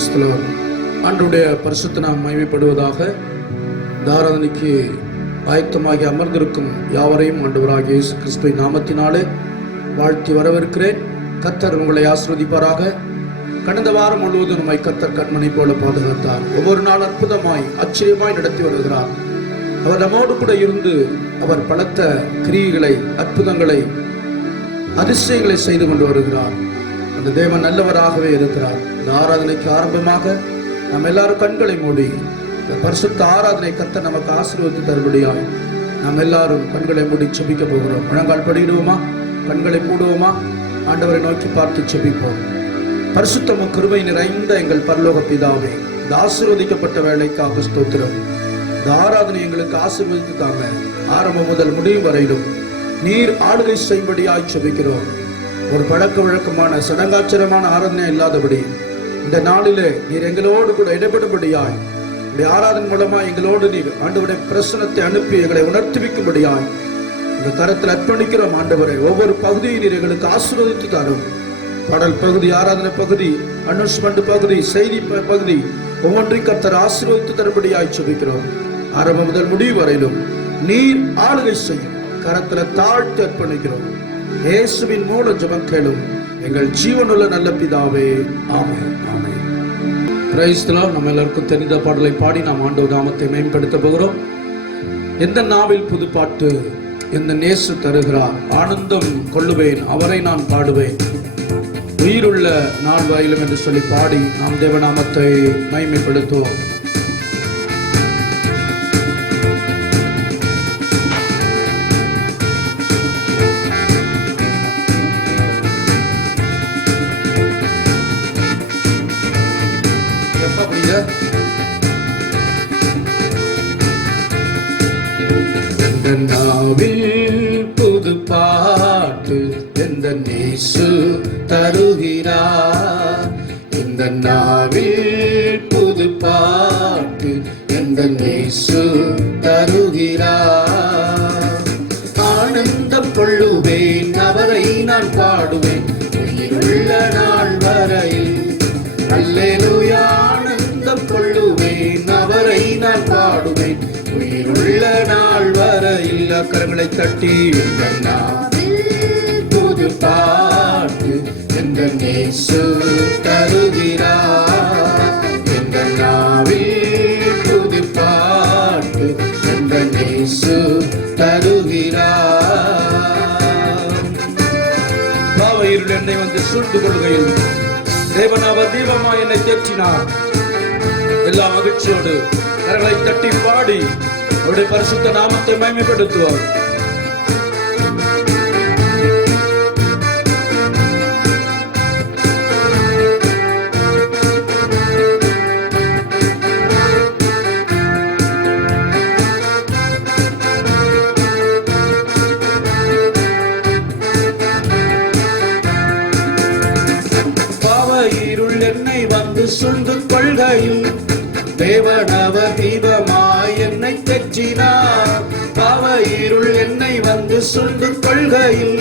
ஆண்டவருடைய பரிசுத்த நாமம் மகிமைப்படுவதாக. ஆராதனைக்கு ஆயத்தமாகி அமர்ந்திருக்கும் யாவரையும் ஆண்டவராகிய இயேசு கிறிஸ்துவின் நாமத்தினாலே வாழ்த்தி வரவேற்கிறேன். கர்த்தர் உங்களை ஆசீர்வதிப்பாராக. கடந்த வாரம் முழுவதும் நம்மை கர்த்தர் கண்மணி போல பாதுகாத்தார். ஒவ்வொரு நாள் அற்புதமாய் ஆச்சரியமாய் நடத்தி வருகிறார். அவர் நம்மோடு கூட இருந்து அவர் பலத்த கிரியைகளை, அற்புதங்களை, அதிசயங்களை செய்து கொண்டு வருகிறார். அந்த தேவன் நல்லவராகவே இருக்கிறார். இந்த ஆராதனைக்கு ஆரம்பமாக நாம் எல்லாரும் கண்களை மூடி இந்த பரிசுத்த ஆராதனை கர்த்தர் நமக்கு ஆசீர்வதித்து தருபடியாய் நாம் எல்லாரும் கண்களை மூடி செபிக்க போகிறோம். முழங்கால் படிடுவோமா? கண்களை மூடுவோமா? ஆண்டவரை நோக்கி பார்த்து செபிப்போம். பரிசுத்தமும் கிருபை நிறைந்த எங்கள் பரலோக பிதாவே, இந்த ஆசீர்வதிக்கப்பட்ட வேலைக்காக ஸ்தோத்திரம். இந்த ஆராதனை எங்களுக்கு ஆசீர்வதித்து தாங்க. ஆரம்பம் முதல் முடிவு வரையிலும் நீர் ஆளுகை செய்யும்படியாய் செபிக்கிறோம். ஒரு பழக்க வழக்கமான சடங்காச்சரமான ஆராதனை இல்லாதபடி இந்த நாளிலே நீர் எங்களோடு கூட இடப்படும்படியாய், இந்த ஆராதனை மூலமா எங்களோடு நீர் ஆண்டவருடைய பிரசனத்தை அனுப்பி எங்களை உணர்த்துவிக்கும்படியாய் இந்த கரத்தில் அர்ப்பணிக்கிறோம். ஆண்டவரை ஒவ்வொரு பகுதியை நீர் எங்களுக்கு ஆசீர்வதித்து தரும். பாடல் பகுதி, ஆராதனை பகுதி, அனௌன்ஸ்மெண்ட் பகுதி, செய்தி பகுதி ஒவ்வொன்றையும் கர்த்தர் ஆசீர்வதித்து தரும்படியாய் செபிக்கிறோம். ஆரம்பம் முதல் முடிவு வரையிலும் நீர் ஆளுகை செய்யும். கரத்தில் தாழ்த்து அர்ப்பணிக்கிறோம். இயேசுவின் மூலம் ஜெபம் கேளும் எங்கள் ஜீவனுள்ள நல்ல பிதாவே, ஆமென், ஆமென். Praise the Lord. நம்ம எல்லாருக்கும் தெரிந்த பாடலை பாடி நாம் ஆண்டவர் நாமத்தை மேம்படுத்த போகிறோம். எந்த நாவில் புது பாட்டு எந்த நேசு தருகிறார், ஆனந்தம் கொள்ளுவேன் அவரை நான் பாடுவேன், உயிருள்ள நாள் வரையிலும் என்று சொல்லி பாடி நாம் தேவநாமத்தை மகிமைப்படுத்துவோம். எந்த நாவில் புது பாட்டு எந்த நேசு தருகிறார், இந்த நாவில் புது பாட்டு எந்த நேசு தருகிறார், ஆனந்தம் கொள்ளுவேன் அவரை நான் பாடுவேன், உயிருள்ள நாள் வரையில் அல்லேலூயா. ஆனந்தம் கொள்ளுவேன் அவரை நான் பாடுவேன், உயிருள்ள நாள் வரையில். கரங்களை தட்டி இந்த நாவில் புது பாட்டு எந்த நேசு தருகிறார், இந்த நாவில் புது பாட்டு எந்த நேசு தருகிறார். பாவையில் என்னை வந்து சூழ்ந்து கொள்கையில் தேவன் அவர் தீபமாய் என்னை தேற்றினார். எல்லா மகிழ்ச்சியோடு கரங்களை தட்டி பாடி அவருடைய பரிசுத்த நாமத்தை மகிமைப்படுத்துவார். பாவையிருள் என்னை வந்து சூழ்ந்து கொள்கையில் தேவன் அவர் தீபமாய் என்னை தேற்றினார். பாவையிருள் என்னை வந்து சூழ்ந்து கொள்கையில்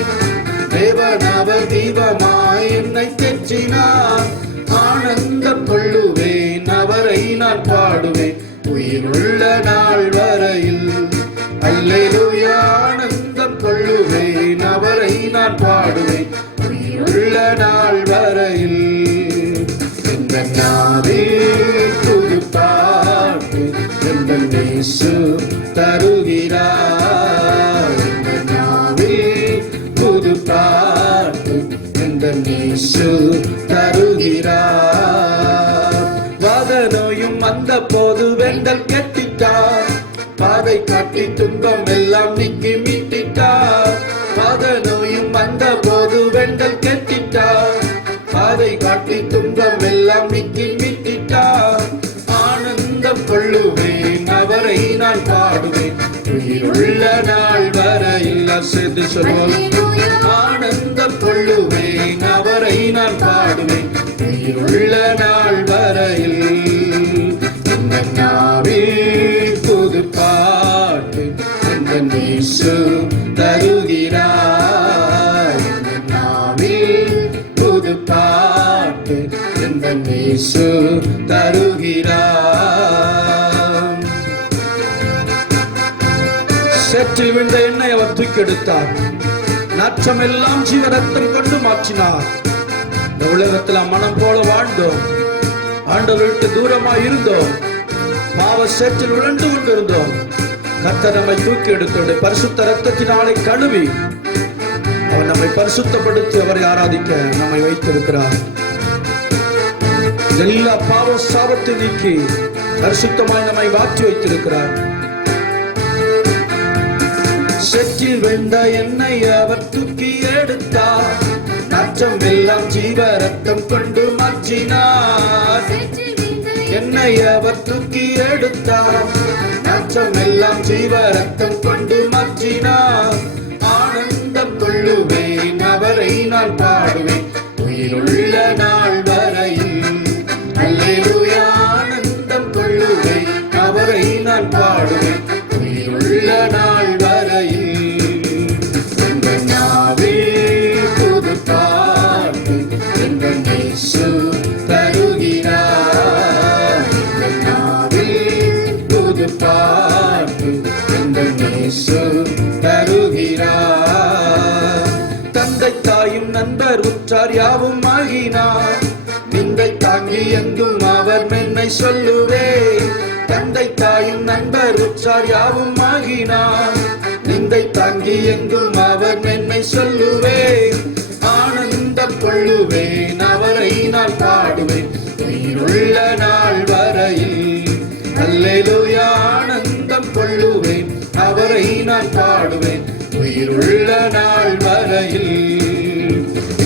தேவன் அவர் தீபமாய் என்னை தேற்றினார், ஆனந்தம் கொள்ளுவேன் அவரை நான் பாடுவேன், உயிருள்ள நாள் வரையில் அல்லேலூயா. ஆனந்தம் கொள்ளுவேன் அவரை நான் பாடுவேன், உயிருள்ள நாள் வரையில். இந்த நாவில் புது பாட்டு எந்த நேசு தருகிறார், இந்த நாவில் புது பாட்டு எந்த நேசு தருகிறார். வாத நோயும் வந்த போது வெண்டல் கெட்டிட்டார், பாதை காட்டி துன்பம் எல்லாம் நீக்கி மீட்டிட்டார். வாத நோயும் வந்த போது வெண்டல் கெட்டிட்டார், பாதை காட்டி துன்பம் எல்லாம் நீக்கி மீட்டிட்டார், ஆனந்தம் கொள்ளுவேன் அவரை நான் பாடுவேன், உயிருள்ள நாள் வரையில். சேர்ந்து சொல்வோம். ஆனந்தம் கொள்ளுவேன் அவரை நான் பாடுவேன், உயிருள்ள நாள் வரையில். இந்த நாவில் புது பாட்டு எந்த நேசு தருகிறார், இந்த நாவில் புது பாட்டு எந்த நேசு தருகிறார். சேற்றில் விழுந்த எண்ணெய் அவர் தூக்கி எடுத்தார். நாற்றம் எல்லாம் ஜீவ ரத்தம் கொண்டு மாற்றினார். இந்த உலகத்தில் மனம் போல வாழ்ந்தோம், ஆண்டவர் விட்டு தூரமாய் இருந்தோம், பாவ சேற்றில் உழண்டு கொண்டிருந்தோம். கர்த்தர் நம்மை தூக்கி எடுத்தோடு பரிசுத்த ரத்தத்தினாலே கழுவி அவர் நம்மை பரிசுத்தப்படுத்தி அவரை ஆராதிக்க நம்மை வைத்திருக்கிறார். எல்லா பாவ சாபத்தை நீக்கி பரிசுத்தமாய் நம்மை மாற்றி வைத்திருக்கிறார். சேற்றில் விழுந்த எண்ணெய் அவர் தூக்கி எடுத்தார். நாற்றம் எல்லாம் ஜீவ ரத்தம் கொண்டு மாற்றினார். என்னை அவர் தூக்கி எடுத்தார். நாற்றம் எல்லாம் ஜீவ ரத்தம் கொண்டு மாற்றினார். ஆனந்தம் கொள்ளுவேன், அவரை நான் பாடுவேன் உயிருள்ள நாள் வரையில். அல்லேலூயா. ஆனந்தம் கொள்ளுவேன், அவரை நான் பாடுவேன் உயிருள்ள நாள் வரையில். இந்த நாவில் புது பாட்டு எங்கள் இயேசு தருகிறார். இந்த நாவில் புது பாட்டு எங்கள் இயேசு தருகிறார். தந்தை தாயும் நண்பர் உற்றார் யாவும் ஆகினார். நிந்தை தாங்கி எங்கும் அவர் மென்மை சொல்லுவே. தந்தை தாயும் நண்பர் உற்றார் யாவும் ஆகினார். நிந்தை தாங்கி எங்கும் அவர் மென்மை சொல்லுவே. ஆனந்தம் கொள்ளுவேன், அவரை நான் பாடுவேன் உயிருள்ள நாள் வரையில். அல்லேலூயா. ஆனந்தம் கொள்ளுவேன், அவரை நான் பாடுவேன் உயிருள்ள நாள் வரையில்.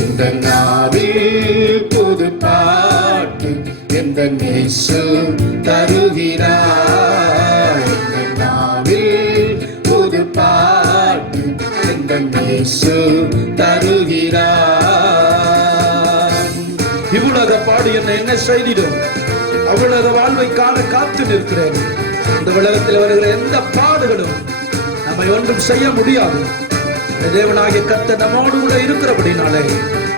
இந்த நாவில் புது பாட்டு எந்த இயேசு தருகிறார். இந்த நாவில் புது பாட்டு எந்த இயேசு தருகிறார். இவ்வுலக பாடு என்ன செய்திடும், அவ்வுலக வாழ்வை காண காத்து நிற்கிறேன். இந்த உலகத்தில் வருகிற எந்த பாடுகளும் நம்மை ஒன்றும் செய்ய முடியாது. தேவனாகிய கர்த்தர் நம்மோடு கூட இருக்கிறபடினாலே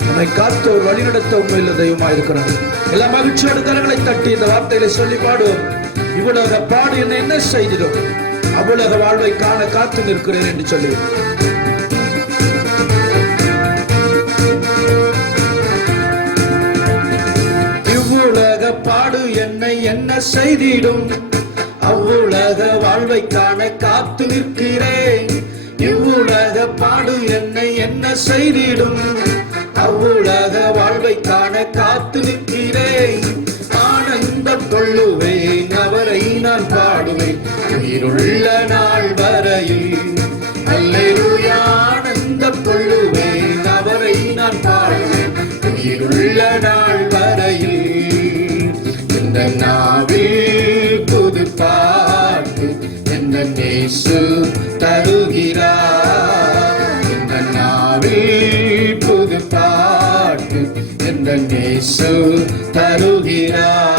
நம்மை காத்து ஒரு வழிநடத்த உண்மையுள்ள தெய்வமாக இருக்கிறார். எல்லா மகிழ்ச்சியோடு கரங்களை தட்டி இந்த வார்த்தைகளை சொல்லி பாடுவோம். இவ்வுலக பாடு என்ன செய்திடும், அவ்வுலக வாழ்வை காண காத்து நிற்கிறேன் என்று சொல்லி இவ்வுலக பாடு என்னை என்ன செய்திடும், அவ்வுலக வாழ்வை காண காத்து நிற்கிறேன். இவ்வுலக பாடு என்னை என்ன செய்திடும், அவ்வுலக வாழ்வை காண காத்து நிற்கிறேன். ஆனந்தம் கொள்ளுவேன், அவரை நான் பாடுவேன் உயிருள்ள நாள் வரையில். அல்லேலூயா. ஆனந்தம் கொள்ளுவேன், அவரை நான் பாடுவேன் உயிருள்ள நாள் வரையில். இந்த நாவில் புது பாட்டு எந்த இயேசு தருகிறார். இந்த நாவில் புது பாட்டு எந்த இயேசு தருகிறார்.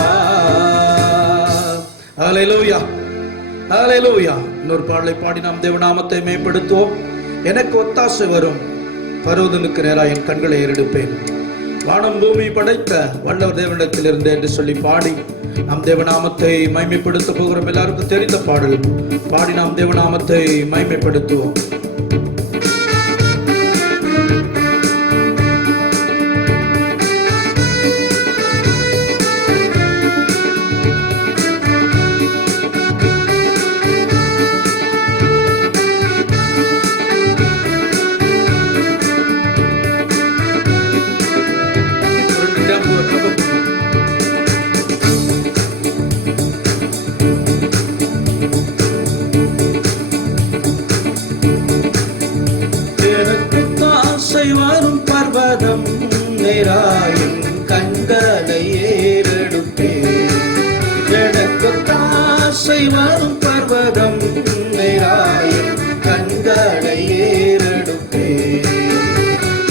ஹல்லேலூயா, ஹல்லேலூயா. இன்னொரு பாடலை பாடி நாம் தேவநாமத்தை மேம்படுத்துவோம். எனக்கு ஒத்தாசை வரும், பர்வதனுக்கு நேராக என் கண்களை ஏறெடுப்பேன். வானம் பூமி படைத்த வல்லவர் தேவனிடத்தில் இருந்து என்று சொல்லி பாடி நாம் தேவநாமத்தை மகிமைப்படுத்த போகிறோம். எல்லாருக்கும் தெரிந்த பாடல் பாடி நாம் தேவநாமத்தை மகிமைப்படுத்துவோம். வரும் பர்வதம் நேராயின் கண்களை ஏறெடுப்பேன். எனக்கு தாசை வரும் பர்வதம் நேராயின் கண்களை ஏறெடுப்பேன்.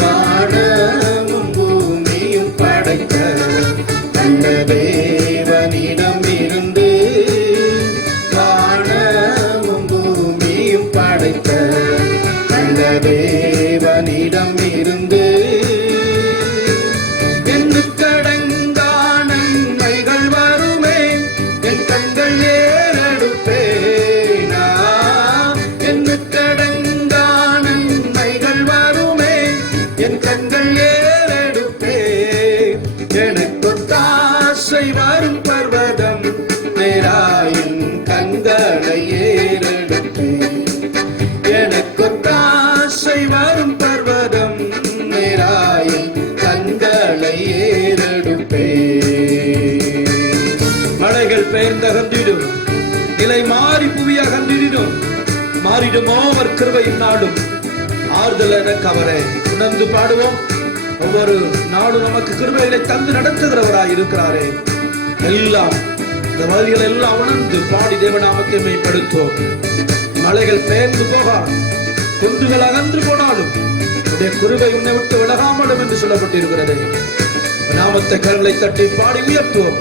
வானமும் பூமியும் படைத்த நல்ல தேவனிடம் இருந்து, வானமும் பூமியும் படைத்த நல்ல தேவனிடம் இருந்து எண்ணுக்கடங்கா நன்மைகள் வரும். எனக்கொத்தாசை வரும் பர்வதம் நேராயின் கண்களை ஏறெடுப்பேன். எனக்கொத்தாசை வரும் பர்வதம் நேராயின் கண்களை ஏறெடுப்பேன். மழைகள் பெயர்ந்தகன்றிடும், நிலை மாறி புவி அகன்றிடும். மாறிடுமோ அவர் கிருபையின் நாடும், ஆறுதல் எனக்கு அவரை உணர்ந்து பாடுவோம். ஒவ்வொரு நாளும் நமக்கு கிருபைகளை தந்து நடத்துகிறவராய் இருக்கிறாரே. எல்லாம் இந்த வழிகள் எல்லாம் உணர்ந்து பாடி தேவநாமத்தை மேம்படுத்துவோம். மலைகள் பெயர்ந்து போகாது, குன்றுகள் அகன்று போனாலும் உடைய கிருபை உன்னை விட்டு விலகாமலும் என்று சொல்லப்பட்டிருக்கிறது. நாமத்தை கரங்களை தட்டி பாடி உயர்த்துவோம்.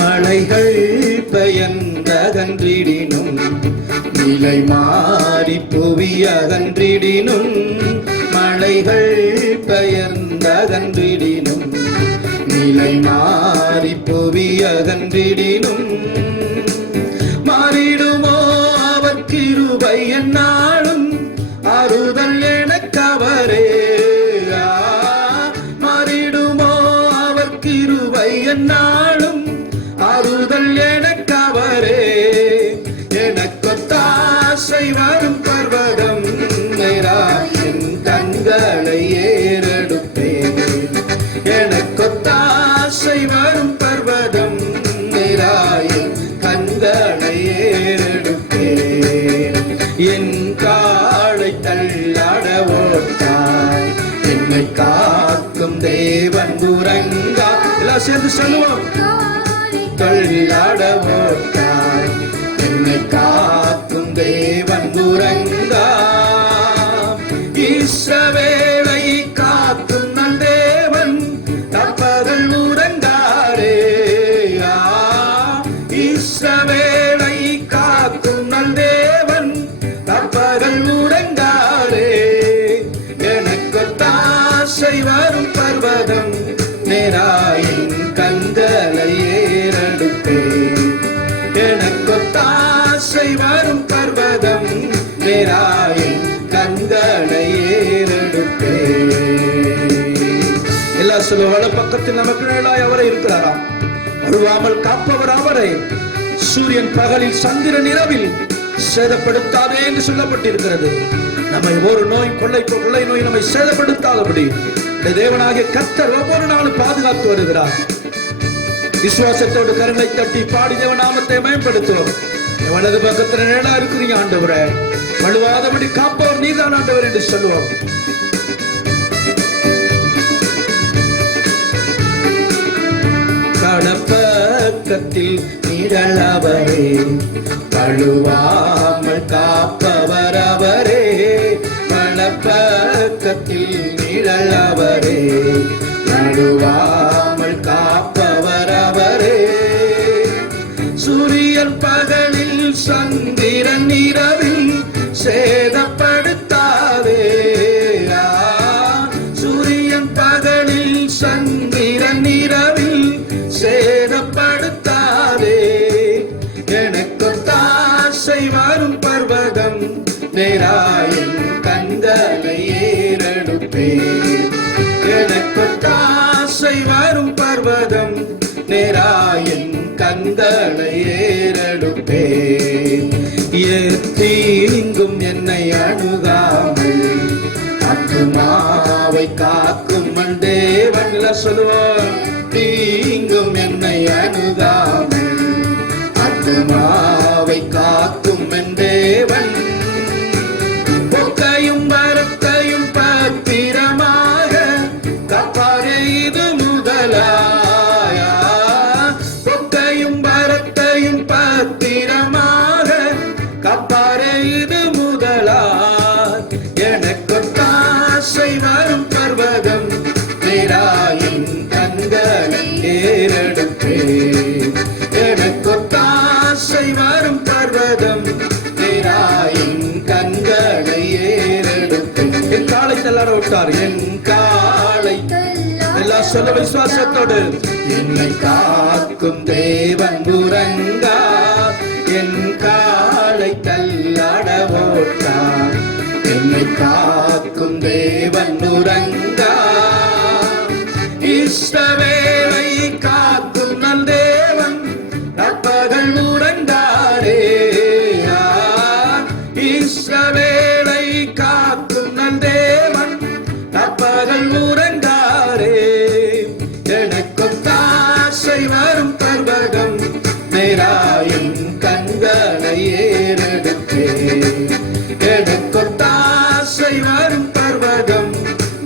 மலைகள் பெயர்ந்தகன்றிடினும், நிலை மாறி புவி அகன்றிடினும். மலைகள் பெயர்ந்தகன்றிடினும், நிலை மாறி புவி அகன்றிடினும். மாறிடுமோ அவர் கிருபை என்னாலும், ஆறுதல் எனக்கு அவரே. மாறிடுமோ அவர் கிருபை என்னாலும், ஆறுதல் எனக்கு அவரே. எனக்கொத்தாசை வரும் பர்வதம் நேராயின் கண்களை ஏறெடுப்பேன். எனக்கொத்தாசை வரும் பர்வதம் நேராயின் கண்களை ஏறெடுப்பேன். என் காலை தள்ளாட ஓட்டாய், என்னை காக்கும் தேவன் உறங்கா. எல்லாம் சேர்ந்து சொல்லுவோம். தள்ளாட ஓட்டாய், என்னை காக்கும் தேவன் உறங்கா. இஸ்ரவேலை காக்கும் நல் தேவன் தப்பகல் உறங்காரே. இஸ்ரவேலை காக்கும் நல் தேவன் தப்பகல் உறங்காரே. எனக்கொத்தாசை வரும் பர்வதம் நேராயின் கண்களை ஏறெடுப்பேன். எனக்கொத்தாசை வரும் பர்வதம் நேராயின் கண்களை ஏறெடுப்பேன். எல்லா சொல்ல வட பக்கத்தில் நமக்கு நிழலாய் அவரை இருக்கிறாராம். வருவாமல் காப்பவர் அவரை. சூரியன் பகலில் சந்திரன் இரவில் சேதப்படுத்தாதே என்று சொல்லப்பட்டிருக்கிறது. நம்மை ஒரு நோய் கொள்ளை நோய் நம்மை சேதப்படுத்தாதபடி தேவனாகிய கர்த்தர் ஒவ்வொரு நாளும் பாதுகாத்து வருகிறார். விசுவாசத்தோடு கரங்களை தட்டி பாடி தேவநாமத்தை மேம்படுத்துவோம். வலது பக்கத்துல நிழலா இருக்கிறீங்க ஆண்டவரே, வலுவாதபடி காப்பவர் நீதான் ஆண்டவர் என்று சொல்லுவோம். கடப்பக்கத்தில் நிழலவரே, வலுவாமல் காப்பவர் அவரே. கடப்பக்கத்தில் நிழலவரே, நடுவாமல் காப்பவர் அவரே. சூரியன் பகலில் சந்திரன் இரவில் சேதப்படுத்தாதே. சூரியன் பகலில் சந்திரன் இரவில் சேதப்படுத்தாதே. எனக்கொத்தாசை வரும் பர்வதம் நேராயின் கண்களை ஏறெடுப்பேன். எனக்கொத்தாசை வரும் பர்வதம் நேராயின் கண்களை ஏறெடுப்பேன். தீங்கும் என்னை அணுகாமல், ஆத்துமாவை காக்கும் தேவன். சொல்லுவோம். தீங்கும் என்னை அணுகாமல், ஆத்துமாவை காக்கும் தேவன். பொக்கையும் வரத்தையும் பத்திரமாக காப்பாரே இது முதலாயா. பொக்கையும் வரத்தையும் பத்திரமாக காப்பாரே இது முதலா. எனக்கொத்தாசை வரும் பர்வதம் நேராயின் கண்களை ஏறெடுப்பேன். எனக்கொத்தாசை வரும் பர்வதம் நேராயின் கண்களை ஏறெடுப்பேன். என் காலை தள்ளாட விட்டார். என் காலை எல்லாம் சொல்ல விசுவாசத்தோடு. என்னை காக்கும் தேவன் உறங்கா, என் காலை தள்ளாட ஓட்டா. என்னை காக்கும் தேவன் உறங்கா, இஸ்ரவேலை காக்கும் நல் தேவன் ராப்பகல் உறங்காரே. இஸ்ரவேலை காக்கும் நல் தேவன் ராப்பகல் உறங்காரே. எனக்கும் தாசை வரும் பர்வதம் நேராயின் கண்களை ஏறெடுத்தே. எனக்கும் தாசை வரும் பர்வதம்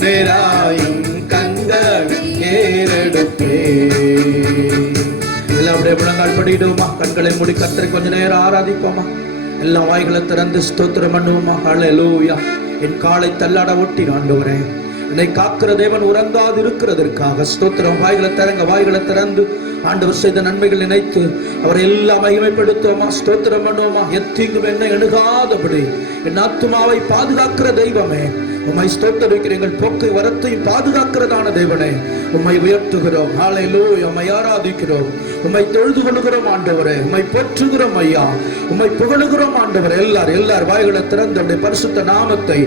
நேராயின் கண்களை ஏறெடுத்தே. எல்லாருடைய முழங்கால் படிடுவோமா, கண்களை மூடி கர்த்தரை கொஞ்ச நேரம் ஆராதிப்போமா, எல்லா வாய்களை திறந்து ஸ்தோத்திரம் பண்ணுவோமா. ஹல்லேலூயா. என் காலை தள்ளாட ஒட்டி ஆண்டவரே, என்னை காக்கிற தேவன் உறங்காது இருக்கிறதற்காக ஸ்தோத்திரம். வாய்களை திறந்து ஆண்டவர் செய்த நன்மைகள் நினைத்து அவரை எல்லாம் மகிமைப்படுத்துவோமா, ஸ்தோத்திரம் பண்ணுவோமா. எத்தீங்கும் என்னை அணுகாதபடி என் ஆத்துமாவை பாதுகாக்கிற தெய்வமே, உம்மை ஸ்தோத்திரிக்கிறேன். எங்கள் போக்கை வரத்தையும் பாதுகாக்கிறதான தேவனே, உம்மை உயர்த்துகிறோம். ஹல்லேலூயா. உம்மை ஆராதிக்கிறோம், உம்மை தொழுது கொள்கிறோம் ஆண்டவரே, உம்மை போற்றுகிறோம் ஐயா, உம்மை புகழுகிறோம் ஆண்டவரே. எல்லாரும் வாய்களை திறந்து அவருடைய பரிசுத்த நாமத்தை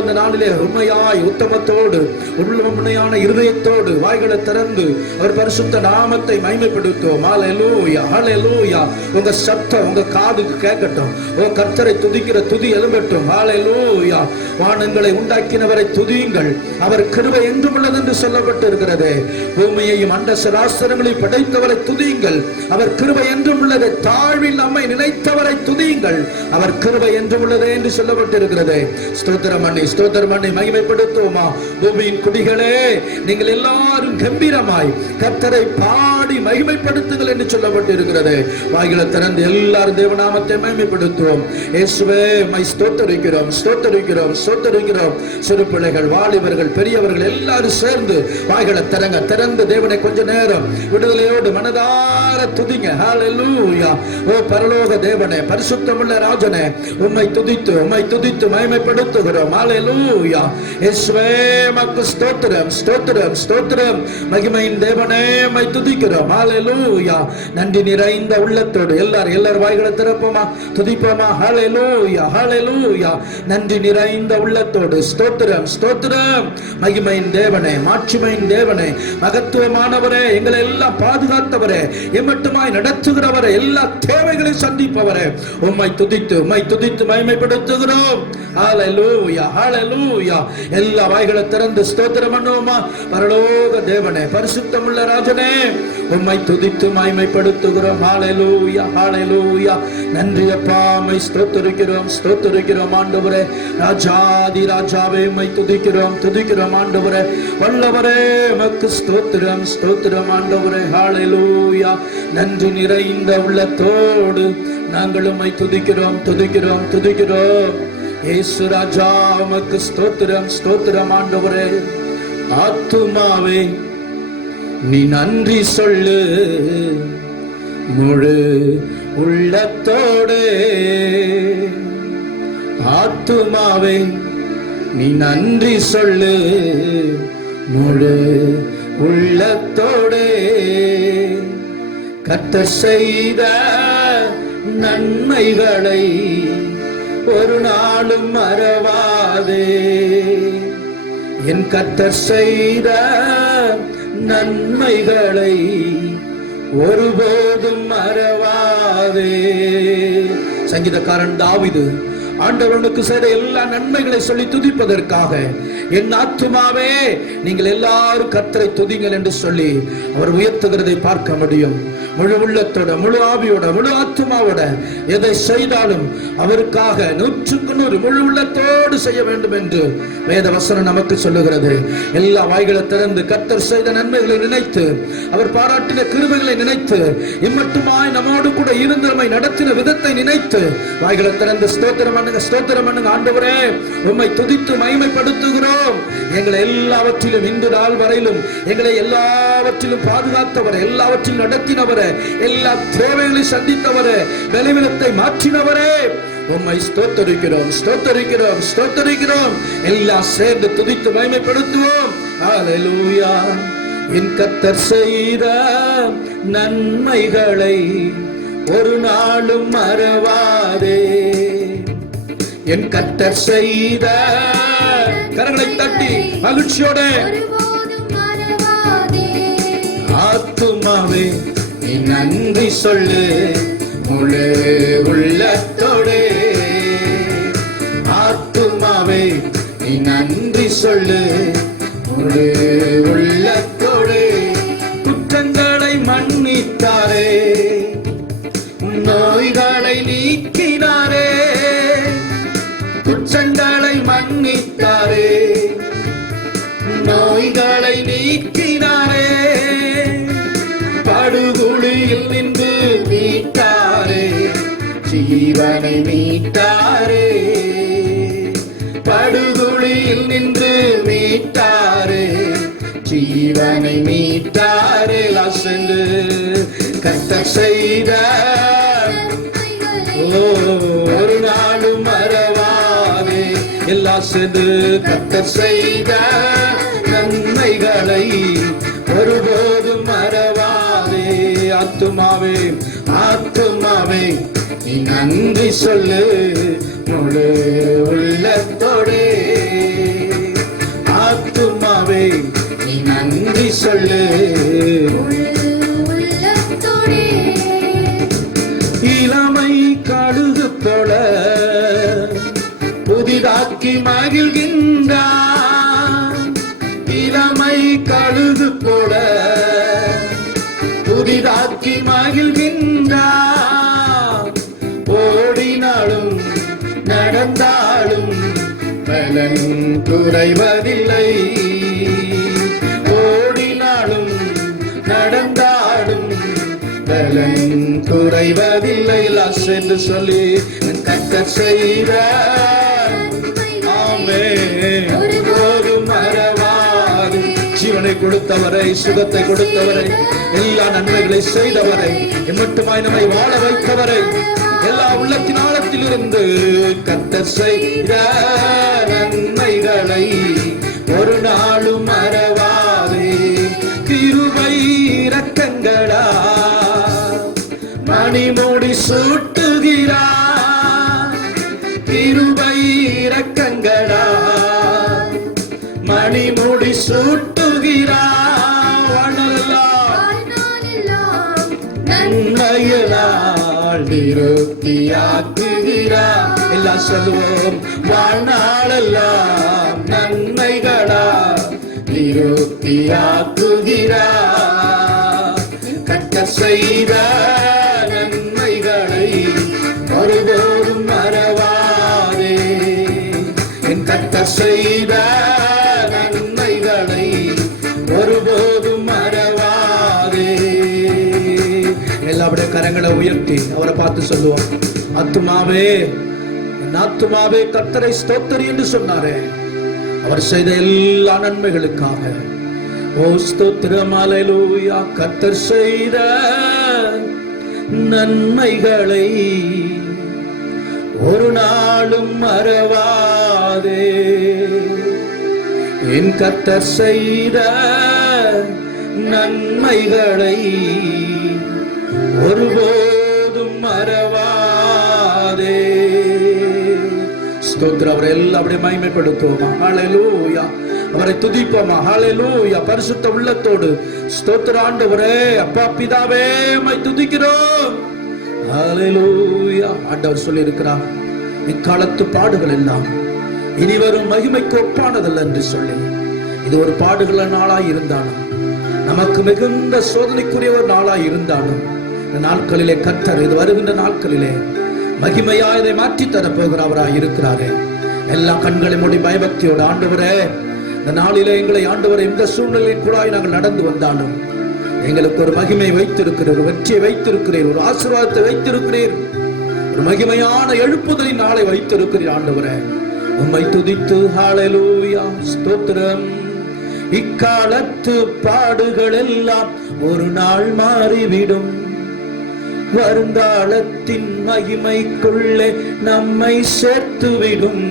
இந்த நாளிலே உண்மையாய் உத்தமத்தோடு உண்மையான இருதயத்தோடு வாய்களை திறந்து அவர் பரிசுத்த நாமத்தை மகிமைப்படுத்துவோம். ஹல்லேலூயா, ஹல்லேலூயா. உங்க சத்தம் உங்க காதுக்கு கேட்கட்டும். கர்த்தரை துதிக்கிற துதி எழும்பட்டும். ஹல்லேலூயா. வானங்களை உண்டாக்கினவரை துதியுங்கள், அவர் கிருபை என்றும் உள்ளது என்று சொல்லப்பட்டு இருக்கிறது. பூமியையும் அண்ட சராசரங்களையும் படைத்தவரை துதியுங்கள், அவர் கிருபை என்றும் உள்ளது. தாழ்வில் நம்மை நினைத்தவரை துதியுங்கள், அவர் கிருபை என்றும் உள்ளது என்று சொல்லப்பட்டு இருக்கிறது. ஸ்தோத்திரம் பண்ணி மகிமைப்படுத்துவோமா. பூமியின் குடிகளே, நீங்கள் எல்லாரும் கம்பீரமாய் கர்த்தரை பாடி மகிமைப்படுத்துங்கள் என்று சொல்லப்பட்டு இருக்கிறது. வாய்களை திறந்து எல்லாரும் தேவநாமத்தை மகிமைப்படுத்துவோம். இயேசுவே, மை ஸ்தோத்தரிக்கிறோம், ஸ்தோத்தரிக்கிறோம், ஸ்தோத்தரிக்கிறோம். சிறு பிள்ளைகள், வாலிபர்கள், பெரியவர்கள் எல்லாரும் சேர்ந்து வாய்களை திறந்து தேவனை கொஞ்ச நேரம் விடுதலையோடு மனதார துதிங்க. ஹல்லேலூயா. ஓ பரலோக தேவனே, பரிசுத்தமுள்ள ராஜனே, உம்மை துதித்து மகிமைப்படுத்துகிறோம். ஹல்லேலூயா. இயேசுவே, மக்கு ஸ்தோத்திரம், ஸ்தோத்திரம், ஸ்தோத்திரம். மகிமையின் தேவனே, உம்மை துதிக்கிறோம். ஹல்லேலூயா. நன்றி நிறைந்த உள்ளத்தோடு எல்லாரும் வாய்களை திறப்போமா, துதிப்போமா. ஹல்லேலூயா, ஹல்லேலூயா. நன்றி நிறைந்த உள்ளத்தோடு ஸ்தோத்திரம், ஸ்தோத்திரம். மகிமையின் தேவனே, மாட்சிமையின் தேவனே, மகத்துவமானவரே, எங்களை எல்லாம் பாதுகாத்தவரே, எம்மட்டுமாய் நடத்துகிறவரே, எல்லா தேவைகளையும் சந்திப்பவரே, உம்மை துதித்து மகிமைப்படுத்துகிறோம். ஹல்லேலூயா, ஹல்லேலூயா. எல்லா வாய்களை திறந்து ஸ்தோத்திரம் பண்ணுவோமா. பரலோக தேவனே, பரிசுத்தமுள்ள ராஜனே, உம்மை துதித்து மகிமைப்படுத்துகிறோம். ஹல்லேலூயா, ஹல்லேலூயா. நன்றி அப்பா, உம்மை ஸ்தோத்திரிக்கிறோம் ஆண்டவரே. ராஜாதி ராஜாவே, உம்மை துதிக்கிறோம் ஆண்டவரே. வல்லவரே, உமக்கு ஸ்தோத்திரம் ஆண்டவரே. ஹல்லேலூயா. நன்றி நிறைந்த உள்ளத்தோடு நாங்கள் உம்மை துதிக்கிறோம். இயேசு ராஜா, உமக்கு ஸ்தோத்திரம் ஆண்டவரே. ஆத்துமாவே, நீ நன்றி சொல்லு முழு உள்ளத்தோடு. ஆத்துமாவே, நீ நன்றி சொல்லு முழு உள்ளத்தோடு. கர்த்தர் செய்த நன்மைகளை ஒரு நாளும் மறவாதே. என் கர்த்தர் செய்த நன்மைகளை ஒருபோதும் மறவாதே. சங்கீதக்காரன் தாவீது ஆண்டவனுக்கு செய்த எல்லா நன்மைகளை சொல்லி துதிப்பதற்காக, என் ஆத்துமாவே நீங்கள் எல்லாரும் கர்த்தரை துதிங்கள் என்று சொல்லி அவர் உயர்த்துகிறதை பார்க்க முடியும். முழு உள்ளத்தோட, முழு ஆவியோட, முழு ஆத்துமாவோட எதை செய்தாலும் அவருக்காக 100% முழு உள்ளத்தோடு செய்ய வேண்டும் என்று வேத வசனம் நமக்கு சொல்லுகிறது. எல்லா வாய்களை திறந்து கர்த்தர் செய்த நன்மைகளை நினைத்து, அவர் பாராட்டின கிருபைகளை நினைத்து, இம்மட்டுமாய் நம்மோடு கூட இருந்து நம்மை நடத்தின விதத்தை நினைத்து வாய்களை திறந்து ஸ்தோத்திரம் பண்ணுங்க. ஆண்டவரே, உம்மை துதித்து மகிமைப்படுத்துகிறோம். எங்களை எல்லாவற்றிலும் இன்று நாள் வரையிலும் எங்களை எல்லாவற்றிலும் பாதுகாத்தவரே, எல்லாவற்றிலும் நடத்தினவரே, எல்லா தேவைகளையும் சந்தித்தவரே, பலவீனத்தை மாற்றினவரே, உம்மை ஸ்தோத்தரிக்கிறோம். எல்லாம் சேர்ந்து துதித்து மகிமைப்படுத்துவோம். ஹல்லேலூயா. என் கர்த்தர் செய்த நன்மைகளை ஒரு நாளும் மறவாதே. என் கர்த்தர் செய்த கரங்களை தட்டி மகிழ்ச்சியோட ஆத்துமாவே நீ நன்றி சொல்லு முழு உள்ளத்தோடே. ஆத்துமாவே நீ நன்றி சொல்லு முழு உள்ளத்தோடே. குற்றங்களை மன்னித்தாரே, நோய்களை நீக்கினாரே. குற்றங்களை மன்னித்தாரே, நோய்களை நீக்கினாரே. படுகுழியில் நின்று மீட்டாரே, ஜீவனை மீட்டாரே. படுகுழியில் நின்று மீட்டாரே, ஜீவனை மீட்டாரே. சென்று கர்த்தர் செய்த ஒரு நாளும் மறவாதே. எல்லாம் சென்று கர்த்தர் செய்த நன்மைகளை ஒருபோதும் மறவாதே. ஆத்துமாவே ஆத்துமாவே நீ நன்றி சொல்லு முழு உள்ளத்தோடே. ஆத்துமாவே நீ நன்றி சொல்லு. இளமை கழுகு போல புதிதாக்கி மகிழ்கின்றான். இளமை கழுகு போல புதிதாக்கி மகிழ்கின்றான். ஓடினாலும் நடந்தாலும் பலன் குறைவதில்லை. ஓடினாலும் நடந்தாலும் பலன் குறைவதில்லை. என்று சொல்லி கர்த்தர் செய்த ஒரு மறவாது. ஜீவனை கொடுத்தவரை, சுகத்தை கொடுத்தவரை, எல்லா நன்மைகளை செய்தவரை, மட்டுமாய் நம்மை வாழ வைத்தவரை, எல்லா உள்ளத்தின் ஆழத்தில் இருந்து கர்த்தர் செய்த நன்மைகளை ஒரு நாளும் மறவாதே. கிருபை இரக்கங்களா மணிமுடி சூட்டுகிறார். கிருபை இரக்கங்களா மணிமுடி சூட்டுகிறார். நன்மைகளால் திருப்தியாக்குகிறார். எல்லாம் சொல்லுவோம், வாழ்நாளெல்லாம் நன்மைகளால் திருப்தியாக்குகிறார். கர்த்தர் செய்த நன்மைகளை ஒருபோதும் மறவாதே. என் கர்த்தர் செய்த நன்மைகளை ஒருபோதும் மறவாதே. எல்லாருடைய கரங்களை உயர்த்தி அவரை பார்த்து சொல்லுவோம், ஆத்துமாவே ஆத்துமாவே கர்த்தரை ஸ்தோத்திரி என்று சொன்னாரே. அவர் செய்த எல்லா நன்மைகளுக்காக ஓ ஸ்தோத்திரம். அல்லேலூயா. கர்த்தர் செய்த நன்மைகளை ஒரு நாளும் மறவாதே. என் கர்த்தர் செய்த நன்மைகளை ஒருபோதும் மறவாதே. ஸ்தோத்திரம். அவரை எல்லாம் அப்படியே மகிமைப்படுத்துவோமா? ஹல்லேலூயா. அவரை துதிப்போமா? ஹல்லேலூயா. பரிசுத்த உள்ளத்தோடு ஸ்தோத்திரம். ஆண்டவரே, அப்பா பிதாவே, உம்மை துதிக்கிறோம். ஹல்லேலூயா. ஆண்டவர் சொல்லி இருக்கிறார், இக்காலத்து பாடுகள் எல்லாம் இனி வரும் மகிமைக்கு ஒப்பானதல்ல என்று சொல்லி. இது ஒரு பாடுகள நாளாய் இருந்தாலும், நமக்கு மிகுந்த சோதனைக்குரிய ஒரு நாளாய் இருந்தாலும், இந்த நாட்களிலே கர்த்தர், இது வருகின்ற நாட்களிலே மகிமையா இதை மாற்றி தரப்போகிறவராய் இருக்கிறாரே. எல்லா கண்களை மூடி பயபக்தியோடு, ஆண்டவரே இந்த நாளிலே எங்களை ஆண்டவரே இந்த சூழ்நிலையில் கூட நாங்கள் நடந்து வந்தாலும் எங்களுக்கு ஒரு மகிமை வைத்திருக்கிறீர், ஒரு வெற்றியை வைத்திருக்கிறீர், ஒரு ஆசீர்வாதத்தை வைத்திருக்கிறீர், ஒரு மகிமையான எழுப்புதலின் நாளை வைத்திருக்கிறீர். ஆண்டவரே உம்மை துதித்து ஹல்லேலூயா ஸ்தோத்திரம். இக்காலத்து பாடுகள் எல்லாம் ஒரு நாள் மாறிவிடும். வருங்காலத்தின் மகிமைக்குள்ளே நம்மை சேர்த்துவிடும்.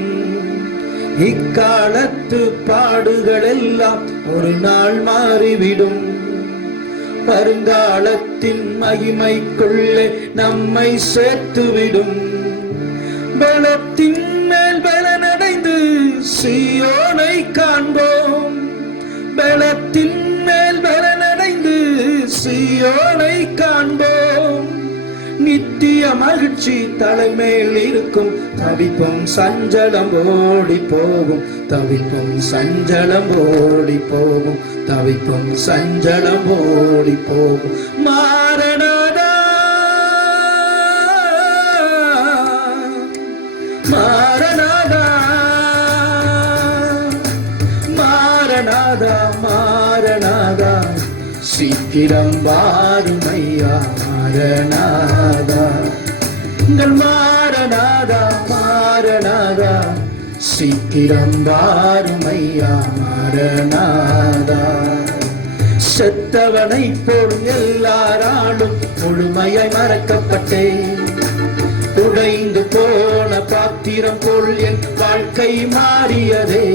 இக்காலத்து பாடுகள் எல்லாம் ஒரு நாள் மாறிவிடும். வருங்காலத்தின் மகிமைக்குள்ளே நம்மை சேர்த்துவிடும். பலத்தின் மேல் சீயோனை காண்போம். பலத்தின் மேல் பலனடைந்து சீயோனை காண்போம். நித்திய மகிழ்ச்சி தலைமேல் இருக்கும். தவிப்பும் சஞ்சலம் ஓடி போகும். தவிப்பும் சஞ்சலம் ஓடி போகும். தவிப்பும் சஞ்சலம் ஓடி போகும். மாரநாதா மாரநாதா மாரநாதா மாரநாதா சீக்கிரம் வாருமையா மாரநாதா. எங்கள் மாரநாதா மாரநாதா சீக்கிரம் வாருமையா மாரநாதா. செத்தவனை போல் எல்லாராலும் முழுமையாய் மறக்கப்பட்டேன். உடைந்து போன பாத்திரம் போல் என் வாழ்க்கை மாறியதே.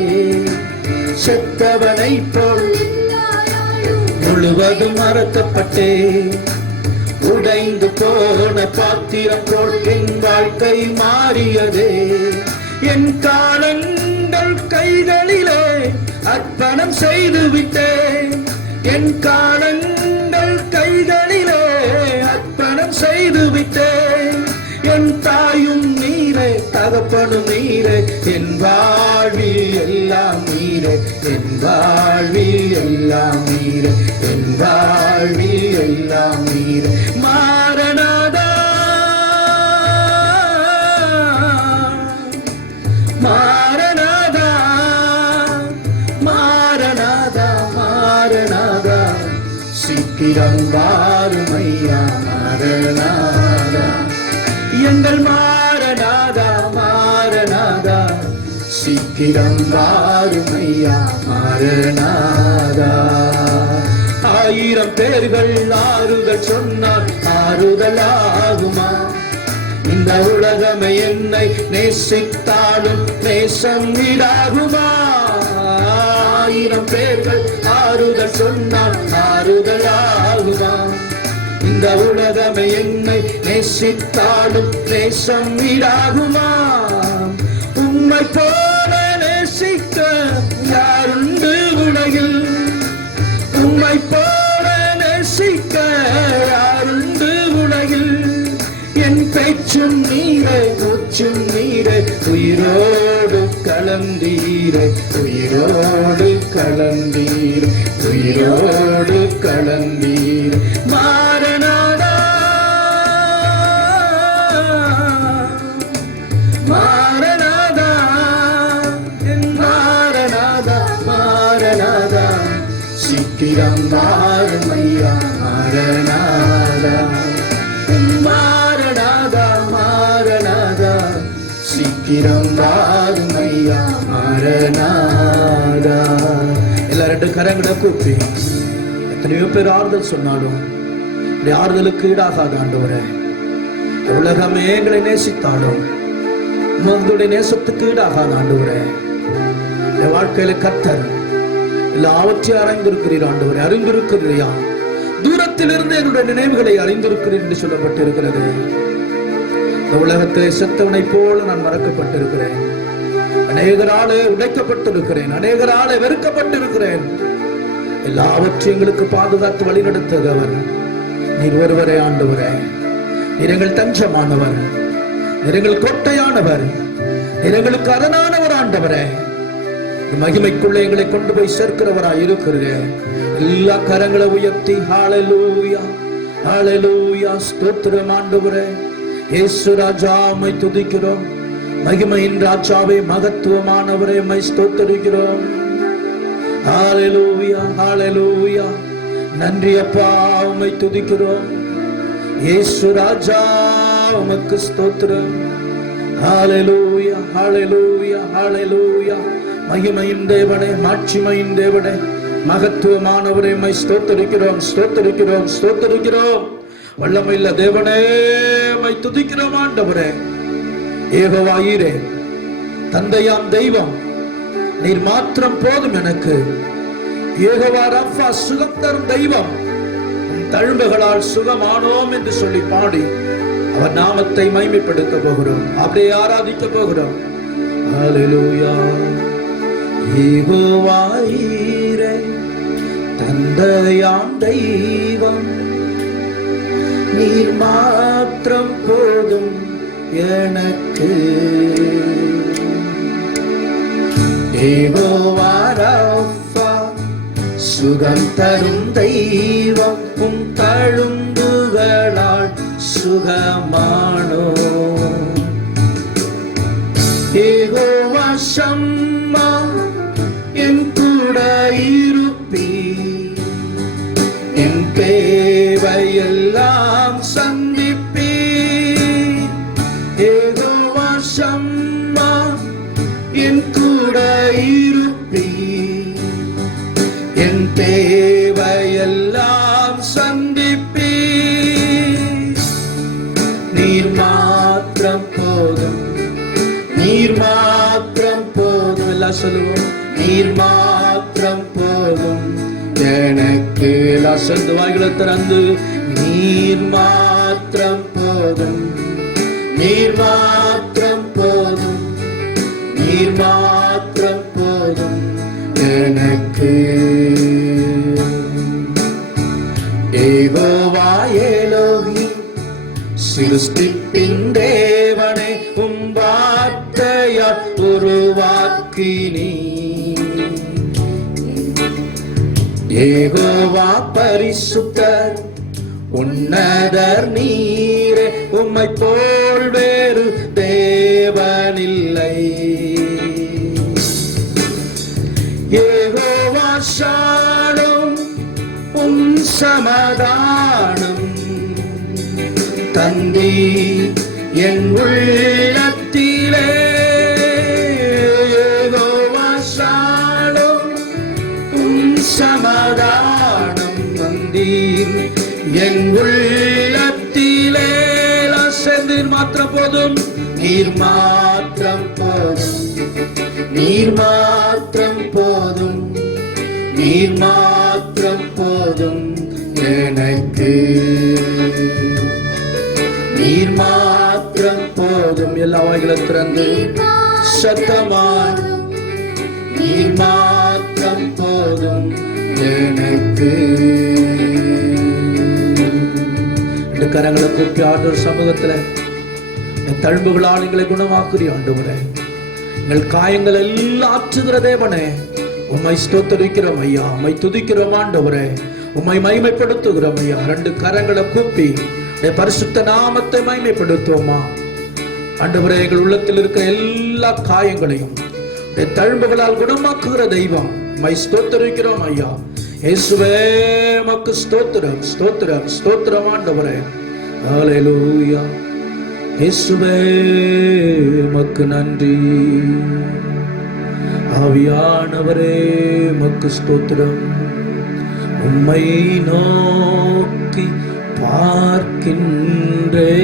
செத்தவனை போல் முழுவதும் மறக்கப்பட்டேன். உடைந்து போன பாத்திரம் போல் என் வாழ்க்கை மாறியதே. என் காலங்கள் கைகளிலே அர்ப்பணம் செய்து விட்டேன். என் காலங்கள் கைகளிலே அர்ப்பணம் செய்து விட்டேன். என் தாயும் நீரே தகப்பனும் நீரே. என் வாழ்வில் எல்லாம் நீரே. என் வாழ்வில் எல்லாம் நீரே. என் வாழ்வில் எல்லாம் நீரே. மாரநாதா மாரநாதா மாரநாதா மாரநாதா சீக்கிரம் வாருமையா மாரநாதா. எங்கள் மாரநாதா மாரநாதா சீக்கிரம் வாருமையா மாரநாதா. 1000 பேர்கள் ஆறுதல் சொன்னால் ஆறுதல் ஆகுமா? இந்த உலகமே என்னை நேசித்தாலும் நேசம் ஈடாகுமா? 1000 பேர்கள் ஆறுதல் சொன்னால் ஆறுதல் ஆகுமா? இந்த உலகமே என்னை நேசித்தாலும் நேசம் ஈடாகுமா? உம்மை போல நேசிக்க யாருண்டு உலகில்? உம்மை போல நேசிக்க யாருண்டு உலகில்? என் பேச்சும் நீரே மூச்சும் நீரே. உயிரோடு கலந்தீரே. உயிரோடு கலந்தீர். உயிரோடு கலந்தீர். மாரநாதா மாரநாதா என் மாரநாதா மாரநாதா சீக்கிரம் வாருமையா மாரநாதா. மாரநாதா மாரநாதா சீக்கிரம் வாருமையா மாரநாதா. எல்லா 2 கரங்களை கூப்பி எத்தனையோ பேர் ஆறுதல் சொன்னாலும் ஆறுதலுக்கு ஈடாகாத ஆண்டவரே. உலகமே எங்களை நேசித்தாலும் உங்களுடைய நேசத்துக்கு ஈடாகாத ஆண்டவரே. என் வாழ்க்கையில கர்த்தர் எல்லாவற்றையும் அறிந்திருக்கிறீர் ஆண்டவரே. அறிந்திருக்கிறீயா? தூரத்தில் இருந்து என்னுடைய நினைவுகளை அறிந்திருக்கிறேன் என்று சொல்லப்பட்டிருக்கிறது. இந்த உலகத்திலே செத்தவனை போல நான் மறக்கப்பட்டிருக்கிறேன். அநேகராலே உடைக்கப்பட்டிருக்கிறேன். அநேகராலே வெறுக்கப்பட்டிருக்கிறேன். எல்லாவற்றையும் எங்களுக்கு பாதுகாத்து வழிநடத்துகிறவர் நீர் ஒருவரே ஆண்டவரே. நீர் எங்கள் தஞ்சமானவர். நீர் எங்கள் கோட்டையானவர். நீர் எங்களுக்கு அரணானவர் ஆண்டவரே. மகிமைக்குள்ள எங்களை கொண்டு போய் சேர்க்கிறவராய் இருக்கிறேன். எல்லா கரங்களை உயர்த்தி ஹalleluya ஹalleluya ஸ்தோத்திரம் ஆண்டவரே. இயேசு ராஜா உம்மை துதிக்கிறோம். மகிமையின் ராஜாவே, மகத்துவமானவரே, உம்மை ஸ்தோத்திரிக்கிறோம். ஹalleluya ஹalleluya. நன்றி அப்பா, உம்மை துதிக்கிறோம். இயேசு ராஜா உமக்கு ஸ்தோத்திரம். ஹalleluya ஹalleluya ஹalleluya. மகிமையின் தேவனே, மாட்சிமையின் தேவனே, மகத்துவமானவரே, உம்மை ஸ்தோத்திரிக்கிறோம் ஸ்தோத்திரிக்கிறோம் ஸ்தோத்திரிக்கிறோம். வல்லமையுள்ள தேவனே, உம்மை துதிக்கிறோம் ஆண்டவரே. யெகோவா ஈரே, தந்தையாம் தெய்வம், நீர் மாத்திரம் போதும் எனக்கு. யெகோவா ரஃபா, சுகம் தரும் தெய்வம், உம் தழும்புகளால் சுகமானோம் என்று சொல்லி பாடி அவர் நாமத்தை மகிமைப்படுத்த போகிறோம். அப்படியே ஆராதிக்க போகிறோம். ஹalleluya யெகோவாயீரே தந்தையாம் தெய்வம், நீர் மாத்திரம் போதும் எனக்கு. யெகோவா ராஃபா சுகம் தரும் தெய்வம், உம் தழும்புகளால் சுகமானோ. யெகோவா ஷம்மா என் கூட இருப்பீர், என் தேவையெல்லாம் சந்திப்பீர். யெகோவா ஷம்மா என் கூட இருப்பீர், என் தேவையெல்லாம் சந்திப்பீர். நீர் மாத்திரம் போதும், நீர் மாத்திரம் போதும். எல்லாம் சொல்லுவோம், நீர் மாத்திரம் போதும் எனக்கு. எல்லாம் சேர்ந்து வாய்களை திறந்து, நீர் மாத்திரம் போதும், நீர் மாத்திரம் போதும், நீர் மாத்திரம் போதும் எனக்கு. யெகோவா எலோஹிம் சிருஷ்டிப்பின் தேவனே, உம் வார்த்தையால் உருவாக்கினீ. யெகோவா பரிசுத்தர் உன்னதர் நீரே, உம்மை போல் வேறு தேவனில்லை. யெகோவா ஷாலோம் உம் சமாதானம் தந்தி என் உள்ளத்திலே. யெகோவா ஷாலோம் உம் சமாதானம் தந்தி என் உள்ளத்திலே. நீர் மாத்திரம் போதும், நீர் மாத்திரம் போதும், நீர் மாத்திரம் போதும், நீர் மாத்திரம் போதும் எனக்கு. நீர் மாத்திரம் போதும். எல்லா வாய்களை திறந்து சத்தமாய், நீர் மாத்திரம் போதும் எனக்கு. இந்த கரங்களை கூப்பி ஆண்டவர் சமூகத்தில் என் தழும்புகளால் எங்களை குணமாக்குறீ ஆண்டவரே. எங்கள் காயங்கள் எல்லாம் ஆற்றுகிற தேவனே, உம்மை ஸ்தோத்திரிக்கிறோம் ஐயா, உம்மை துதிக்கிறோம் ஆண்டவரே, உம்மை மகிமைப்படுத்துகிறோம் ஐயா. ரெண்டு கரங்களை கூப்பி பரிசுத்த நாமத்தை மகிமைப்படுத்துவோமா ஆண்டவரே. எங்கள் உள்ளத்தில் இருக்கிற எல்லா காயங்களையும் தழும்புகளால் குணமாக்குகிற தெய்வம், உம்மை ஸ்தோத்திரிக்கிறோம் ஐயா. இயேசுவே உமக்கு ஸ்தோத்திரம், ஸ்தோத்திரம், ஸ்தோத்திரம் ஆண்டவரே. ஹல்லேலூயா. இயேசுவே உமக்கு நன்றி. ஆவியானவரே உமக்கு ஸ்தோத்திரம். உம்மை நோக்கி பார்க்கின்றே,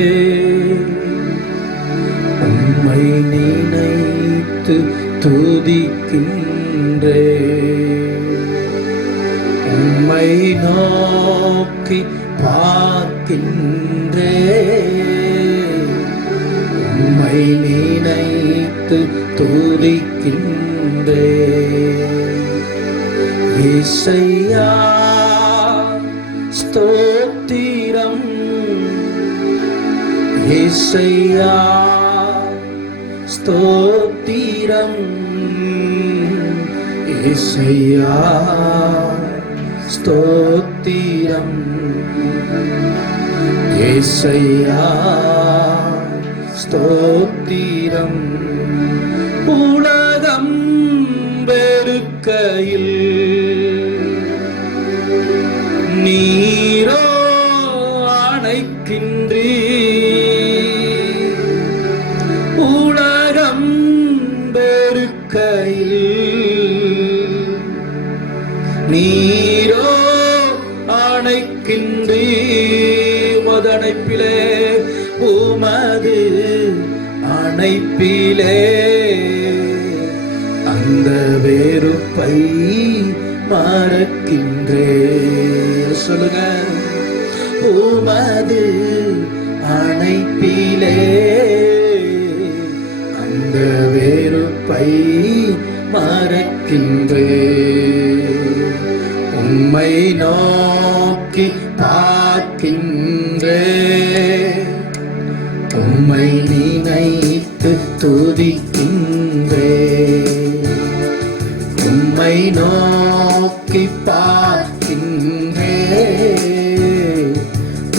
உம்மை நினைத்து துதிக்கின்றே. உம்மை நோக்கி பார்க்கின்றே, உம்மை நினைத்து துதிக்கின்றே. இயேசையா ஸ்தோத்திரம், இயேசையா ஸ்தோத்திரம், இயேசையா ஸ்தோத்திரம், இயேசையா ஸ்தோத்திரம். உலகம் வெறுக்கையில் நீரோ அணைக்கின்றீர். உலகம் வெறுக்கையில் நீரோ அணைக்கின்றீர். மதனைப்பிலே உமது அணைப்பிலே அந்த வெறுப்பை மறக்கின்றே. சொல்லுங்க, உமது அணைப்பிலே அந்த வெறுப்பை பொறுப்பை மறக்கின்றேன். உம்மை நோக்கி பார்க்கின்றேன், உம்மை நினைத்து துதிக்கின்றேன். உம்மை நோக்கி பார்க்கின்றேன்,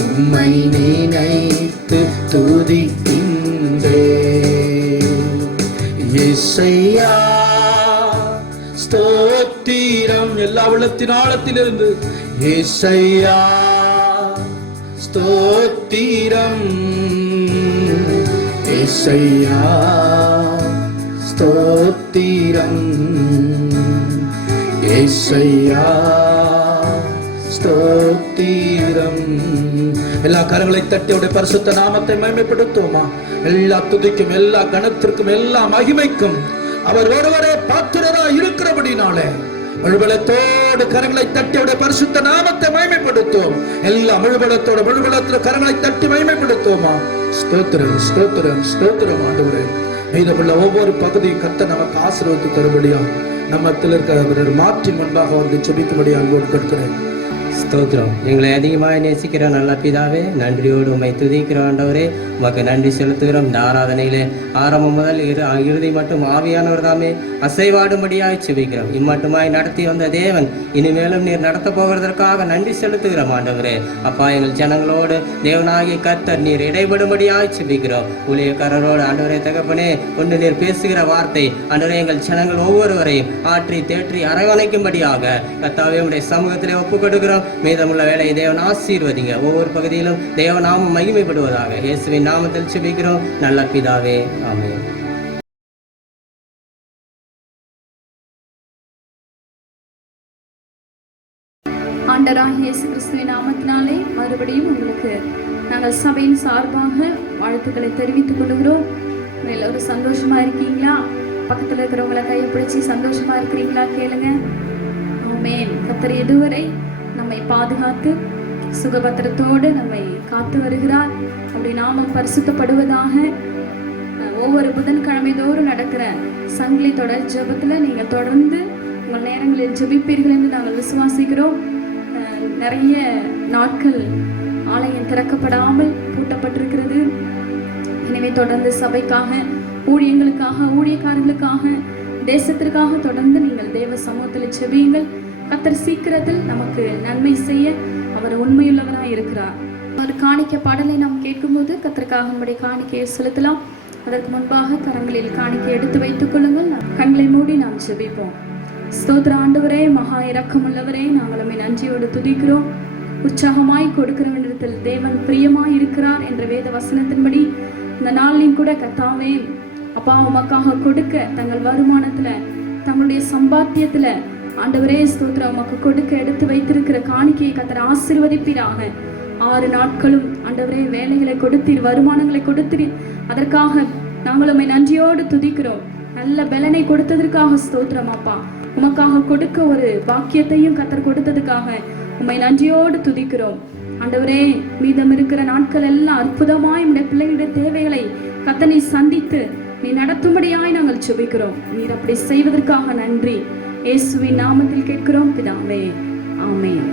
உம்மை நினைத்து துதிக்கின்றேன். இயேசையா ஸ்தோத்திரம், எல்லா உள்ளத்தின் ஆழத்திலிருந்து இயேசையா ஸ்தோத்திரம், இயேசையா ஸ்தோத்திரம், இயேசையா ஸ்தோத்திரம். எல்லா கரங்களை தட்டி அவருடைய பரிசுத்த நாமத்தை மகிமைப்படுத்துவோமா? எல்லா துதிக்கும், எல்லா கணத்திற்கும், எல்லா மகிமைக்கும் அவர் ஒருவரே பாத்திரரா இருக்கிறபடினாலே முழுபலத்தோடு கரங்களை தட்டி அவருடைய பரிசுத்த நாமத்தை மகிமைப்படுத்துவோம். எல்லா முழுபலத்தோடு கரங்களை தட்டி மகிமைப்படுத்துவோமா? ஸ்தோத்திரம், ஸ்தோத்திரம், ஸ்தோத்திரம். ஆண்டவரே, மீதமுள்ள ஒவ்வொரு பகுதியும் கர்த்தர் நமக்கு ஆசீர்வதித்து தரும்படியா நம்மத்தில் இருக்கிற மாற்றி முன்பாக வந்து ஜெபிக்கும்படி அன்போடு கேட்கிறேன். ஸ்தோத்திரம். எங்களை அதிகமாக நேசிக்கிற நல்ல பிதாவே, நன்றியோடு உம்மை துதிக்கிறோம். ஆண்டவரே, உமக்கு நன்றி செலுத்துகிறோம். இந்த ஆராதனையிலே ஆரம்பம் முதல் இறுதி மட்டும் ஆவியானவர் தாமே அசைவாடும்படியாய் செபிக்கிறோம். இம்மட்டுமாய் நடத்தி வந்த தேவன் இனிமேலும் நீர் நடத்த போகிறதற்காக நன்றி செலுத்துகிறோம். ஆண்டவரே, அப்பா, எங்கள் ஜனங்களோடு தேவனாகிய கர்த்தர் நீர் இடைபடும்படியாய் செபிக்கிறோம். ஊழியக்காரரோடு ஆண்டவரே தகப்பனே, ஒன்று நீர் பேசுகிற வார்த்தை ஆண்டவரே எங்கள் ஜனங்கள் ஒவ்வொருவரையும் ஆற்றி தேற்றி அரவணைக்கும்படியாக கர்த்தாவே உம்முடைய சமூகத்திலே ஒப்புக் கொடுக்கிறோம். மீதமுள்ள வேலையை தேவன் ஆசீர்வதிங்க. ஒவ்வொரு பகுதியிலும் தேவநாமம் மகிமைப்படுவதாக இயேசுவின் நாமத்தில் ஜெபிக்கிறோம் நல்ல பிதாவே, ஆமென். ஆண்டவராகிய இயேசு கிறிஸ்துவின் நாமத்தினாலே மறுபடியும் உங்களுக்கு நாங்கள் சபையின் சார்பாக வாழ்த்துக்களை தெரிவித்துக் கொள்கிறோம். எல்லோரும் சந்தோஷமா இருக்கீங்களா? பக்கத்தில் இருக்கிறவங்களை கையை பிடிச்சி சந்தோஷமா இருக்கிறீங்களா கேளுங்க. ஆமென். கர்த்தர் இதுவரை நம்மை பாதுகாத்து சுகபத்திரத்தோடு நம்மை காத்து வருகிறார். அப்படி நாமம் பரிசுத்தப்படுவதாக. ஒவ்வொரு புதன்கிழமை தோறும் நடக்கிற சங்கிலி தொடர் ஜெபத்தில் நீங்கள் தொடர்ந்து உங்கள் நேரங்களில் ஜெபிப்பீர்கள் என்று நாங்கள் விசுவாசிக்கிறோம். நிறைய நாட்கள் ஆலயம் திறக்கப்படாமல் பூட்டப்பட்டிருக்கிறது. எனவே தொடர்ந்து சபைக்காக, ஊழியங்களுக்காக, ஊழியக்காரர்களுக்காக, தேசத்திற்காக தொடர்ந்து நீங்கள் தேவ சமூகத்தில் ஜெபியுங்கள். கர்த்தர் சீக்கிரத்தில் நமக்கு நன்மை செய்ய அவர் உண்மையுள்ளவராய் இருக்கிறார். ஒரு காணிக்கை பாடலை நாம் கேட்கும்போது கர்த்தருக்காக நம்முடைய காணிக்கையை செலுத்தலாம். அதற்கு முன்பாக கரங்களில் காணிக்கை எடுத்து வைத்துக் கொள்ளுங்கள். கண்களை மூடி நாம் ஜெபிப்போம். ஸ்தோத்திர ஆண்டவரே, மகா இரக்கமுள்ளவரே, நாங்கள் உம்மை நன்றியோடு துதிக்கிறோம். உற்சாகமாய் கொடுக்கிறவனிடத்தில் தேவன் பிரியமாய் இருக்கிறார் என்ற வேத வசனத்தின்படி இந்த நாளிலும் கூட கர்த்தாவே அப்பா உமக்காக கொடுக்க தங்கள் வருமானத்துல, தங்களுடைய சம்பாத்தியத்துல ஆண்டவரே ஸ்தோத்திரம் உமக்கு கொடுக்க எடுத்து வைத்திருக்கிற காணிக்கையை கர்த்தர் ஆசீர்வதிப்பீராக. 6 நாட்களும் ஆண்டவரே வேலைகளை கொடுத்தீர், வருமானங்களை கொடுத்தீர். அதற்காக நாங்கள் உம்மை நன்றியோடு துதிக்கிறோம். நல்ல பலனை கொடுத்ததற்காக ஸ்தோத்திரம் அப்பா. உமக்காக கொடுக்க ஒரு பாக்கியத்தையும் கர்த்தர் கொடுத்ததுக்காக உம்மை நன்றியோடு துதிக்கிறோம். ஆண்டவரே, மீதம் இருக்கிற நாட்கள் எல்லாம் அற்புதமாய் உம்முடைய பிள்ளைகளுடைய தேவைகளை கர்த்தர் நீ சந்தித்து நீ நடத்தும்படியாய் நாங்கள் ஜெபிக்கிறோம். நீர் அப்படி செய்வதற்காக நன்றி. இயேசுவின் நாமத்தில் கேட்கிறோம் பிதாவே, ஆமென்.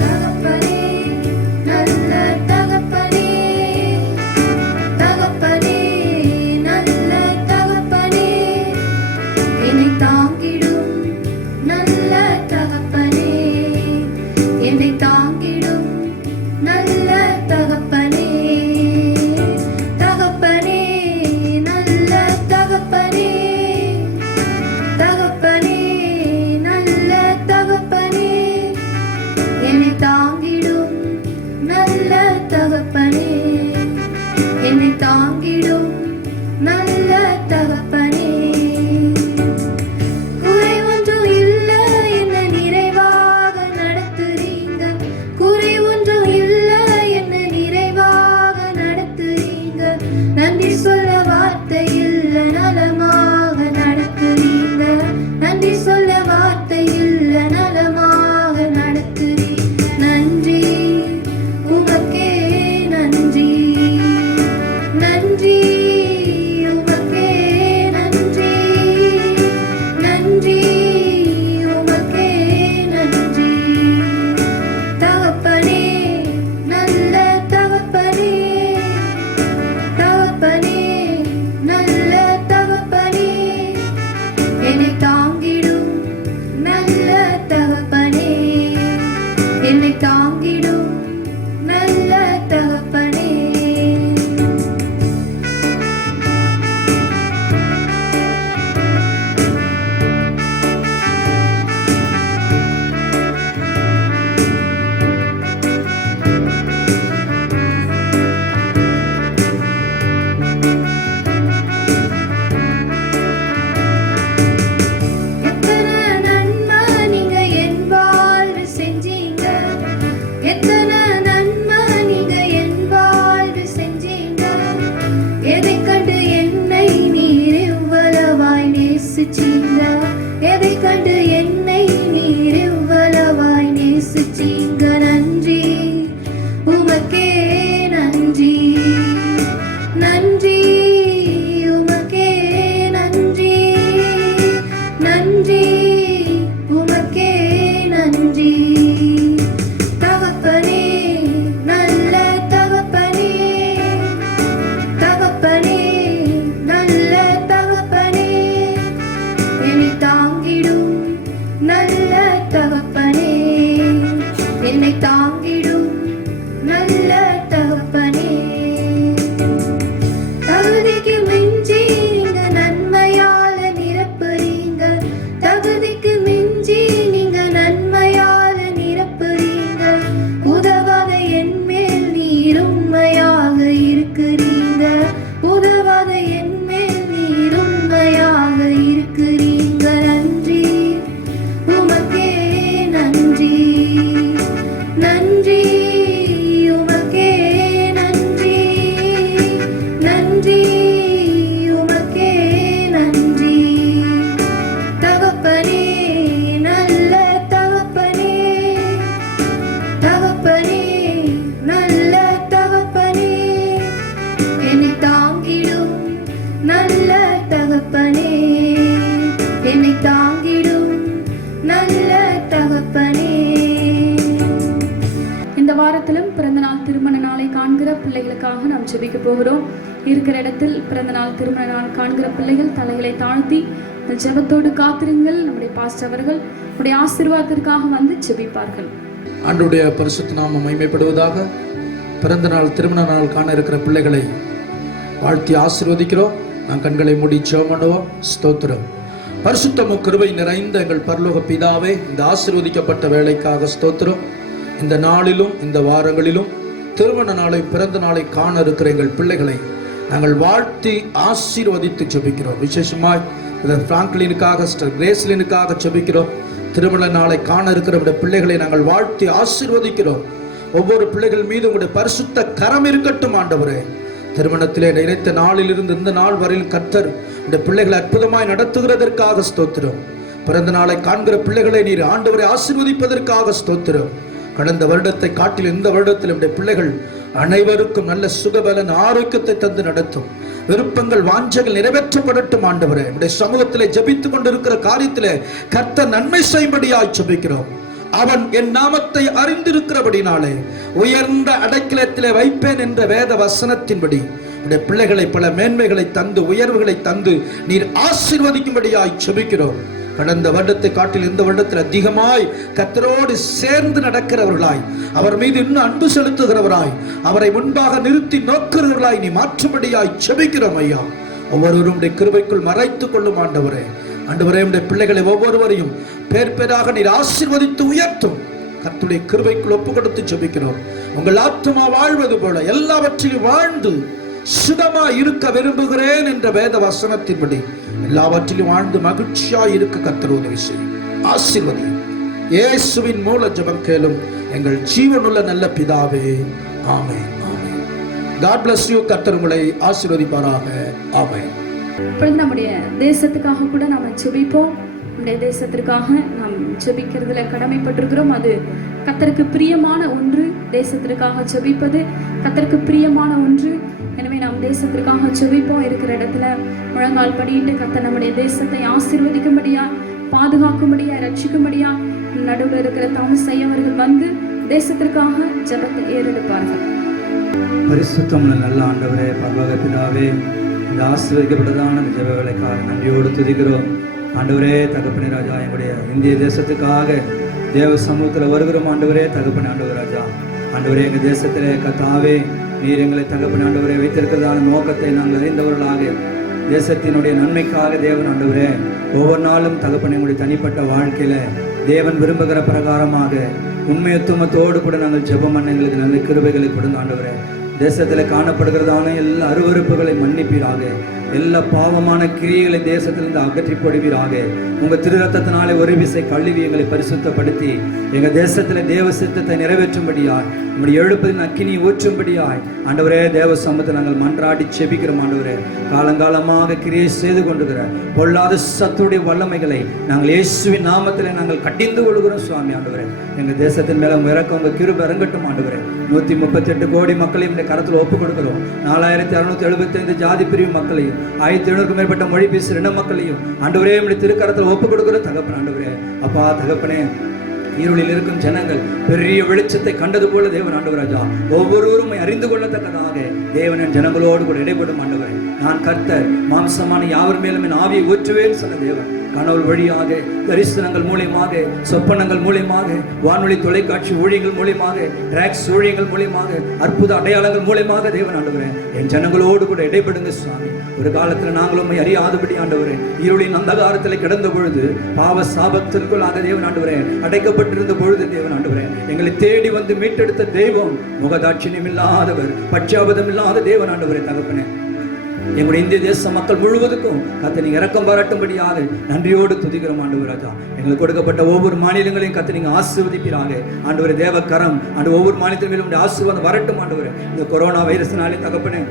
தகப்பனே, நல்ல தகப்பனே, என்னை தாங்கிடும் நல்ல தகப்பனே. எதை கண்டு என்னை நீர் இவ்வளவாய் நேசிச்சீங்க. நன்றி உமக்கே நன்றி, நன்றி உமக்கே நன்றி, நன்றி உமக்கே நன்றி. தகப்பனே நல்ல தகப்பனே, தகப்பனே நல்ல தகப்பனே, என்னை தாங்கிடும் நல்ல தகப்பனே, என்னை தாங்கிடும் நல்ல தகப்பனே. தகுதிக்கு மிஞ்சி நீங்க நன்மையால நிரப்புறீங்க, தகுதிக்கு மிஞ்சி நீங்க நன்மையால நிரப்புறீங்க. உதவாத என் மேல் நீர் உண்மையாக இருக்கிறீங்க, உதவாத என் மேல் நீர் உண்மையாக இருக்கிறீங்க. நன்றி உமக்கே நன்றி, நன்றி உமக்கே நன்றி, நன்றி உமக்கே நன்றி. தகப்பனே நல்ல தகப்பனே, தகப்பனே நல்ல தகப்பனே, என்னை தாங்கிடும் நல்ல தகப்பனே, என்னை தாங்கிடும் நல்ல தகப்பனே. இந்த வாரத்திலும் பிறந்தநாள் திருமண நாளை காண்கிற பிள்ளைகளுக்காக நாம் ஜெபிக்க போகிறோம். இருக்கிற இடத்தில் பிறந்தநாள் திருமண நாள் காண்கிற பிள்ளைகள் தலைகளை தாழ்த்தி ஜெபத்தோடு காத்திருங்கள். நம்முடைய பாஸ்டர் அவர்கள் நம்முடைய ஆசீர்வாதத்திற்காக வந்து ஜெபிப்பார்கள். ஆண்டவருடைய பரிசுத்த நாமம் மகிமைப்படுவதாக. பிறந்த நாள் திருமண நாள் காண இருக்கிற பிள்ளைகளை வாழ்த்தி ஆசீர்வதிக்கிறோம். நாம் கண்களை மூடி ஜெபம் பண்ணுவோம். ஸ்தோத்திரம். பரிசுத்தமும் கிருபை நிறைந்த எங்கள் பரலோக பிதாவே, இந்த ஆசீர்வதிக்கப்பட்ட வேலைக்காக ஸ்தோத்திரம். இந்த நாளிலும் இந்த வாரங்களிலும் திருமண நாளை பிறந்த நாளை காண இருக்கிற எங்கள் பிள்ளைகளை நாங்கள் வாழ்த்தி ஆசீர்வதித்து ஜெபிக்கிறோம். விசேஷமாய் பிராங்க்லினுக்காக, கிரேஸ்லினுக்காக ஜெபிக்கிறோம். திருமண நாளை காண இருக்கிற பிள்ளைகளை நாங்கள் வாழ்த்தி ஆசீர்வதிக்கிறோம். ஒவ்வொரு பிள்ளைகள் மீது உங்களுடைய பரிசுத்த கரம் இருக்கட்டும் ஆண்டவரே. திருமணத்திலே நினைத்த நாளிலிருந்து இந்த நாள் வரையில் கர்த்தர் இந்த பிள்ளைகளை அற்புதமாய் நடத்துகிறதற்காக ஸ்தோத்திரம். பிறந்த நாளை காண்கிற பிள்ளைகளை நீர் ஆண்டவரை ஆசீர்வதிப்பதற்காக ஸ்தோத்திரம். கடந்த வருடத்தை காட்டில் இந்த வருடத்தில் நம்முடைய பிள்ளைகள் அனைவருக்கும் நல்ல சுகபலன் ஆரோக்கியத்தை தந்து நடத்தும். விருப்பங்கள் வாஞ்சைகள் நிறைவேற்றப்படட்டும் ஆண்டவரே. நம்முடைய சமூகத்திலே ஜெபித்துக் கொண்டிருக்கிற காரியத்திலே கர்த்தர் நன்மை செய்யும்படியாய் ஜெபிக்கிறோம். அவன் என் நாமத்தை அறிந்திருக்கிறபடினாலே உயர்ந்த அடைக்கலத்திலே வைப்பேன் என்ற வேத வசனத்தின்படி உடைய பிள்ளைகளை பல மேன்மைகளை தந்து உயர்வுகளை தந்து நீர் ஆசீர்வதிக்கும்படியாய் ஜெபிக்கிறோம். கடந்த வருடத்தை காட்டில் இந்த வருடத்தில் அதிகமாய் கர்த்தரோடு சேர்ந்து நடக்கிறவர்களாய், அவர் மீது இன்னும் அன்பு செலுத்துகிறவராய், அவரை முன்பாக நிறுத்தி நோக்குகிறவர்களாய் நீ மாற்றும்படியாய் ஜெபிக்கிறோம் ஐயா. ஒவ்வொருவருடைய கிருபைக்குள் மறைத்துக் கொள்ளும் ஆண்டவரே. ஆண்டவரே, உடைய பிள்ளைகளை ஒவ்வொருவரையும் பேர் பேராக நீர் ஆசீர்வதித்து உயர்த்தும். கர்த்தருடைய கிருபைக்குள் ஒப்பு கொடுத்து ஜெபிக்கிறோம். உங்கள் ஆத்துமா வாழ்வது போல எல்லாவற்றிலும் வாழ்ந்து சுகமா இருக்க விரும்புகிறேன் என்ற வேத வசனத்தின்படி எல்லாவற்றிலும் வாழ்ந்து மகிழ்ச்சியாய் இருக்க கர்த்தர் உதவி செய்யும். ஆசீர்வதி. இயேசுவின் மூல ஜெபம் கேளும் எங்கள் ஜீவனுள்ள நல்ல பிதாவே. ஆமென், ஆமென். God bless you. கர்த்தர் உங்களை ஆசீர்வதிப்பாராக. ஆமென். இப்பொழுது நம்முடைய தேசத்துக்காக கூட நாம் ஜெபிப்போம். நம்முடைய தேசத்திற்காக நாம் ஜெபிக்கிறதுல கடமைப்பட்டிருக்கிறோம். அது கர்த்தருக்கு பிரியமான ஒன்று. தேசத்திற்காக ஜெபிப்பது கர்த்தருக்கு பிரியமான ஒன்று. எனவே நாம் தேசத்திற்காக ஜெபிப்போம். இருக்கிற இடத்துல முழங்கால் படியிட்டு கர்த்தர் நம்முடைய தேசத்தை ஆசீர்வதிக்கும்படியா, பாதுகாக்கும்படியா, ரட்சிக்கும்படியா நடுவில் இருக்கிற தாமஸ் அவர்கள் வந்து தேசத்திற்காக ஜெபத்தை ஏறெடுப்பார்கள். பரிசுத்தம் நல்ல ஆண்டவரே, பரலோக பிதாவே, இந்த ஆசீர்வதிக்கப்பட்டதான ஜெப வேலைக்காக நன்றியோடு துதிக்கிறோம். ஆண்டவரே, தகப்பனே ராஜா, எங்களுடைய இந்திய தேசத்துக்காக தேவ சமூகத்தில் வருகிறோம் ஆண்டவரே. தகப்பன் ஆண்டவர் ராஜா, ஆண்டவரே எங்கள் தேசத்திலே கத்தாவே நீர் எங்களை தகப்பன் ஆண்டவரை வைத்திருக்கிறதான நோக்கத்தை நாங்கள் அறிந்தவர்களாக தேசத்தினுடைய நன்மைக்காக தேவன் ஆண்டவரே ஒவ்வொரு நாளும் தகப்பன் எங்களுடைய தனிப்பட்ட வாழ்க்கையில தேவன் விரும்புகிற பிரகாரமாக உண்மையுத்தமத்தோடு கூட நாங்கள் ஜெபம் பண்ண எங்களுக்கு நல்ல கிருபைகளை கொடுங்க ஆண்டவரே. தேசத்தில் காணப்படுகிறதான எல்லா அருவருப்புகளை மன்னிப்பீராக, எல்லா பாவமான கிரியைகளை தேசத்திலிருந்து அகற்றி போடுவீராக. உங்கள் திருரத்தத்தினாலே ஒரு விசை கழுவி எங்களை பரிசுத்தப்படுத்தி எங்கள் தேசத்தில் தேவ சித்தத்தை நிறைவேற்றும்படியாய் நம்முடைய எழுப்பதின் அக்கினி ஊற்றும்படியாய் ஆண்டவரே தேவ சமூகத்தை நாங்கள் மன்றாடி செபிக்கிறோம் ஆண்டவரே. காலங்காலமாக கிரியை செய்து கொண்டிருக்கிற பொல்லாத சத்துடைய வல்லமைகளை நாங்கள் இயேசுவின் நாமத்தில் நாங்கள் கட்டிந்து கொள்கிறோம் சுவாமி ஆண்டவரே. எங்கள் தேசத்தின் மேலே இறக்க உங்கள் கிருபை இறங்கட்டும் ஆண்டவரே. 138 கோடி மக்களையும் இந்த கரத்தில் ஒப்புக் கொடுக்கிறோம். 4675 ஜாதி பிரிவு மக்களையும் 1700க்கும் மேற்பட்ட மொழி பேசுகிற இன மக்களையும் ஆண்டவரே நம்முடைய திருக்கரத்தில் ஒப்புக் கொடுக்கிறோம் தகப்பன் ஆண்டவரே. அப்பா தகப்பனே, இருளில் இருக்கும் ஜனங்கள் பெரிய வெளிச்சத்தை கண்டது போல தேவன் ஆண்டவராஜா ஒவ்வொருவரும் அறிந்து கொள்ளத்தக்கதாக தேவனின் ஜனங்களோடு கூட இடைப்படும் ஆண்டவரே. நான் கர்த்தர் மாம்சமான யாவர் மேலும் என் ஆவியை ஊற்றுவேன் சொன்ன தேவன் கனவு வழியாக, தரிசனங்கள் மூலியமாக, சொப்பனங்கள் மூலியமாக, வானொலி தொலைக்காட்சி ஊழியங்கள் மூலியமாக, டிராக்ஸ் ஊழியங்கள் மூலியமாக, அற்புத அடையாளங்கள் மூலியமாக தேவன் ஆண்டவரே என் ஜனங்களோடு கூட இடைப்படுங்க சுவாமி. ஒரு காலத்தில் நாங்களும் அறியாதபடி ஆண்டவரே இருளின் அந்தகாரத்தில் கிடந்த பொழுது பாவ சாபத்திற்குள்ளாக தேவன் ஆண்டவரே அடைக்கப்பட்டிருந்த பொழுது தேவன் ஆண்டவரே எங்களை தேடி வந்து மீட்டெடுத்த தெய்வம், முகதாட்சியம் இல்லாதவர், பட்சாபதம் இல்லாத தேவன் ஆண்டவரே தகப்பனே. எங்களுடைய இந்திய தேச மக்கள் முழுவதுக்கும் கர்த்தர் நீங்க இரக்கம் பாராட்டும்படியாக நன்றியோடு துதிக்கிறோம் ஆண்டவர் ராஜா. எங்களுக்கு கொடுக்கப்பட்ட ஒவ்வொரு மாநிலங்களையும் கர்த்தர் நீங்க ஆசீர்வதிப்பீராக ஆண்டவரே. தேவ கரம் ஆண்டு ஒவ்வொரு மாநிலத்திலும் ஆசீர்வாதம் வரட்டும் ஆண்டவரே. இந்த கொரோனா வைரஸ்னாலே தகப்பனே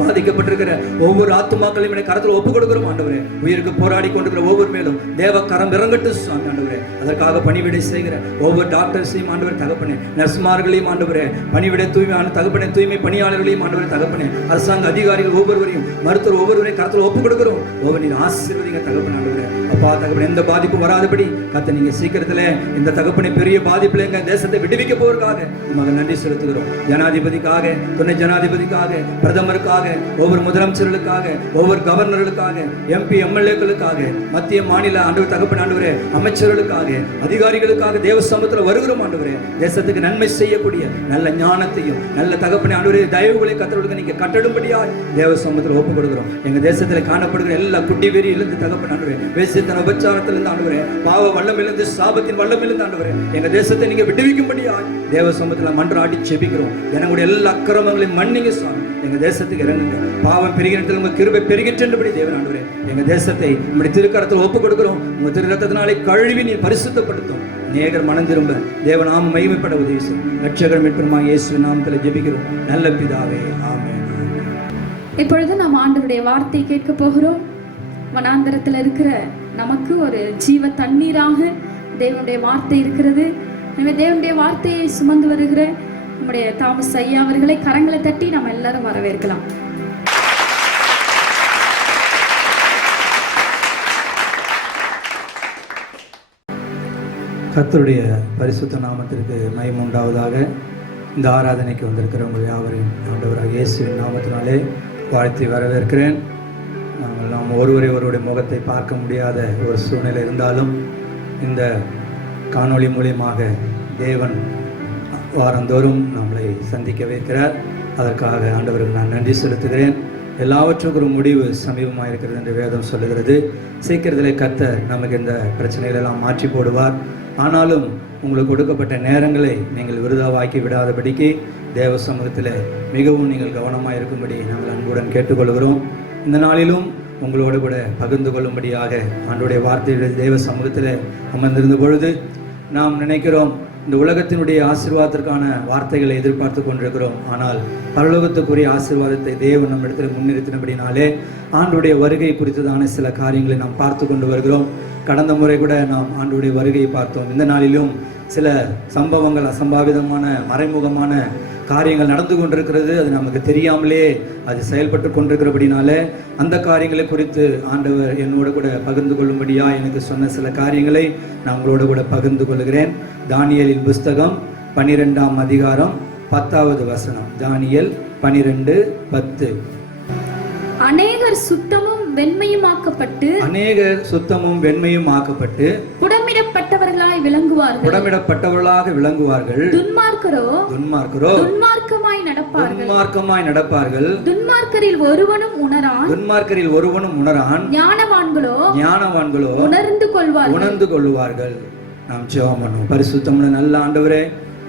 பாதிக்கப்பட்டிருக்கிற ஒவ்வொரு ஆத்துமாக்களையும் கரத்தில் ஒப்புக் கொடுக்கிறோம் ஆண்டவரே. உயிருக்கு போராடி கொண்டிருக்கிற ஒவ்வொரு மேலும் தேவ கரம் இறங்கட்டும் சுவாமி ஆண்டவரே. அதற்காக பணிவிடை செய்கிற ஒவ்வொரு டாக்டர்ஸையும் ஆண்டவர் தகப்பனே, நர்ஸ்மார்களையும் ஆண்டவரே, பணிவிடை தூய்மை தகப்பனே, தூய்மை பணியாளர்களையும் ஆண்டவர் தகப்பனே, அரசாங்க அதிகாரிகள் ஒவ்வொருவரையும், மருத்துவர் ஒவ்வொருவரையும் கரத்தில் ஒப்புக் கொடுக்கிறோம். ஒவ்வொரு நீர் ஆசீர்வதிங்க தகப்பன் ஆண்டவரே. அப்பா தகப்பனே எந்த பாதிப்பு வராதபடி கர்த்தர் நீங்க சீக்கிரத்துல இந்த தகப்பனை பெரிய பாதிப்புல எங்க தேசத்தை விடுவிக்க போவதற்காக நமக்கு நன்றி செலுத்துகிறோம். ஜனாதிபதிக்காக, துணை ஜனாதிபதிக்காக, பிரதமருக்காக, ஒவ்வொரு முதலமைச்சர்களுக்காக, ஒவ்வொரு கவர்னர்களுக்காக, எம்பி எம்எல்ஏக்களுக்காக, மத்திய மாநில ஆண்டவர் தகப்பன் ஆண்டவரே அமைச்சர்களுக்காக, அதிகாரிகளுக்காக தேவ சமூகத்தில் வருகிறோம் ஆண்டவரே. தேசத்துக்கு நன்மை செய்யக்கூடிய நல்ல ஞானத்தையும் நல்ல தகப்பனை ஆண்டவரே தயவுகளை கர்த்தருக்கு நீங்க கட்டடும்படியா தேவ சமூகத்தில் ஒப்புக் கொடுக்கிறோம். எங்க தேசத்தில் காணப்படுகிற எல்லா குட்டி வெறியிலிருந்து தகப்பன் ஆண்டவரே, வேசித்தன உபச்சாரத்திலிருந்து ஆண்டவரே, பாவ வல்லமிலிருந்து, சாபத்தின் வல்லமிலிருந்து ஆண்டவரே எங்க தேசத்தை நீங்க விடுவிக்கும்படியா தேவ சமூகத்தில் மன்றாடி செபிக்கிறோம். எனங்களுடைய எல்லா அக்கிரமங்களையும் மன்னிங்க சுவாமி. எங்க தேசத்துக்கு இறங்குங்க. பாவம் பெருகினத்தில் உங்க கிருபை பெருகின்றபடி தேவன் ஆண்டவரே எங்க தேசத்தை உங்களுடைய திருக்கரத்தில் ஒப்புக் கொடுக்கிறோம். உங்க திருரத்தத்தினாலே கழுவி நீ பரிசுத்தப்படுத்தும். நேகர் மனம் திரும்ப தேவநாமம் மகிமைப்பட உதவி செய்யும். ரட்சகர் மீட்பருமாகிய இயேசுவின் நாமத்தில் ஜெபிக்கிறோம் நல்ல பிதாவே, ஆமென். இப்பொழுது நாம் ஆண்டவருடைய வார்த்தை கேட்க போகிறோம். வனாந்தரத்தில் இருக்கிற நமக்கு ஒரு ஜீவ தண்ணீராக தேவனுடைய வார்த்தை இருக்கிறது. எனவே தேவனுடைய வார்த்தையை சுமந்து வருகிற நம்முடைய தாமஸ் ஐயா அவர்களை கரங்களை தட்டி நாம் எல்லாரும் வரவேற்கலாம். கர்த்தருடைய பரிசுத்த நாமத்திற்கு மகிமை உண்டாவதாக. இந்த ஆராதனைக்கு வந்திருக்கிற உங்கள் யாவரையும் ஆண்டவராக இயேசுவின் நாமத்தினாலே வாழ்த்தி வரவேற்கிறேன். நாம் ஒருவருடைய முகத்தை பார்க்க முடியாத ஒரு சூழ்நிலை இருந்தாலும் இந்த காணொளி மூலியமாக தேவன் வாரந்தோறும் நம்மளை சந்திக்க வைக்கிறார். அதற்காக ஆண்டவருக்கு நான் நன்றி செலுத்துகிறேன். எல்லாவற்றுக்கும் ஒரு முடிவு சமீபமாக இருக்கிறது என்று வேதம் சொல்லுகிறது. சீக்கிரத்திலே கர்த்தர் நமக்கு இந்த பிரச்சனைகளெல்லாம் மாற்றி போடுவார். ஆனாலும் உங்களுக்கு கொடுக்கப்பட்ட நேரங்களை நீங்கள் விருதாவாக்கி விடாதபடிக்கு தேவ சமூகத்தில் மிகவும் நீங்கள் கவனமாக இருக்கும்படி நாங்கள் அன்புடன் கேட்டுக்கொள்கிறோம். இந்த நாளிலும் உங்களோடு கூட பகிர்ந்து கொள்ளும்படியாக ஆண்டவருடைய வார்த்தையுடைய தேவ சமூகத்தில் அமர்ந்திருந்த பொழுது நாம் நினைக்கிறோம் இந்த உலகத்தினுடைய ஆசீர்வாதத்திற்கான வார்த்தைகளை எதிர்பார்த்து கொண்டிருக்கிறோம். ஆனால் பரலோகத்துக்குரிய ஆசீர்வாதத்தை தேவன் நம்ம இடத்துல முன்னிறுத்தினபடினாலே ஆண்டுடைய வருகை குறித்ததான சில காரியங்களை நாம் பார்த்து கொண்டு வருகிறோம். கடந்த முறை கூட நாம் ஆண்டுடைய வருகையை பார்த்தோம். இந்த நாளிலும் சில சம்பவங்கள், அசம்பாவிதமான மறைமுகமான காரியங்கள் நடந்து கொண்டிருக்கிறது. அது நமக்கு தெரியாமலே அது செயல்பட்டு கொண்டிருக்கிறபடினால அந்த காரியங்களை குறித்து ஆண்டவர் என்னோடு கூட பகிர்ந்து கொள்ளும்படியா எனக்கு சொன்ன சில காரியங்களை நான் உங்களோடு கூட பகிர்ந்து கொள்கிறேன். தானியேலின் புஸ்தகம் 12ஆம் அதிகாரம் 10வது வசனம். தானியேல் 12:10. அநேகர் சுத்தமும் வெண்மையுமாக்கப்பட்டு புடமிடப்பட்டவர்களாய் விளங்குவார்கள். புடமிடப்பட்டவர்களாக விளங்குவார்கள். துன்மார்க்கரோ துன்மார்க்கமாய் நடப்பார்கள். துன்மார்க்கரில் ஒருவனும் உணரான். ஞானவான்களோ உணர்ந்து கொள்வார்கள். நாம் ஜெபம் பண்ணுவோம். பரிசுத்தமுள்ள நல்ல ஆண்டவரே,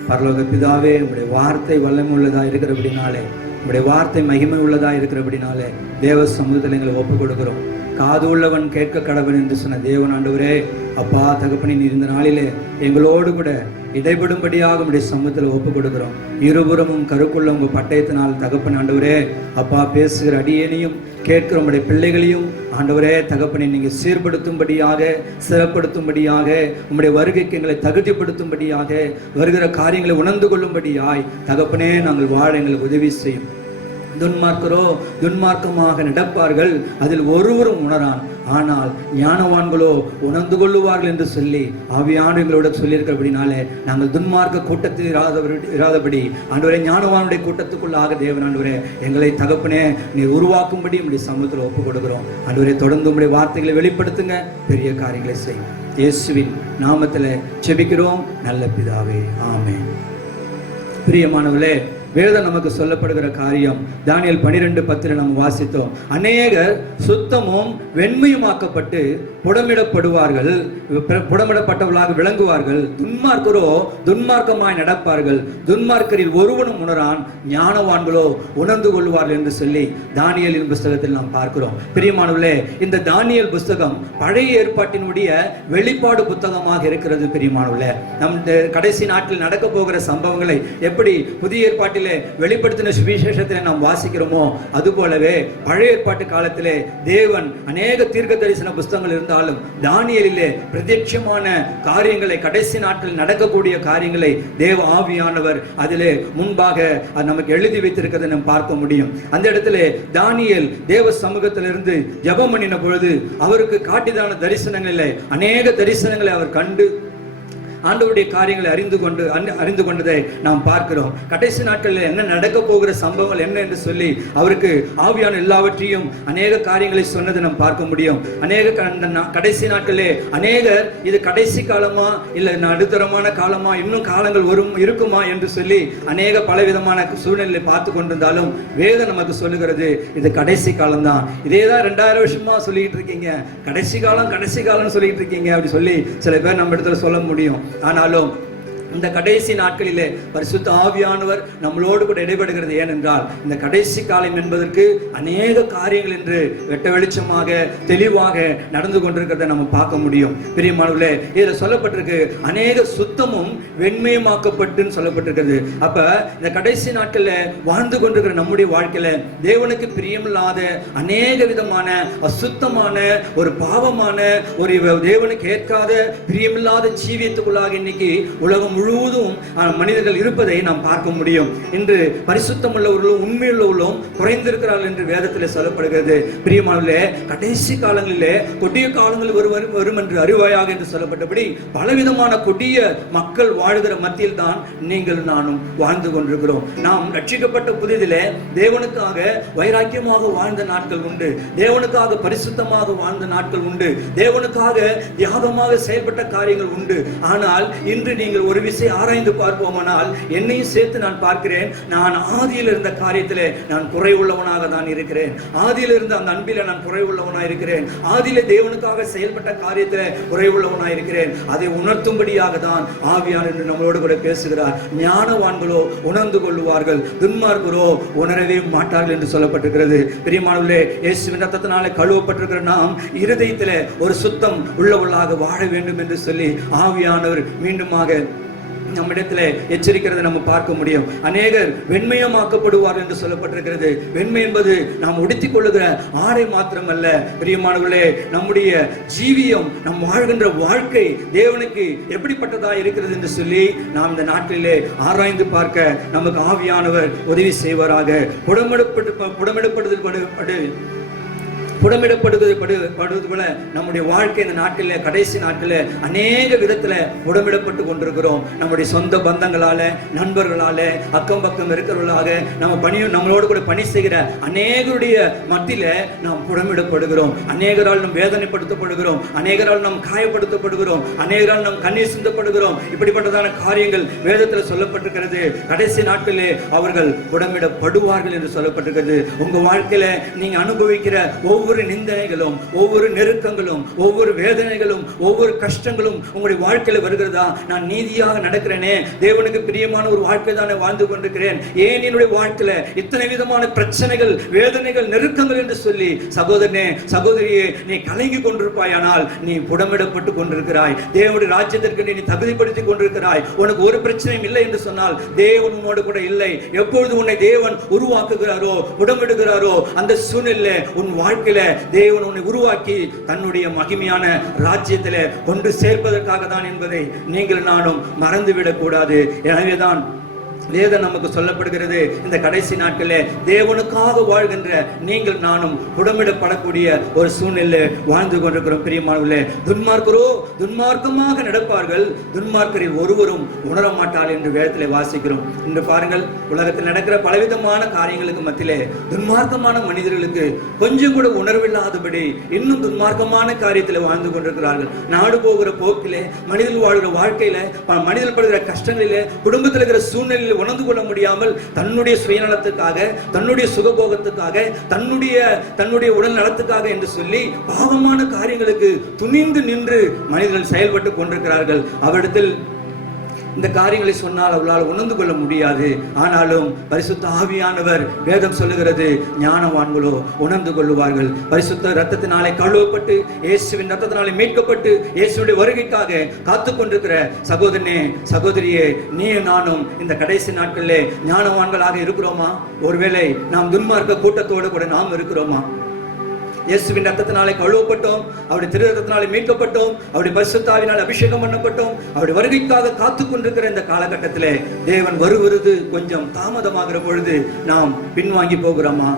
பரலோக பிதாவே, உம்முடைய வார்த்தை வல்லமை உள்ளதா இருக்கிறபடினாலே, உம்முடைய வார்த்தை மகிமை உள்ளதா இருக்கிறபடினாலே தேவ சமூகத்தில் எங்களை ஒப்புக் கொடுக்கிறோம். காது உள்ளவன் கேட்க கடவன் என்று சொன்ன தேவன் ஆண்டவரே, அப்பா தகப்பனின் இருந்த நாளிலே எங்களோடு கூட இடைபடும்படியாக உடைய சமூகத்தில் ஒப்புக் கொடுக்கிறோம். இருபுறமும் கருக்குள்ள உங்க பட்டயத்தினால் தகப்பன் ஆண்டவரே, அப்பா பேசுகிற அடியேனையும் கேட்கிற உடைய பிள்ளைகளையும் ஆண்டவரே தகப்பனை நீங்க சீர்படுத்தும்படியாக, சிறப்படுத்தும்படியாக, உம்முடைய வருகைக்கு எங்களை தகுதிப்படுத்தும்படியாக, வருகிற காரியங்களை உணர்ந்து கொள்ளும்படியாய் தகப்பனே நாங்கள் வாழ எங்களுக்கு உதவி செய்யும். துன்மார்க்கரோ துன்மார்க்கமாக நடப்பார்கள், அதில் ஒருவரும் உணரான். ஆனால் ஞானவான்களோ உணர்ந்து கொள்ளுவார்கள் என்று சொல்லி ஆவியானவர்களோட சொல்லியிருக்கிறபடினாலே நாங்கள் துன்மார்க்க கூட்டத்தில் இராதபடி ஆண்டவரே ஞானவானுடைய கூட்டத்துக்குள்ளாக தேவன் ஆண்டவரே எங்களை தகப்பனே நீர் உருவாக்கும்படி உங்களுடைய சமூகத்தில் ஒப்புக் கொடுக்கிறோம். ஆண்டவரே தொடர்ந்து உங்களுடைய வார்த்தைகளை வெளிப்படுத்துங்க, பெரிய காரியங்களை செய்யும். இயேசுவின் நாமத்தில் செபிக்கிறோம் நல்ல பிதாவே, ஆமென். பிரியமானவர்களே, வேதம் நமக்கு சொல்லப்படுகிற காரியம் தானியேல் 12:10 நாம் வாசித்தோம். அநேகர் சுத்தமும் வெண்மையுமாக்கப்பட்டு புடமிடப்படுவார்கள், புடமிடப்பட்டவர்களாக விளங்குவார்கள். துன்மார்க்கரோ துன்மார்க்கமாய் நடப்பார்கள். துன்மார்க்கரில் ஒருவனும் உணரான், ஞானவான்களோ உணர்ந்து கொள்வார்கள் என்று சொல்லி தானியேலின் புஸ்தகத்தில் நாம் பார்க்கிறோம். பிரியமானவர்களே, இந்த தானியேல் புஸ்தகம் பழைய ஏற்பாட்டினுடைய வெளிப்பாடு புத்தகமாக இருக்கிறது. பிரியமானவர்களே, நம் கடைசி நாட்டில் நடக்க போகிற சம்பவங்களை எப்படி புதிய ஏற்பாட்டில் வெளிப்படுத்தின சுவிசேஷத்திலே நாம் வாசிக்கிறோமோ, அதுபோலவே பழைய ஏற்பாட்டு காலத்திலே தேவன் அநேக தீர்க்க தரிசன புஸ்தகங்கள் இருந்தாலும் தானியேலிலே பிரத்யட்சமான காரியங்களை, கடைசி நாட்களில் நடக்கக்கூடிய காரியங்களை தேவ ஆவியானவர் அதிலே முன்பாக நமக்கு எழுதி வைத்திருக்கிறதை நாம் பார்க்க முடியும். அந்த இடத்திலே தானியேல் தேவ சமூகத்திலிருந்து ஜெபம் பண்ணின பொழுது அவருக்கு காட்டிதான தரிசனங்களிலே அநேக தரிசனங்களை அவர் கண்டு ஆண்டவருடைய காரியங்களை அறிந்து கொண்டதை நாம் பார்க்கிறோம். கடைசி நாட்களில் என்ன நடக்க போகிற சம்பவங்கள் என்ன என்று சொல்லி அவருக்கு ஆவியான எல்லாவற்றையும் அநேக காரியங்களை சொன்னதை நாம் பார்க்க முடியும். கடைசி நாட்களே அநேகர் இது கடைசி காலமா இல்ல நடுத்தரமான காலமா, இன்னும் காலங்கள் இருக்குமா என்று சொல்லி அநேக பலவிதமான சூழ்நிலை பார்த்து கொண்டிருந்தாலும் வேதம் நமக்கு சொல்லுகிறது இது கடைசி காலம் தான். இதேதான் 2000 வருஷமா சொல்லிட்டு இருக்கீங்க, கடைசி காலம் சொல்லிட்டு இருக்கீங்க அப்படி சொல்லி சில பேர் நம்ம இடத்துல சொல்ல முடியும். ஆனாலும் இந்த கடைசி நாட்களிலே பரிசுத்த ஆவியானவர் நம்மளோடு கூட இடைபடுகிறது. ஏனென்றால் இந்த கடைசி காலம் என்பதற்கு அநேக காரியங்கள் என்று வெட்ட வெளிச்சமாக தெளிவாக நடந்து கொண்டிருக்கிறத நம்ம பார்க்க முடியும். பிரியமானவர்களே, இதில் சொல்லப்பட்டிருக்கு அநேக சுத்தமும் வெண்மையுமாக்கப்பட்டுன்னு சொல்லப்பட்டிருக்கிறது. அப்ப இந்த கடைசி நாட்களில் வாழ்ந்து கொண்டிருக்கிற நம்முடைய வாழ்க்கையில தேவனுக்கு பிரியமில்லாத அநேக விதமான அசுத்தமான ஒரு பாவமான ஒரு தேவனுக்கு ஏற்காத பிரியமில்லாத ஜீவியத்துக்குள்ளாக இன்னைக்கு உலகம் முழுவதும் மனிதர்கள் இருப்பதை நாம் பார்க்க முடியும். இன்று பரிசுத்தம் உள்ளவர்களும் உண்மையுள்ளவர்களும் குறைந்திருக்கிறார்கள் என்று வேதத்தில் சொல்லப்படுகிறது. பிரியமானவர்களே, கடைசி காலங்களிலே கொடிய காலங்கள் வரும் என்று அறிவாயாக என்று சொல்லப்பட்டபடி பலவிதமான கொடிய மக்கள் வாழ்கிற மத்தியில் தான் நீங்கள் நானும் வாழ்ந்து கொண்டிருக்கிறோம். நாம் ரட்சிக்கப்பட்ட புதிதிலே தேவனுக்காக வைராக்கியமாக வாழ்ந்த நாட்கள் உண்டு, தேவனுக்காக பரிசுத்தமாக வாழ்ந்த நாட்கள் உண்டு, தேவனுக்காக தியாகமாக செயல்பட்ட காரியங்கள் உண்டு. ஆனால் இன்று நீங்கள் ஒரு ஆராய்ந்து பார்ப்போமானால் என்னையும் சேர்த்து நான் பார்க்கிறேன். நான் ஆதியில் இருந்த காரியத்திலே நான் குறைவுள்ளவனாக தான் இருக்கிறேன். ஆதியில் இருந்த அந்த அன்பில நான் குறைவுள்ளவனாக இருக்கிறேன். ஆதியிலே தேவனுக்காக செயல்பட்ட காரியத்திலே குறைவுள்ளவனாக இருக்கிறேன். அதை உணர்த்தும்படியாக தான் ஆவியானவர் என்று நம்மளோடு கூட பேசுகிறார். ஞானவான்களோ உணர்ந்து கொள்வார்கள், துன்மார்க்கரோ உணரவே மாட்டார்கள் என்று சொல்லப்பட்டிருக்கிறது. பிரியமானவர்களே, இயேசுவின் ரத்தத்தினாலே கழுவப்பட்டிருக்கிற நாம் இருதயத்திலே ஒரு சுத்தம் உள்ளவர்களாக வாழ வேண்டும் என்று சொல்லி ஆவியானவர் மீண்டுமாக நம்மிடத்துல எச்சரிக்கிறதை நம்ம பார்க்க முடியும். அநேகர் வெண்மையமாக்கப்படுவார்கள் என்று சொல்லப்பட்டிருக்கிறது. வெண்மை என்பது நாம் உடுத்திக் கொள்ளுகிற ஆடை மாத்திரமல்ல. பிரியமானவர்களே, நம்முடைய ஜீவியம், நம் வாழ்கின்ற வாழ்க்கை தேவனுக்கு எப்படிப்பட்டதா இருக்கிறது என்று சொல்லி நாம் இந்த நாட்டிலே ஆராய்ந்து பார்க்க நமக்கு ஆவியானவர் உதவி செய்வாராக. புடமிடப்படுதல் புடமிடப்படுவது போல நம்முடைய வாழ்க்கை இந்த நாட்டில கடைசி நாட்களில் அநேக விதத்துல புடமிடப்பட்டு கொண்டிருக்கிறோம். நம்முடைய சொந்த பந்தங்களால, நண்பர்களால, அக்கம் பக்கம் இருக்கிறவர்களாக, நம்மளோடு கூட பணி செய்கிற அநேகருடைய மத்தியில நாம் புடமிடப்படுகிறோம். அநேகரால் நாம் வேதனைப்படுத்தப்படுகிறோம், அநேகரால் நாம் காயப்படுத்தப்படுகிறோம், அநேகரால் நாம் கண்ணீர் சிந்தப்படுகிறோம். இப்படிப்பட்டதான காரியங்கள் வேதத்தில் சொல்லப்பட்டிருக்கிறது. கடைசி நாட்களிலே அவர்கள் புடமிடப்படுவார்கள் என்று சொல்லப்பட்டிருக்கிறது. உங்க வாழ்க்கையில நீங்க அனுபவிக்கிற ஒவ்வொரு நிந்தனைகளும், ஒவ்வொரு நெருக்கங்களும், ஒவ்வொரு வேதனைகளும், ஒவ்வொரு கஷ்டங்களும் உங்களுடைய வாழ்க்கையில வருகிறதா? நான் நீதியாக நடக்கிறேனே, தேவனுக்கு பிரியமான ஒரு வாழ்க்கை தானே வாழ்ந்து கொண்டிருக்கிறேன், ஏன் என்னுடைய வாழ்க்கையில இத்தனை விதமான பிரச்சனைகள், வேதனைகள், நெருக்கங்கள் என்று சொல்லி சகோதரனே, சகோதரியே, நீ கலங்கி கொண்டிருப்பாயானால் நீ புடமிடப்பட்டு கொண்டிருக்கிறாய். தேவனுடைய ராஜ்யத்திற்கு நீ தகுதிப்படுத்திக் கொண்டிருக்கிறாய். உனக்கு ஒரு பிரச்சனையும் இல்லை என்று சொன்னால் தேவன் உன்னோடு கூட இல்லை. எப்பொழுது உன்னை தேவன் உருவாக்குகிறாரோ, புடமிடுகிறாரோ, அந்த சூழ்நிலை உன் வாழ்க்கையில தேவன் உன்னை உருவாக்கி தன்னுடைய மகிமையான ராஜ்யத்திலே கொண்டு சேர்ப்பதற்காக தான் என்பதை நீங்கள் நானும் மறந்துவிடக் கூடாது. எனவேதான் வேதம் நமக்கு சொல்லப்படுகிறது, இந்த கடைசி நாட்களே தேவனுக்காக வாழ்கின்ற நீங்கள் நானும் புடமிடப்படக்கூடிய ஒரு சூழ்நிலை வாழ்ந்து கொண்டிருக்கிறோம். பிரியமானவர்களே, துன்மார்க்கரோ துன்மார்க்கமாக நடப்பார்கள், துன்மார்க்கரில் ஒருவரும் உணர மாட்டார் என்று வேதத்திலே வாசிக்கிறோம். இன்று பாருங்கள், உலகத்தில் நடக்கிற பலவிதமான காரியங்களுக்கு மத்தியிலே துன்மார்க்கமான மனிதர்களுக்கு கொஞ்சம் கூட உணர்வில்லாதபடி இன்னும் துன்மார்க்கமான காரியத்தில் வாழ்ந்து கொண்டிருக்கிறார்கள். நாடு போகிற போக்கிலே, மனிதர்கள் வாழ்கிற வாழ்க்கையில, மனிதர்கள் படுகிற கஷ்டங்களிலே, குடும்பத்தில் இருக்கிற சூழ்நிலையில் உணர்ந்து கொள்ள முடியாமல் தன்னுடைய சுயநலத்துக்காக, தன்னுடைய சுகபோகத்துக்காக, தன்னுடைய உடல் நலத்துக்காக என்று சொல்லி பாவமான காரியங்களுக்கு துணிந்து நின்று மனிதர்கள் செயல்பட்டு கொண்டிருக்கிறார்கள். அவரிடத்தில் இந்த காரியங்களை சொன்னால் அவர்களால் உணர்ந்து கொள்ள முடியாது. ஆனாலும் பரிசுத்த ஆவியானவர், வேதம் சொல்லுகிறது, ஞானவான்களோ உணர்ந்து கொள்ளுவார்கள். பரிசுத்த ரத்தத்தினாலே கழுவப்பட்டு, இயேசுவின் ரத்தத்தினாலே மீட்கப்பட்டு, இயேசுடைய வருகைக்காக காத்து கொண்டிருக்கிற சகோதரனே, சகோதரியே, நீ நானும் இந்த கடைசி நாட்களிலே ஞானவான்களாக இருக்கிறோமா? ஒருவேளை நாம் துன்மார்க்க கூட்டத்தோடு கூட நாம் இருக்கிறோமா? இயேசுவின் ரத்தத்தினாலே கழுவப்பட்டோம், அவருடைய திரு ரத்தத்தினாலே மீட்கப்பட்டோம், அவருடைய பரிசுத்த ஆவியினாலே அபிஷேகம் பண்ணப்பட்டோம். அவருடைய வருகைக்காக காத்து கொண்டிருக்கிற இந்த காலகட்டத்திலே தேவன் வருவது கொஞ்சம் தாமதமாகிற பொழுது நாம் பின்வாங்கி போகிறோமா?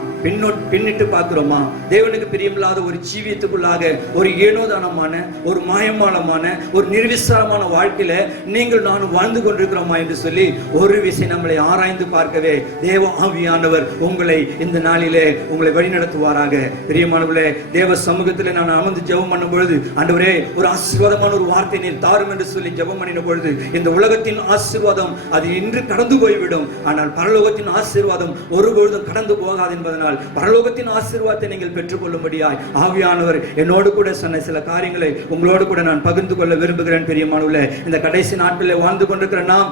பின்னிட்டு பார்க்கிறோமா? தேவனுக்கு பிரியமில்லாத ஒரு ஜீவியத்துக்குள்ளாக ஒரு ஏனோதானமான, ஒரு மாயமானமான, ஒரு நிர்விசாரமான வாழ்க்கையில நீங்கள் நானும் வாழ்ந்து கொண்டிருக்கிறோமா என்று சொல்லி ஒரு விஷயம் நம்மளை ஆராய்ந்து பார்க்கவே தேவ ஆவியானவர் உங்களை இந்த நாளிலே உங்களை வழிநடத்துவாராக. பிரியமானவர்களே, தேவ சமூகத்தில் நான் அமர்ந்து ஜெபம் பண்ணும் பொழுது, ஆண்டவரே, ஒரு ஆசீர்வாதமான ஒரு வார்த்தை நீர் தாரும் என்று சொல்லி ஜெபம் பண்ணின பொழுது, இந்த உலகத்தின் ஆசீர்வாதம் அது இன்று கடந்து போய்விடும், ஆனால் பரலோகத்தின் ஆசீர்வாதம் ஒருபொழுதும் கடந்து போகாது என்பதனால் பரலோகத்தின் ஆசீர்வாதத்தை நீங்கள் பெற்றுக்கொள்ளும்படியாய் ஆவியானவர் என்னோடு கூட சொன்ன சில காரியங்களை உங்களோடு கூட நான் பகிர்ந்து கொள்ள விரும்புகிறேன். பிரியமானவர்களே, இந்த கடைசி நாட்களில் வாழ்ந்து கொண்டிருக்கிற நாம்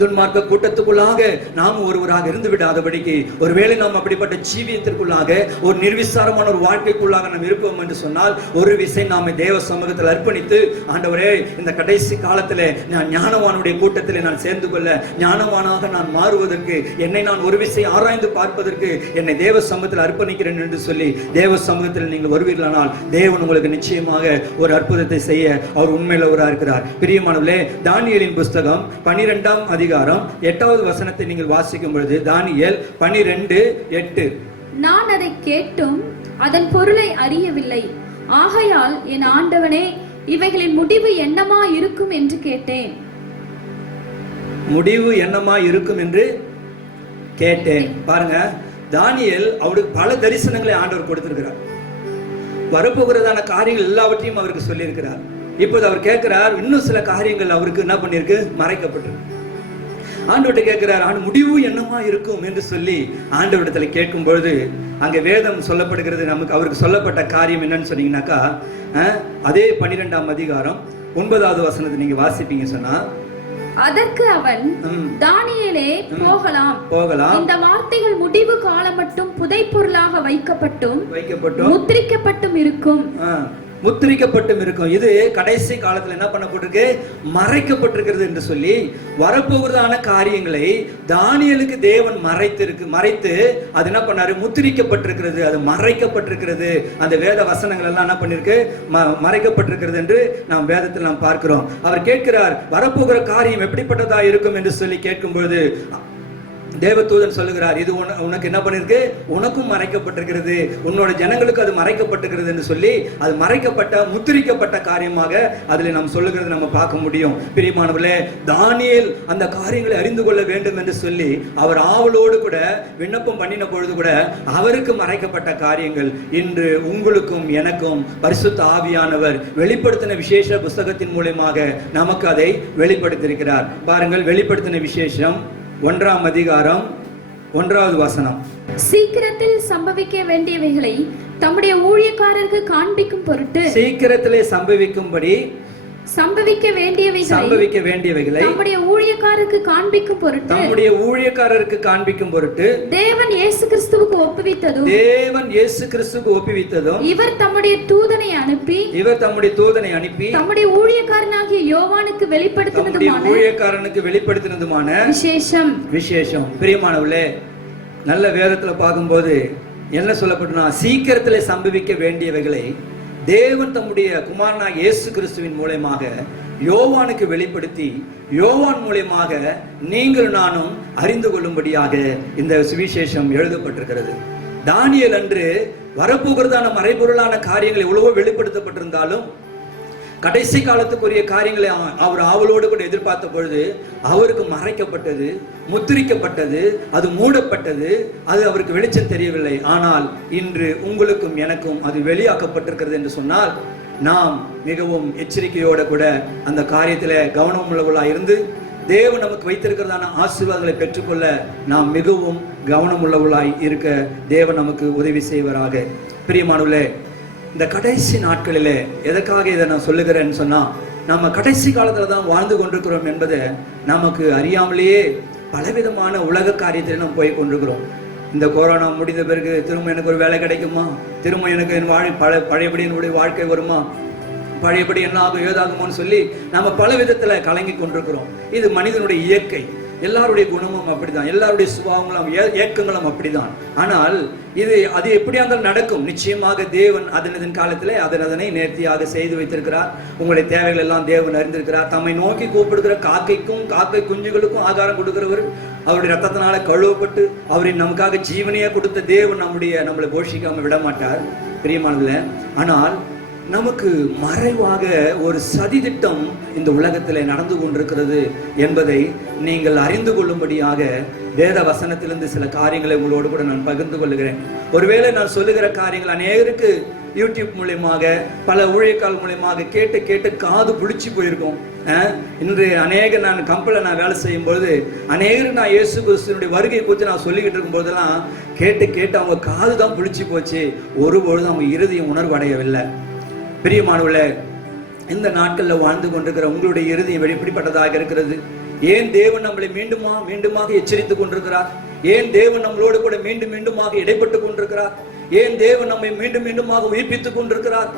துன்மார்க்க கூட்டத்துக்குள்ளாக நாம் ஒருவராக இருந்து விடாதபடிக்கு, ஒருவேளை நாம் அப்படிப்பட்ட ஜீவியத்திற்குள்ளாக, ஒரு நிர்விசாரமான ஒரு வாழ்க்கைக்குள்ளாக நாம் இருப்போம் என்று சொன்னால், ஒரு விஷயம் நாம தேவ சமூகத்தில் அர்ப்பணித்து, ஆண்டவரே, இந்த கடைசி காலத்தில் நான் ஞானவானுடைய கூட்டத்தில் நான் சேர்ந்து கொள்ள, ஞானவானாக நான் மாறுவதற்கு, என்னை நான் ஒரு விஷயம் ஆராய்ந்து பார்ப்பதற்கு என்னை தேவ சமூகத்தில் அர்ப்பணிக்கிறேன் என்று சொல்லி தேவ சமூகத்தில் நீங்கள் வருவீர்களானால் தேவன் உங்களுக்கு நிச்சயமாக ஒரு அற்புதத்தை செய்ய அவர் உண்மையுள்ளவராக இருக்கிறார். பிரியமானவர்களே, தானியேலின் புஸ்தகம் 12ஆம் அதிகாரம் 8வது வசனத்தை நீங்கள் வாசிக்கும் பொழுது, தானியேல் 12:8, நான் அதை கேட்டும் அதன் பொருளை அறியவில்லை, ஆகையால் என் ஆண்டவனே, இவைகளின் முடிவு என்னமா இருக்கும் என்று கேட்டேன். முடிவு என்னமா இருக்கும் என்று கேட்டேன். பாருங்க, தானியேல் அவருக்கு பல தரிசனங்களை ஆண்டவர் கொடுத்திருக்கிறார். வரப்போகிறதான காரியங்கள் எல்லாவற்றையும் அவருக்கு சொல்லியிருக்கிறார். இப்போது அவர் கேட்கிறார், இன்னும் சில காரியங்கள் அவருக்கு என்ன பண்ணிருக்கு? மறைக்கப்பட்டிருக்கு. ஆண்டவர்கிட்ட கேட்கிறார், முடிவு என்னமா இருக்கும் என்று சொல்லி ஆண்டவரிடத்துல கேட்கும் பொழுது, அங்க வேதம் சொல்லப்படுகிறது. நமக்கு அவருக்கு சொல்லப்பட்ட காரியம் என்னன்னு சொன்னீங்கன்னாக்கா, அதே 12ஆம் அதிகாரம் 9வது வசனத்தை நீங்க வாசிப்பீங்க சொன்னா, அதற்கு அவன், தானியேலே, போகலாம். இந்த வார்த்தைகள் முடிவு காலம் மட்டும் புதைப்பொருளாக வைக்கப்பட்டும் முத்திரிக்கப்பட்டும் இருக்கும். முத்திரிக்கப்பட்டும் இருக்கும். இது கடைசி காலத்துல என்ன பண்ணப்பட்டிருக்கு? மறைக்கப்பட்டிருக்கிறது என்று சொல்லி, வரப்போகிறதான காரியங்களை தானியேலுக்கு தேவன் மறைத்து அது என்ன பண்ணாரு? முத்திரிக்கப்பட்டிருக்கிறது, அது மறைக்கப்பட்டிருக்கிறது. அந்த வேத வசனங்கள் எல்லாம் என்ன பண்ணிருக்கு? மறைக்கப்பட்டிருக்கிறது என்று நாம் வேதத்தில் நாம் பார்க்கிறோம். அவர் கேட்கிறார், வரப்போகிற காரியம் எப்படிப்பட்டதா இருக்கும் என்று சொல்லி கேட்கும் பொழுது, தேவதூதன் சொல்லுகிறார், இது உனக்கு என்ன பண்ணிருக்கு, உனக்கும் மறைக்கப்பட்டிருக்கிறது, உன்னோட ஜனங்களுக்கு அது மறைக்கப்பட்டிருக்கிறது என்று சொல்லி அது மறைக்கப்பட்ட முத்திரிக்கப்பட்ட காரியமாக அதில் நாம் சொல்லுகிறது நம்ம பார்க்க முடியும். பிரியமானவர்களே, தானியேல் அந்த காரியங்களை அறிந்து கொள்ள வேண்டும் என்று சொல்லி அவர் ஆவலோடு கூட விண்ணப்பம் பண்ணின பொழுது கூட அவருக்கு மறைக்கப்பட்ட காரியங்கள் இன்று உங்களுக்கும் எனக்கும் பரிசுத்த ஆவியானவர் வெளிப்படுத்தின விசேஷ புஸ்தகத்தின் மூலமாக நமக்கு அதை வெளிப்படுத்தியிருக்கிறார். பாருங்கள், வெளிப்படுத்தின விசேஷம் 1ஆம் அதிகாரம் 1வது வசனம். சீக்கிரத்தில் சம்பவிக்க வேண்டியவைகளை தம்முடைய ஊழியக்காரருக்கு காண்பிக்கும் பொருட்டு, சீக்கிரத்திலே சம்பவிக்க வேண்டியவைகளை தம்முடைய ஊழியக்காரருக்கு காண்பிக்கும் பொருட்டு தேவன் இயேசு கிறிஸ்துவுக்கு ஒப்புவித்ததும் இவர் தம்முடைய தூதனை அனுப்பி தம்முடைய ஊழியக்காரனாகிய யோவானுக்கு வெளிப்படுத்தினதுமான விசேஷம். பிரியமானவர்களே, நல்ல வேதத்துல பார்க்கும்போது என்ன சொல்லப்பட்டுனா, சீக்கிரத்திலே சம்பவிக்க வேண்டியவைகளை தேவன் தம்முடைய குமாரனாக இயேசு கிறிஸ்துவின் மூலமாக யோவானுக்கு வெளிப்படுத்தி யோவான் மூலமாக நீங்கள் நானும் அறிந்து கொள்ளும்படியாக இந்த சுவிசேஷம் எழுதப்பட்டிருக்கிறது. தானியேல் அன்று வரப்போகிறதான மறைபொருளான காரியங்கள் எவ்வளவோ வெளிப்படுத்தப்பட்டிருந்தாலும் கடைசி காலத்துக்குரிய காரியங்களை அவர் ஆவலோடு கூட எதிர்பார்த்த பொழுது அவருக்கு மறைக்கப்பட்டது, முத்திரிக்கப்பட்டது, அது மூடப்பட்டது, அது அவருக்கு வெளிச்சம் தெரியவில்லை. ஆனால் இன்று உங்களுக்கும் எனக்கும் அது வெளியாக்கப்பட்டிருக்கிறது என்று சொன்னால் நாம் மிகவும் எச்சரிக்கையோட கூட அந்த காரியத்தில் கவனம் உள்ளவர்களாக இருந்து தேவன் நமக்கு வைத்திருக்கிறதான ஆசீர்வாதங்களை பெற்றுக்கொள்ள நாம் மிகவும் கவனம் உள்ளவர்களாய் இருக்க தேவன் நமக்கு உதவி செய்வராக. பிரியமானவர்களே, இந்த கடைசி நாட்களிலே எதற்காக இதை நான் சொல்லுகிறேன்னு சொன்னா, நம்ம கடைசி காலத்துல தான் வாழ்ந்து கொண்டிருக்கிறோம் என்பதை நமக்கு அறியாமலேயே பலவிதமான உலக காரியத்தில் நம்ம போய் கொண்டிருக்கிறோம். இந்த கொரோனா முடிந்த பிறகு திரும்ப எனக்கு ஒரு வேலை கிடைக்குமா, திரும்ப எனக்கு என் பழையபடி என்னுடைய வாழ்க்கை வருமா, பழையபடி என்ன ஆகும் ஏதாகுமோன்னு சொல்லி நம்ம பல விதத்துல கலங்கி கொண்டிருக்கிறோம். இது மனிதனுடைய இயற்கை, எல்லாருடைய குணமும் அப்படிதான், எல்லாருடைய சுபாவங்களும் ஏக்கங்களும் அப்படிதான். ஆனால் அது எப்படியா இருந்தாலும் நடக்கும். நிச்சயமாக தேவன் அதன் காலத்திலே அதனை நேர்த்தியாக செய்து வைத்திருக்கிறார். உங்களுடைய தேவைகள் எல்லாம் தேவன் அறிந்திருக்கிறார். தம்மை நோக்கி கூப்பிடுகிற காக்கை குஞ்சுகளுக்கும் ஆகாரம் கொடுக்கிறவர், அவருடைய ரத்தத்தினால கழுவப்பட்டு அவரின் நமக்காக ஜீவனையே கொடுத்த தேவன் நம்மளை போஷிக்காம விட மாட்டார். பிரியமானதுல, ஆனால் நமக்கு மறைவாக ஒரு சதி திட்டம் இந்த உலகத்தில் நடந்து கொண்டிருக்கிறது என்பதை நீங்கள் அறிந்து கொள்ளும்படியாக வேத வசனத்திலிருந்து சில காரியங்களை உங்களோடு கூட நான் பகிர்ந்து கொள்ளுகிறேன். ஒருவேளை நான் சொல்லுகிற காரியங்கள் அநேகருக்கு யூடியூப் மூலமாக பல ஊழியக்கால் மூலமாக கேட்டு காது புளிச்சு போயிருக்கும். இன்று நான் கம்பெனியில் வேலை செய்யும் பொழுது அநேகருக்கு நான் இயேசு கிறிஸ்துவினுடைய வருகை குறித்து நான் சொல்லிக்கிட்டு இருக்கும் போதெல்லாம் கேட்டு அவங்க காது தான் புளிச்சு போச்சு, ஒருபொழுது அவங்க இருதயம் உணர்வடையவில்லை. பிரியமானவர்களே, இந்த நாட்களில் வாழ்ந்து கொண்டிருக்கிற உங்களுடைய இருதயம் எப்படிப்பட்டதாக இருக்கிறது? ஏன் தேவன் நம்மளை மீண்டுமாக எச்சரித்துக் கொண்டிருக்கிறார்? ஏன் தேவன் நம்மளோடு கூட மீண்டுமாக இடைப்பட்டு கொண்டிருக்கிறார்? ஏன் தேவன் நம்மை மீண்டுமாக உயிர்ப்பித்துக் கொண்டிருக்கிறார்?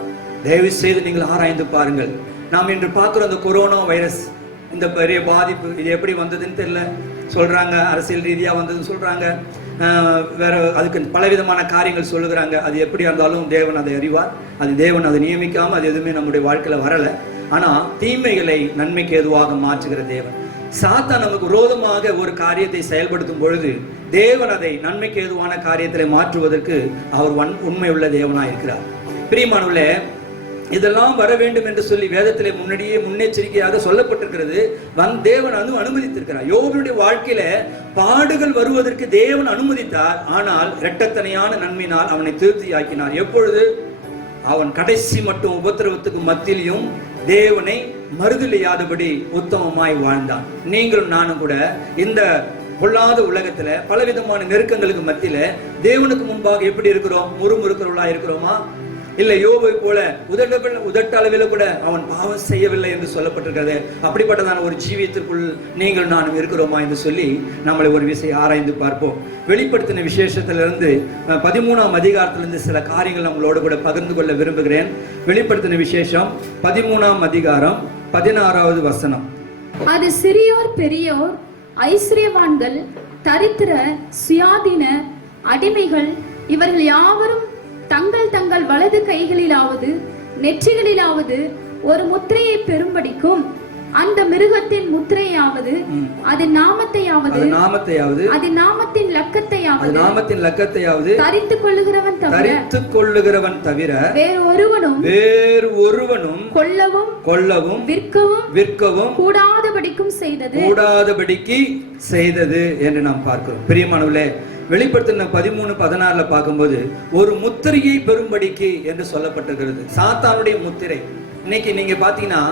தயவு செய்து நீங்கள் ஆராய்ந்து பாருங்கள். நாம் இன்று பார்க்கிற அந்த கொரோனா வைரஸ், இந்த பெரிய பாதிப்பு, இது எப்படி வந்ததுன்னு தெரியல. சொல்றாங்க அரசியல் ரீதியாக வந்ததுன்னு சொல்றாங்க, வேற அதுக்கு பலவிதமான காரியங்கள் சொல்லுகிறாங்க. அது எப்படியா இருந்தாலும் தேவன் அதை அறிவார். அது தேவன் அதை நியமிக்காம அது எதுவுமே நம்முடைய வாழ்க்கையில வரல. ஆனா தீமைகளை நன்மைக்கு ஏதுவாக மாற்றுகிற தேவன். சாத்தான் நமக்கு விரோதமாக ஒரு காரியத்தை செயல்படுத்தும் பொழுது தேவன் அதை நன்மைக்கு ஏதுவான காரியத்தை மாற்றுவதற்கு அவர் உண்மையுள்ள தேவனாய் இருக்கிறார். பிரியமானவர்களே, இதெல்லாம் வர வேண்டும் என்று சொல்லி வேதத்திலே முன்னெச்சரிக்கையாக சொல்லப்பட்டிருக்கிறது. தேவன் அனுமதித்திருக்கிறார். யோபுடைய வாழ்க்கையில பாடுகள் வருவதற்கு தேவன் அனுமதித்தார். ஆனால் இரட்டத்தனையான நன்மையினால் அவனை திருப்தியாக்கினார். எப்பொழுது? அவன் கடைசி மட்டும் உபத்திரவத்துக்கு மத்தியிலும் தேவனை மறுதலியாதபடி உத்தமமாய் வாழ்ந்தான். நீங்களும் நானும் கூட இந்த பொல்லாத உலகத்துல பலவிதமான நெருக்கங்களுக்கு மத்தியில தேவனுக்கு முன்பாக எப்படி இருக்கிறோம்? முறுமுறுக்கிறவர்களா இருக்கிறோமா? இல்லை யோபை போல உதட்டளவில் கூட அவன் பாவம் செய்யவில்லை என்று சொல்லப்பட்டிருக்கிறது. அப்படிப்பட்டதான ஒரு ஜீவியத்திற்குள் நீங்கள் நானும் இருக்கிறோமா என்று சொல்லி நம்மளை ஒரு விஷயம் ஆராய்ந்து பார்ப்போம். வெளிப்படுத்தின விசேஷத்திலிருந்து 13ஆம் அதிகாரத்திலிருந்து சில காரியங்கள் நம்மளோடு கூட பகிர்ந்து கொள்ள விரும்புகிறேன். வெளிப்படுத்தின விசேஷம் 13ஆம் அதிகாரம் 16வது வசனம். அது சிறியோர் பெரியோர், ஐஸ்வர்யவான்கள், தரித்திர, சுயாதீன, அடிமைகள், இவர்கள் யாவரும் தங்கள் வலது கைகளிலாவது நெற்றிகளிலாவது ஒரு முத்திரையை பெறும்படிக்கும் அந்த மிருகத்தின் முத்திரையாவது அதன் நாமத்தையாவது அதன் நாமத்தின் லக்கத்தையாவது தரித்துக் கொள்ளுகிறவன் தவிர வேறு ஒருவனும் கொல்லவும் விற்கவும் கூடாதபடிக்கு செய்தது என்று நாம் பார்க்கிறோம். பிரியமானவர்களே, வெளிப்படுத்தின 13:16 பார்க்கும்போது ஒரு முத்திரையை பெறும்படிக்கு என்று சொல்லப்பட்டிருக்கிறது. சாத்தானுடைய முத்திரை. இன்னைக்கு நீங்க பாத்தீங்கன்னா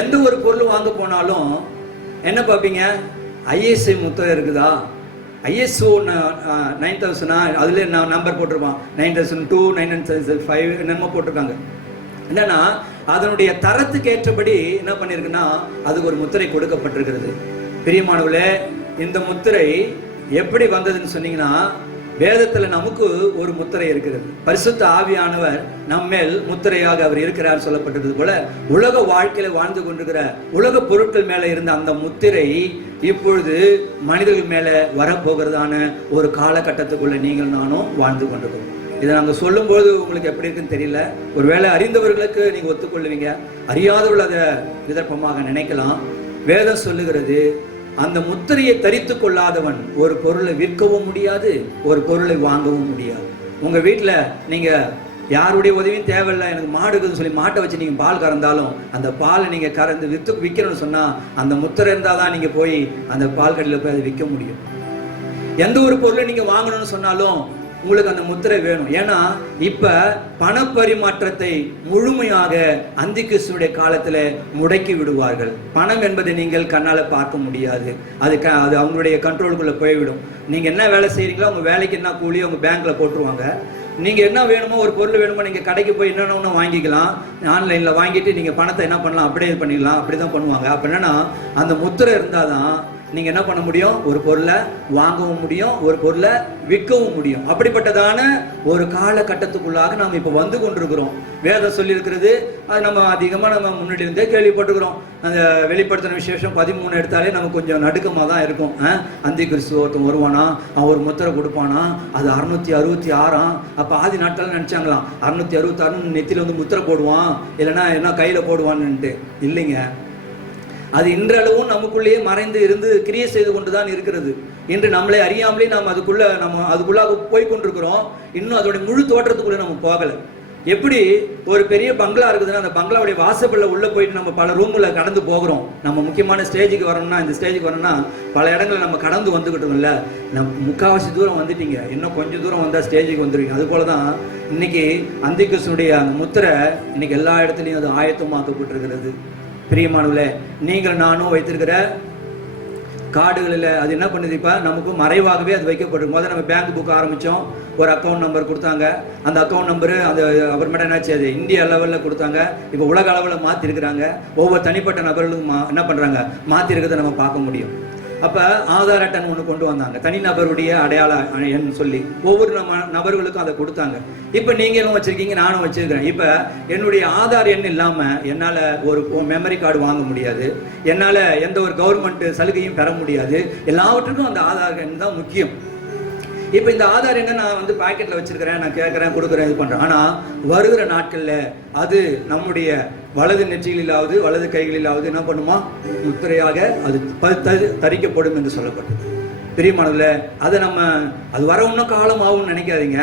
எந்த ஒரு பொருள் வாங்க போனாலும் என்ன பார்ப்பீங்க? ISI முத்திரை இருக்குதா, ISO 9000 அதுல நம்பர் போட்டிருப்பான், 9002 9005 என்னமோ போட்டிருக்காங்க. என்னன்னா அதனுடைய தரத்துக்கு ஏற்றபடி என்ன பண்ணிருக்குன்னா அதுக்கு ஒரு முத்திரை கொடுக்கப்பட்டிருக்கிறது. பிரியமானவர்களே, இந்த முத்திரை எப்படி வந்ததுன்னு சொன்னீங்கன்னா வேதத்துல நமக்கு ஒரு முத்திரை இருக்கிறது. பரிசுத்த ஆவியானவர் நம்மேல் முத்திரையாக அவர் இருக்கிறார் சொல்லப்பட்டது போல உலக வாழ்க்கையில வாழ்ந்து கொண்டிருக்கிற உலக பொருட்கள் மேல இருந்த அந்த முத்திரை இப்பொழுது மனிதர்கள் மேல வரப்போகிறதான ஒரு காலகட்டத்துக்குள்ள நீங்கள் நானும் வாழ்ந்து கொண்டிருக்கிறோம். இதை நாங்கள் சொல்லும்போது உங்களுக்கு எப்படி இருக்குன்னு தெரியல. ஒருவேளை அறிந்தவர்களுக்கு நீங்க ஒத்துக்கொள்ளுவீங்க, அறியாதவர்கள் அதை விதர்ப்பமாக நினைக்கலாம். வேதம் சொல்லுகிறது, அந்த முத்திரையை தரித்து கொள்ளாதவன் ஒரு பொருளை விற்கவும் முடியாது, ஒரு பொருளை வாங்கவும் முடியாது. உங்க வீட்டுல நீங்க யாருடைய உதவியும் தேவையில்லை, எனக்கு மாடு இருக்குன்னு சொல்லி மாட்டை வச்சு நீங்க பால் கறந்தாலும் அந்த பாலை நீங்க கறந்து விற்கணும்னு சொன்னா அந்த முத்திரை இருந்தாதான் நீங்க போய் அந்த பால் கடையில போய் அதை விற்க முடியும். எந்த ஒரு பொருளை நீங்க வாங்கணும்னு சொன்னாலும் உங்களுக்கு அந்த முத்திரை வேணும். ஏன்னா இப்ப பணப்பரிமாற்றத்தை முழுமையாக அந்திகிறிஸ்துவினுடைய காலத்துல முடக்கி விடுவார்கள். பணம் என்பதை நீங்கள் கண்ணால பார்க்க முடியாது, அது அவங்களுடைய கண்ட்ரோலுக்குள்ள போய்விடும். நீங்க என்ன வேலை செய்யறீங்களோ உங்க வேலைக்கு என்ன கூலியோ உங்க பேங்க்ல போட்டுருவாங்க. நீங்க என்ன வேணுமோ, ஒரு பொருள் வேணுமோ, நீங்க கடைக்கு போய் என்னென்ன வாங்கிக்கலாம், ஆன்லைன்ல வாங்கிட்டு நீங்க பணத்தை என்ன பண்ணலாம், அப்படியே பண்ணிக்கலாம். அப்படிதான் பண்ணுவாங்க. அப்ப என்னன்னா அந்த முத்திரை இருந்தாதான் நீங்க என்ன பண்ண முடியும், ஒரு பொருளை வாங்கவும் முடியும், ஒரு பொருளை விற்கவும் முடியும். அப்படிப்பட்டதான ஒரு காலகட்டத்துக்குள்ளாக நாம் இப்ப வந்து கொண்டிருக்கிறோம். வேதம் சொல்லி இருக்கிறது, அது நம்ம அதிகமா நம்ம முன்னாடி இருந்தே கேள்விப்பட்டுக்கிறோம். அந்த வெளிப்படுத்தின விசேஷம் 13 எடுத்தாலே நமக்கு கொஞ்சம் நடுக்கமா தான் இருக்கும். அந்திகிறிஸ்து ஒருத்தன் வருவானா, அவன் ஒரு முத்திரை கொடுப்பானா, அது 666. அப்ப ஆதி நாட்கள் நினைச்சாங்களாம் 666 நெத்தில வந்து முத்திரை போடுவான், இல்லைன்னா என்ன கையில போடுவான்னு. இல்லைங்க, அது இன்றளவும் நமக்குள்ளேயே மறைந்து இருந்து கிரியை செய்து கொண்டுதான் இருக்கிறது. இன்று நம்மளை அறியாமலே நாம் அதுக்குள்ளாக போய் கொண்டிருக்கிறோம். இன்னும் அதோட முழு தோற்றத்துக்குள்ள நம்ம போகல. எப்படி ஒரு பெரிய பங்களா இருக்குதுன்னா அந்த பங்களாவுடைய வாசப்பல்ல உள்ள போயிட்டு நம்ம பல ரூம்ல கடந்து போகிறோம். நம்ம முக்கியமான ஸ்டேஜுக்கு வரணும்னா, இந்த ஸ்டேஜுக்கு வரணும்னா பல இடங்களை நம்ம கடந்து வந்துகிட்டோம்ல. நம்ம முக்காவாசி தூரம் வந்துட்டீங்க, இன்னும் கொஞ்சம் தூரம் வந்தா ஸ்டேஜுக்கு வந்துருவீங்க. அது போலதான் இன்னைக்கு அந்திகிறிஸ்துவினுடைய அந்த முத்திரை இன்னைக்கு எல்லா இடத்துலையும் அது ஆயத்தமாக்கப்பட்டிருக்கிறது. பிரியமானவர்களே, நீங்கள் நானும் வைத்திருக்கிற கார்டுகளில் அது என்ன பண்ணுது, இப்போ நமக்கு மறைவாகவே அது வைக்கப்பட்டிருக்கு. முதல்ல நம்ம பேங்க் புக் ஆரம்பித்தோம், ஒரு அக்கௌண்ட் நம்பர் கொடுத்தாங்க. அந்த அக்கௌண்ட் நம்பரு அந்த அப்புறமேட்டா என்னாச்சு, அது இந்தியா லெவலில் கொடுத்தாங்க. இப்போ உலக அளவில் மாற்றிருக்கிறாங்க. ஒவ்வொரு தனிப்பட்ட நபர்களுக்கும் என்ன பண்ணுறாங்க, மாற்றிருக்கிறத நம்ம பார்க்க முடியும். அப்போ ஆதார் அட்டன் ஒன்று கொண்டு வந்தாங்க, தனிநபருடைய அடையாள எண் சொல்லி ஒவ்வொரு நபர்களுக்கும் அதை கொடுத்தாங்க. இப்போ நீங்களும் வச்சிருக்கீங்க, நானும் வச்சிருக்கிறேன். இப்போ என்னுடைய ஆதார் எண் இல்லாமல் என்னால் ஒரு மெமரி கார்டு வாங்க முடியாது, என்னால் எந்த ஒரு கவர்மெண்ட் சலுகையும் பெற முடியாது. எல்லாவற்றுக்கும் அந்த ஆதார் எண் தான் முக்கியம். இப்போ இந்த ஆதார் என்ன நான் வந்து பாக்கெட்டில் வச்சிருக்கிறேன், நான் கேட்குறேன், கொடுக்குறேன், இது பண்ணுறேன். ஆனால் வருகிற நாட்களில் அது நம்முடைய வலது நெற்றிகளிலாவது வலது கைகளிலாவது என்ன பண்ணுமா, முத்திரையாக அது தரிக்கப்படும் என்று சொல்லப்பட்டது. பிரியமானதுல அதை அது வர இன்னும் காலம் ஆகும்னு நினைக்காதீங்க.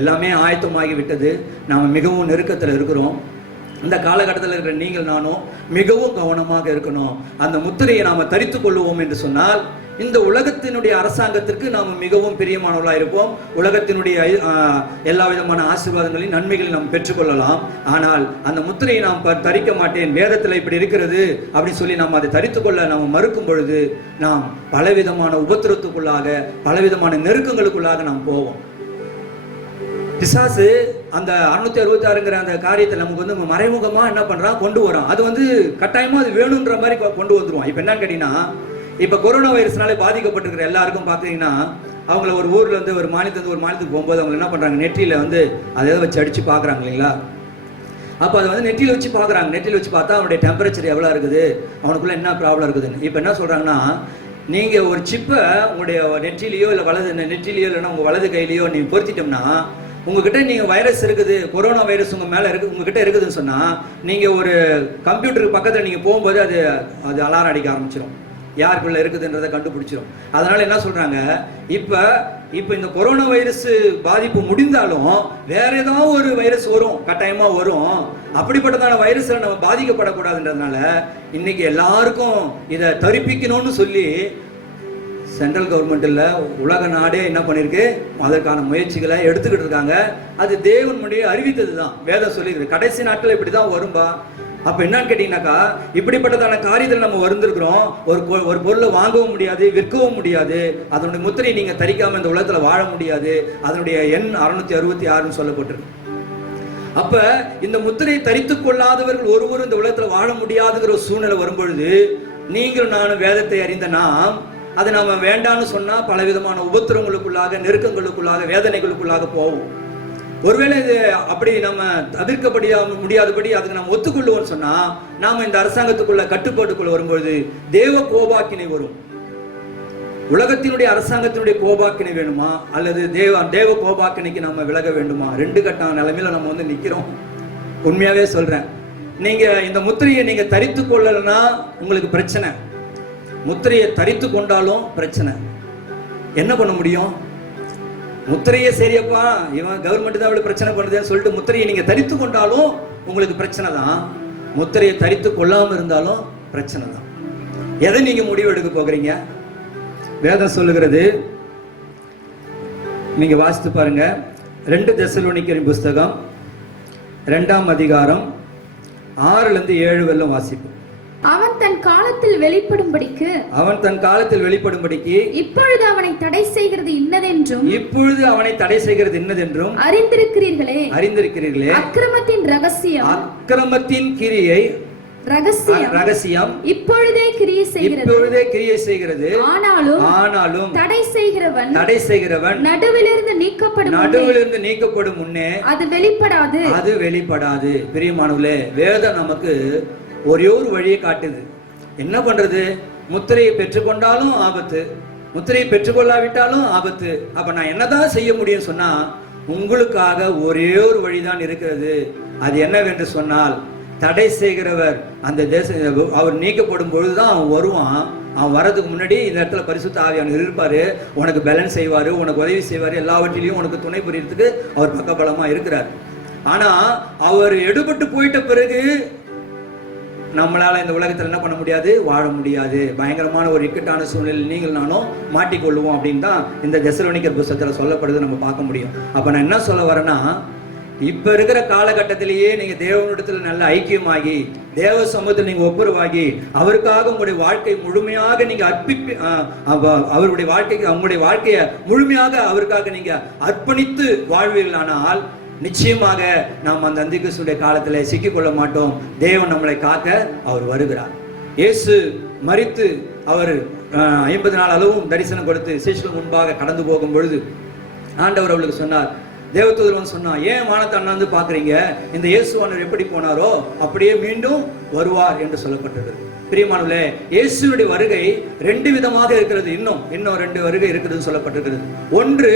எல்லாமே ஆயத்தமாகி விட்டது. நாம் மிகவும் நெருக்கத்தில் இருக்கிறோம். இந்த காலகட்டத்தில் இருக்கிற நீங்கள் நானும் மிகவும் கவனமாக இருக்கணும். அந்த முத்திரையை நாம தரித்து கொள்வோம் என்று சொன்னால் இந்த உலகத்தினுடைய அரசாங்கத்திற்கு நாம் மிகவும் பிரியமானவர்களாக இருப்போம். உலகத்தினுடைய எல்லா விதமான ஆசீர்வாதங்களையும் நன்மைகளை நாம் பெற்றுக்கொள்ளலாம். ஆனால் அந்த முத்திரையை நாம் தரிக்க மாட்டேன், வேதத்தில் இப்படி இருக்கிறது அப்படின்னு சொல்லி நாம் அதை தரித்துக்கொள்ள நாம் மறுக்கும் பொழுது நாம் பலவிதமான உபத்திரத்துக்குள்ளாக பலவிதமான நெருக்கங்களுக்குள்ளாக நாம் போவோம். பிசாசு அந்த 666ங்கிற அந்த காரியத்தை நமக்கு வந்து மறைமுகமா என்ன பண்றான், கொண்டு வரான். அது வந்து கட்டாயமா அது வேணுன்ற மாதிரி கொண்டு வந்துருவான். இப்ப என்னன்னு கேட்டீங்கன்னா, இப்ப கொரோனா வைரஸ்னால பாதிக்கப்பட்டிருக்கிற எல்லாருக்கும் பாத்தீங்கன்னா, அவங்கள ஒரு ஊர்ல இருந்து ஒரு மாநிலத்திலிருந்து ஒரு மாநிலத்துக்கு போகும்போது அவங்க என்ன பண்றாங்க, நெற்றியில வந்து அதை வச்சு அடிச்சு பாக்குறாங்க இல்லைங்களா. அப்ப அதை வந்து நெற்றியில வச்சு பாக்குறாங்க. நெற்றியில வச்சு பார்த்தா அவனுடைய டெம்பரேச்சர் எவ்வளவு இருக்குது, அவனுக்குள்ள என்ன ப்ராப்ளம் இருக்குதுன்னு. இப்ப என்ன சொல்றாங்கன்னா, நீங்க ஒரு சிப்பை உங்களுடைய நெற்றிலையோ இல்லை வலது நெற்றிலையோ இல்லைன்னா உங்க வலது கையிலையோ நீங்க பொருத்திட்டோம்னா உங்ககிட்ட நீங்க வைரஸ் இருக்குது, கொரோனா வைரஸ் உங்க மேல இருக்கு, உங்ககிட்ட இருக்குதுன்னு சொன்னா நீங்க ஒரு கம்ப்யூட்டருக்கு பக்கத்துல நீங்க போகும்போது அது அலாரம் அடிக்க ஆரம்பிச்சிடும், யாருக்குள்ள இருக்குதுன்றதை கண்டுபிடிச்சிடும். அதனால என்ன சொல்றாங்க, இப்ப இந்த கொரோனா வைரஸ் பாதிப்பு முடிந்தாலும் வேற ஏதாவது ஒரு வைரஸ் வரும், கட்டாயமா வரும். அப்படிப்பட்டதான வைரஸ்ல நம்ம பாதிக்கப்படக்கூடாதுன்றதுனால இன்னைக்கு எல்லாருக்கும் இதை தரிப்பிக்கணும்னு சொல்லி சென்ட்ரல் கவர்மெண்ட்ல உலக நாடே என்ன பண்ணிருக்கு, அதற்கான முயற்சிகளை எடுத்துக்கிட்டு இருக்காங்க. அது தேவன் முன்னாடி அறிவித்தது தான், வேதம் சொல்லியிருக்கு கடைசி நாட்கள் இப்படிதான் வரும்பா. அப்ப என்னன்னு கேட்டீங்கன்னாக்கா, இப்படிப்பட்டதான காரியத்தில் நம்ம வருந்திருக்கிறோம். ஒரு பொருளை வாங்கவும் முடியாது, விற்கவும் முடியாது, அதனுடைய முத்திரையை நீங்க தரிக்காம இந்த உலகத்துல வாழ முடியாது. அதனுடைய எண் 666 சொல்லப்பட்டிருக்கு. அப்ப இந்த முத்திரையை தரித்துக் கொள்ளாதவர்கள் ஒருவரும் இந்த உலகத்துல வாழ முடியாதுங்கிற ஒரு சூழ்நிலை வரும்பொழுது நீங்கள் நானும் வேதத்தை அறிந்த நாம் அதை நாம வேண்டான்னு சொன்னா பலவிதமான உபத்திரங்களுக்குள்ளாக, நெருக்கங்களுக்குள்ளாக, வேதனைகளுக்குள்ளாக போவோம். ஒருவேளை இது அப்படி நம்ம தவிர்க்க முடியாதபடி அதுக்கு நம்ம ஒத்துக்கொள்ளுவோம்னு சொன்னா நாம இந்த அரசாங்கத்துக்குள்ள கட்டுப்பாட்டுக்குள்ள வரும்பொழுது தேவ கோபாக்கினை வரும். உலகத்தினுடைய அரசாங்கத்தினுடைய கோபாக்கினை வேணுமா அல்லது தேவ கோபாக்கினைக்கு நம்ம விலக வேண்டுமா? 2 கட்டான நிலைமையில நம்ம வந்து நிக்கிறோம். உண்மையாவே சொல்றேன், நீங்க இந்த முத்திரையை நீங்க தரித்து கொள்ளலன்னா உங்களுக்கு பிரச்சனை, முத்திரையை தரித்து கொண்டாலும் பிரச்சனை. என்ன பண்ண முடியும்? முத்திரையே சரியப்பா, இவன் கவர்மெண்ட் தான் அவ்வளவு பிரச்சனை பண்ணுதுன்னு சொல்லிட்டு முத்திரையை நீங்க தரித்து கொண்டாலும் உங்களுக்கு பிரச்சனை தான், முத்திரையை தரித்து கொள்ளாம இருந்தாலும் பிரச்சனை தான். எதை நீங்க முடிவு எடுக்க போகிறீங்க? வேதம் சொல்லுகிறது, நீங்க வாசித்து பாருங்க, 2 தெசலோனிக்கரின் புஸ்தகம் 2ஆம் அதிகாரம் 6-7 வெல்லம் வாசிப்பு. அவன் தன் காலத்தில் வெளிப்படும்படிக்கு இப்பொழுது அவனை தடை செய்கிறது இன்னதென்றும் அறிந்திருக்கிறீர்களே. அக்கிரமத்தின் கிரியை ரகசியம் இப்பொழுதே கிரியை செய்கிறது. ஆனாலும் தடை செய்கிறவன் நடுவிலிருந்து நீக்கப்படும் முன்னே அது வெளிப்படாது. பிரியமானவர்களே, வேதம் நமக்கு ஒரே ஒரு வழியை காட்டுது. என்ன பண்றது? முத்திரையை பெற்றுக்கொண்டாலும் ஆபத்து, முத்திரையை பெற்றுக்கொள்ளாவிட்டாலும் ஆபத்து. அப்ப நான் என்னதான் செய்ய முடியும் சொன்னா, உங்களுக்காக ஒரே ஒரு வழிதான் இருக்கிறது. அது என்னவென்று சொன்னால், தடை செய்கிறவர் அந்த அவர் நீக்கப்படும் பொழுதுதான் அவன் வருவான். அவன் வரதுக்கு முன்னாடி இந்த இடத்துல பரிசுத்த ஆவியானவர் இருப்பாரு, உனக்கு பேலன்ஸ் செய்வாரு, உனக்கு உதவி செய்வாரு, எல்லாவற்றிலையும் உனக்கு துணை புரியறதுக்கு அவர் பக்கபலமா இருக்கிறார். ஆனா அவர் எடுபட்டு போயிட்ட பிறகு நம்மளால இந்த உலகத்துல என்ன பண்ண முடியாது, வாழ முடியாது. பயங்கரமான ஒரு இக்கட்டான சூழ்நிலை நீங்கள் நானும் மாட்டிக்கொள்ளுவோம் அப்படின்னு தான் இந்த தெசலோனிக்கர் புத்தகத்துல சொல்லப்படுது, நம்ம பார்க்க முடியும். அப்ப நான் என்ன சொல்ல வரேன்னா, இப்ப இருக்கிற காலகட்டத்திலேயே நீங்க தேவனிடத்துல நல்ல ஐக்கியமாகி தேவ சமூகத்தில் நீங்க ஒப்புரவாகி அவருக்காக உங்களுடைய வாழ்க்கை முழுமையாக நீங்க அவருடைய வாழ்க்கைக்கு உங்களுடைய வாழ்க்கையை முழுமையாக அவருக்காக நீங்க அர்ப்பணித்து வாழ்வீர்களானால் நிச்சயமாக நாம் அந்த அந்திகிறிஸ்துடைய காலத்துல சிக்கிக்கொள்ள மாட்டோம். தேவன் நம்மளை காக்க அவர் வருகிறார். இயேசு மரித்து அவர் 50 நாள் அளவும் தரிசனம் கொடுத்து சீஷர்கள் முன்பாக கடந்து போகும் பொழுது ஆண்டவர் அவர்களுக்கு சொன்னார், தேவதூதன் சொன்னா, ஏன் வானத்தை அண்ணாந்து பாக்குறீங்க? இந்த இயேசுவானவர் எப்படி போனாரோ அப்படியே மீண்டும் வருவார் என்று சொல்லப்பட்டது. பிரியமானவர்களே, இயேசுவுடைய வருகை 2 விதமாக இருக்கிறது. இன்னும் 2 வருகை இருக்கிறது சொல்லப்பட்டிருக்கிறது. ஒன்று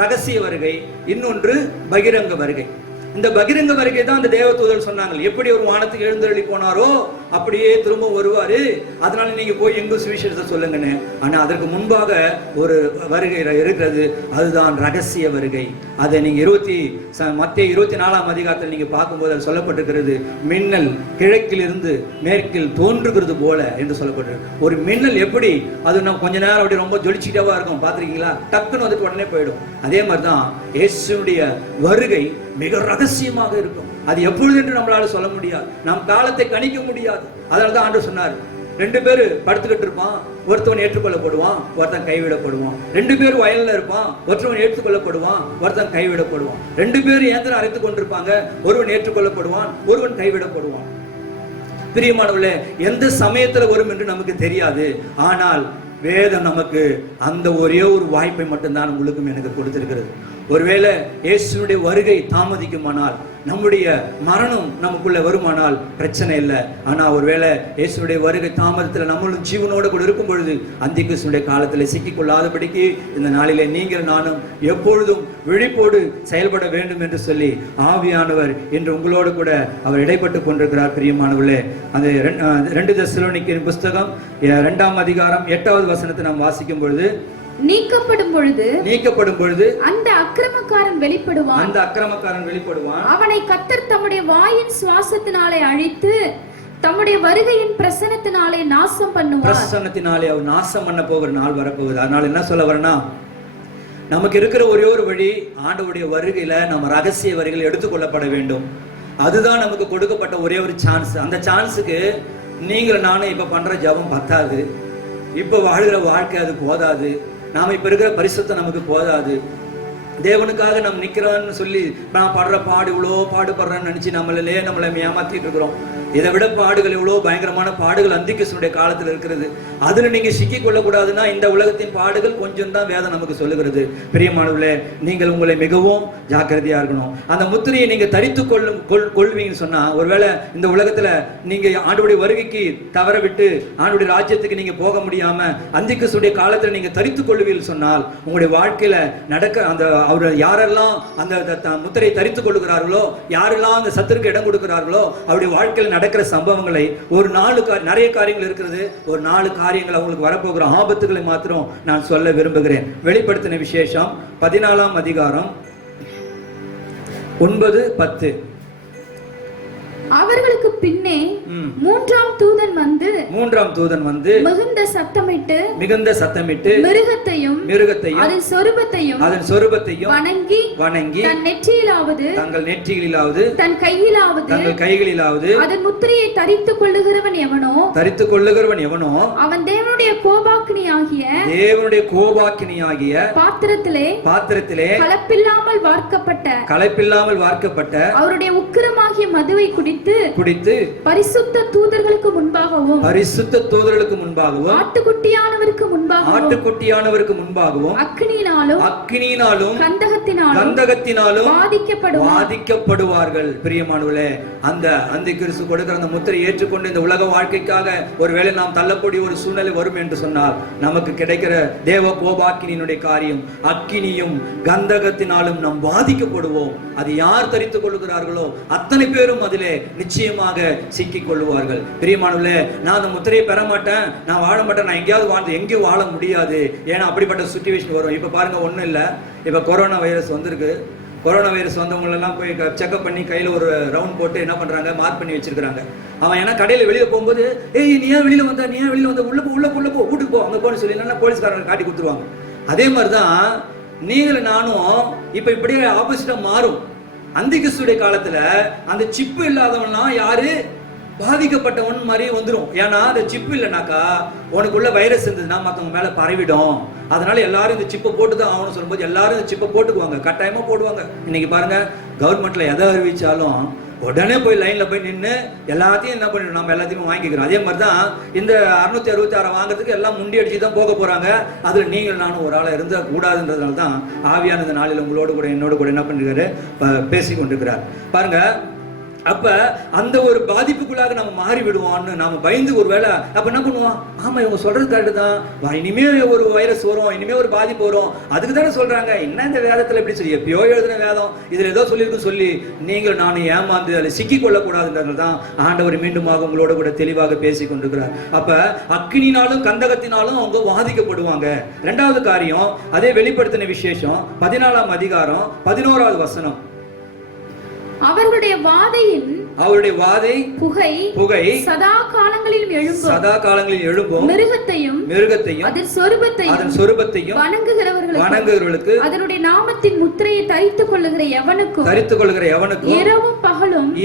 ரகசிய வருகை, இன்னொன்று பகிரங்க வருகை. இந்த பகிரங்க வருகை தான் அந்த தேவதூதர் சொன்னாங்க, எப்படி ஒரு வானத்துக்கு எழுந்தருளி போனாரோ அப்படியே திரும்ப வருவாரு, அதனால நீங்க போய் எங்கும் சுவிசேஷத்தை சொல்லுங்கன்னு. ஆனா அதற்கு முன்பாக ஒரு வருகை இருக்கிறது, அதுதான் ரகசிய வருகை. அதை நீங்க மத்திய 24ஆம் அதிகாரத்தில் நீங்க பார்க்கும்போது அது சொல்லப்பட்டிருக்கிறது, மின்னல் கிழக்கில் இருந்து மேற்கில் தோன்றுகிறது போல என்று சொல்லப்பட்டிருக்கு. ஒரு மின்னல் எப்படி அது நம்ம கொஞ்ச நேரம் அப்படி ரொம்ப ஜொலிச்சிட்டாவா இருக்கும், பாத்திருக்கீங்களா? டக்குன்னு அதுக்கு உடனே போயிடும். அதே மாதிரிதான் இயேசுடைய வருகை மிக ரகசியமாக இருக்கும். அது எப்பொழுது என்று நம்மளால சொல்ல முடியாது, நம் காலத்தை கணிக்க முடியாது. அதனாலதான் ஆண்டவர் சொன்னார், 2 பேர் படுத்துக்கிட்டு இருப்பான், ஒருத்தவன் ஏற்றுக்கொள்ளப்படுவான், ஒருத்தன் கைவிடப்படுவான். 2 பேர் வயல்ல இருப்பான், ஒருத்தவன் ஏற்றுக்கொள்ளப்படுவான், ஒருத்தன் கைவிடப்படுவான். 2 பேர் இயந்திரம் அரைத்துக் கொண்டிருப்பாங்க, ஒருவன் ஏற்றுக்கொள்ளப்படுவான், ஒருவன் கைவிடப்படுவான். பிரியமானவர்களே, எந்த சமயத்துல வரும் என்று நமக்கு தெரியாது. ஆனால் வேதம் நமக்கு அந்த ஒரே ஒரு வாய்ப்பை மட்டும்தான் உங்களுக்கும் எனக்கு கொடுத்திருக்கிறது. ஒருவேளை இயேசுனுடைய வருகை தாமதிக்குமானால், நம்முடைய மரணம் நமக்குள்ள வருமானால் பிரச்சனை இல்லை. ஆனா ஒருவேளை இயேசுடைய வருகை தாமதத்தில் நம்மளும் ஜீவனோடு கூட இருக்கும் பொழுது அந்திகிறிஸ்துவினுடைய காலத்தில் சிக்கிக்கொள்ளாதபடிக்கு இந்த நாளிலே நீங்கள் நானும் எப்பொழுதும் விழிப்போடு செயல்பட வேண்டும் என்று சொல்லி ஆவியானவர் இன்று உங்களோடு கூட அவர் இடைப்பட்டு கொண்டிருக்கிறார். பிரியமானவர்களே, அந்த 2 தெசலோனிக்கேயர் புஸ்தகம் 2ஆம் அதிகாரம் 8வது வசனத்தை நாம் வாசிக்கும் பொழுது, நீக்கப்படும் பொழுது அந்த அக்கிரமக்காரன் வெளிப்படுவான். அவனை கர்த்தர் தம்முடைய வாயின் சுவாசத்தினாலே அழித்து தம்முடைய வருகையின் பிரசன்னத்தினாலே நாசம் பண்ணுவார். பிரசன்னத்தினாலே அவர் நாசம் பண்ண போகிற நாள் வரப்போகுது. அதனால என்ன சொல்ல வரேன்னா, நமக்கு இருக்கிற ஒரே ஒரு வழி, ஆண்டவருடைய வருகையில நம்ம ரகசிய வரிகள் எடுத்துக்கொள்ளப்பட வேண்டும். அதுதான் நமக்கு கொடுக்கப்பட்ட ஒரே ஒரு சான்ஸ். அந்த சான்ஸுக்கு நீங்களும் நானும் இப்ப பண்ற ஜபம் பத்தாது, இப்ப வாழ்கிற வாழ்க்கை அது போதாது, நாம இப்ப இருக்கிற பரிசுத்தம் நமக்கு போதாது. தேவனுக்காக நம்ம நிக்கிறோம்னு சொல்லி நான் படுற பாடு இவ்வளோ பாடுபடுறேன்னு நினைச்சு நம்மளை ஏமாத்திட்டு இருக்கிறோம். இதை விட பாடுகள் இவ்வளோ பயங்கரமான பாடுகள் அந்திகிறிஸ்துவினுடைய காலத்தில் இருக்கிறது. அதுல நீங்க சிக்கி கொள்ளக்கூடாதுன்னா இந்த உலகத்தின் பாடுகள் கொஞ்சம் தான் வேதம் நமக்கு சொல்லுகிறது. பிரியமானவர்களே, நீங்கள் உங்களை மிகவும் ஜாக்கிரதையா இருக்கணும். அந்த முத்திரையை நீங்க தரித்து கொள்வீங்கன்னு சொன்னா, ஒருவேளை இந்த உலகத்துல நீங்க ஆண்டவருடைய வருகைக்கு தவற விட்டு ஆண்டவருடைய ராஜ்யத்துக்கு நீங்க போக முடியாம அந்திகிறிஸ்துவினுடைய காலத்துல நீங்க தரித்து கொள்வீர்கள் சொன்னால், உங்களுடைய வாழ்க்கையில நடக்க அந்த அவர் யாரெல்லாம் அந்த முத்திரையை தரித்துக் கொள்ளுகிறார்களோ, யாரெல்லாம் அந்த சத்துருக்கு இடம் கொடுக்கிறார்களோ, அவருடைய வாழ்க்கையில் நடக்கிற சம்பவங்களை ஒரு 4 நிறைய காரியங்கள் இருக்கிறது. ஒரு 4 காரியங்கள் அவங்களுக்கு வரப்போகிற ஆபத்துகளை மாத்திரம் நான் சொல்ல விரும்புகிறேன். வெளிப்படுத்தின விசேஷம் 14ஆம் அதிகாரம் 9-10. அவர்களுக்கு பின்னே 3ஆம் தூதன் வந்து மிகுந்த சத்தமிட்டு மிருகத்தையும் அதன் சொரூபத்தையும் வணங்கி தங்கள் நெற்றியிலாவது தன் கைகளிலாவது அதன் முத்திரையை தரித்துக் கொள்ளுகிறவன் எவனோ அவன் தேவனுடைய கோபாக்கினியாகிய பாத்திரத்திலே கலப்பில்லாமல் வார்க்கப்பட்ட அவருடைய உக்கிரமாகிய மதுவை குடித்து பரிசுத்த தூதர்களுக்கு முன்பாகவும் ஆட்டுக்குட்டியானவருக்கு முன்பாகவும் அக்கினியினாலும் கந்தகத்தினாலும் வாதிக்கப்படுவார்கள். பிரியமானவர்களே, அந்த அந்திகிறிஸ்து கொடுக்கிற அந்த முத்திரை ஏற்றுக்கொண்டு இந்த உலக வாழ்க்கைக்காக ஒருவேளை நாம் தள்ளக்கூடிய ஒரு சூழ்நிலை வரும் என்று சொன்னால், நமக்கு கிடைக்கிற தேவ கோபாக்கினியினுடைய காரியம் அக்கினியும் கந்தகத்தினாலும் நாம் வாதிக்கப்படுவோம். அது யார் தரித்துக் கொள்ளுகிறார்களோ அத்தனை பேரும் அதிலே நிச்சயமாக சிக்கிக் கொள்ளுவார்கள். பிரியமானவர்களே, நான் அந்த முத்திரையை பெற மாட்டேன், நான் வாழ மாட்டேன், நான் எங்கேயும் வாழ முடியாது, ஏன்னா அப்படிப்பட்ட சிச்சுவேஷன் வரும். இப்ப பாருங்க, ஒண்ணும் இல்ல, இப்ப கொரோனா வைரஸ் வந்திருக்கு. கொரோனா வைரஸ் வந்தவங்களெல்லாம் போய் செக்அப் பண்ணி கையில ஒரு ரவுண்ட் போட்டு என்ன பண்றாங்க, மார்க் பண்ணி வச்சிருக்காங்க. அவன் ஏன்னா கடையில வெளியில போகும்போது, நீ ஏன் வெளியில வந்த உள்ள போ வீட்டுக்கு போ அங்க போன்னு சொல்லி போலீஸ்காரங்க காட்டி கொடுத்துருவாங்க. அதே மாதிரிதான் நீங்களும் நானும் இப்ப இப்படியே ஆப்போசிட்டா மாறும். அந்திகிறிஸ்துவினுடைய காலத்துல அந்த சிப்பு இல்லாதவனா யாரு பாதிக்கப்பட்டவன் மாதிரி வந்துடும். ஏன்னா அந்த சிப்பு இல்லைனாக்கா உனக்குள்ள வைரஸ் இருந்ததுன்னா மற்றவங்க மேல பரவிடும். அதனால எல்லாரும் இந்த சிப்பை போட்டுதான் ஆகணும் சொல்லும்போது எல்லாரும் இந்த சிப்பை போட்டுக்குவாங்க, கட்டாயமா போடுவாங்க. இன்னைக்கு பாருங்க, கவர்மெண்ட்ல எதை அறிவிச்சாலும் உடனே போய் லைன்ல போய் நின்று எல்லாத்தையும் என்ன பண்ணிடும், நம்ம எல்லாத்தையும் வாங்கிக்கிறோம். அதே மாதிரிதான் இந்த 666 வாங்குறதுக்கு எல்லாம் முண்டி அடிச்சு தான் போக போறாங்க. அதுல நீங்கள் நானும் ஒரு ஆளா இருந்த கூடாதுன்றதுனால தான் ஆவியான இந்த நாளில் உங்களோடு கூட என்னோட கூட என்ன பண்ணிருக்காரு, பேசி கொண்டிருக்கிறார். பாருங்க, அப்ப அந்த ஒரு பாதிப்புக்குள்ளாக நம்ம மாறி விடுவோம்னு நாம பயந்து ஒருவேளை அப்ப என்ன பண்ணுவோம், ஆமா இவங்க சொல்றது கரெக்டு தான், இனிமே ஒரு வைரஸ் வரும், இனிமே ஒரு பாதிப்பு வரும், அதுக்கு தானே சொல்றாங்க, என்ன இந்த வேதத்துல எப்படி சொல்லி எப்பயோ எழுதின வேதம் இதுல ஏதோ சொல்லியிருக்கு சொல்லி நீங்கள் நானும் ஏமாந்து அதில் சிக்கிக் கொள்ளக்கூடாதுன்றது தான் ஆண்டவர் மீண்டுமாக உங்களோட கூட தெளிவாக பேசி கொண்டிருக்கிறார். அப்ப அக்கினினாலும் கந்தகத்தினாலும் அவங்க பாதிக்கப்படுவாங்க. 2வது காரியம், அதே வெளிப்படுத்தின விசேஷம் 14ஆம் அதிகாரம் 11வது வசனம். அவருடைய வாதை புகை சதா காலங்களில் எழும்பும் மிருகத்தையும் அதன் சொரூபத்தையும் வணங்குகிறவர்களுக்கு அதனுடைய நாமத்தின் முத்திரையை தரித்துக் கொள்ளுகிற எவனுக்கும்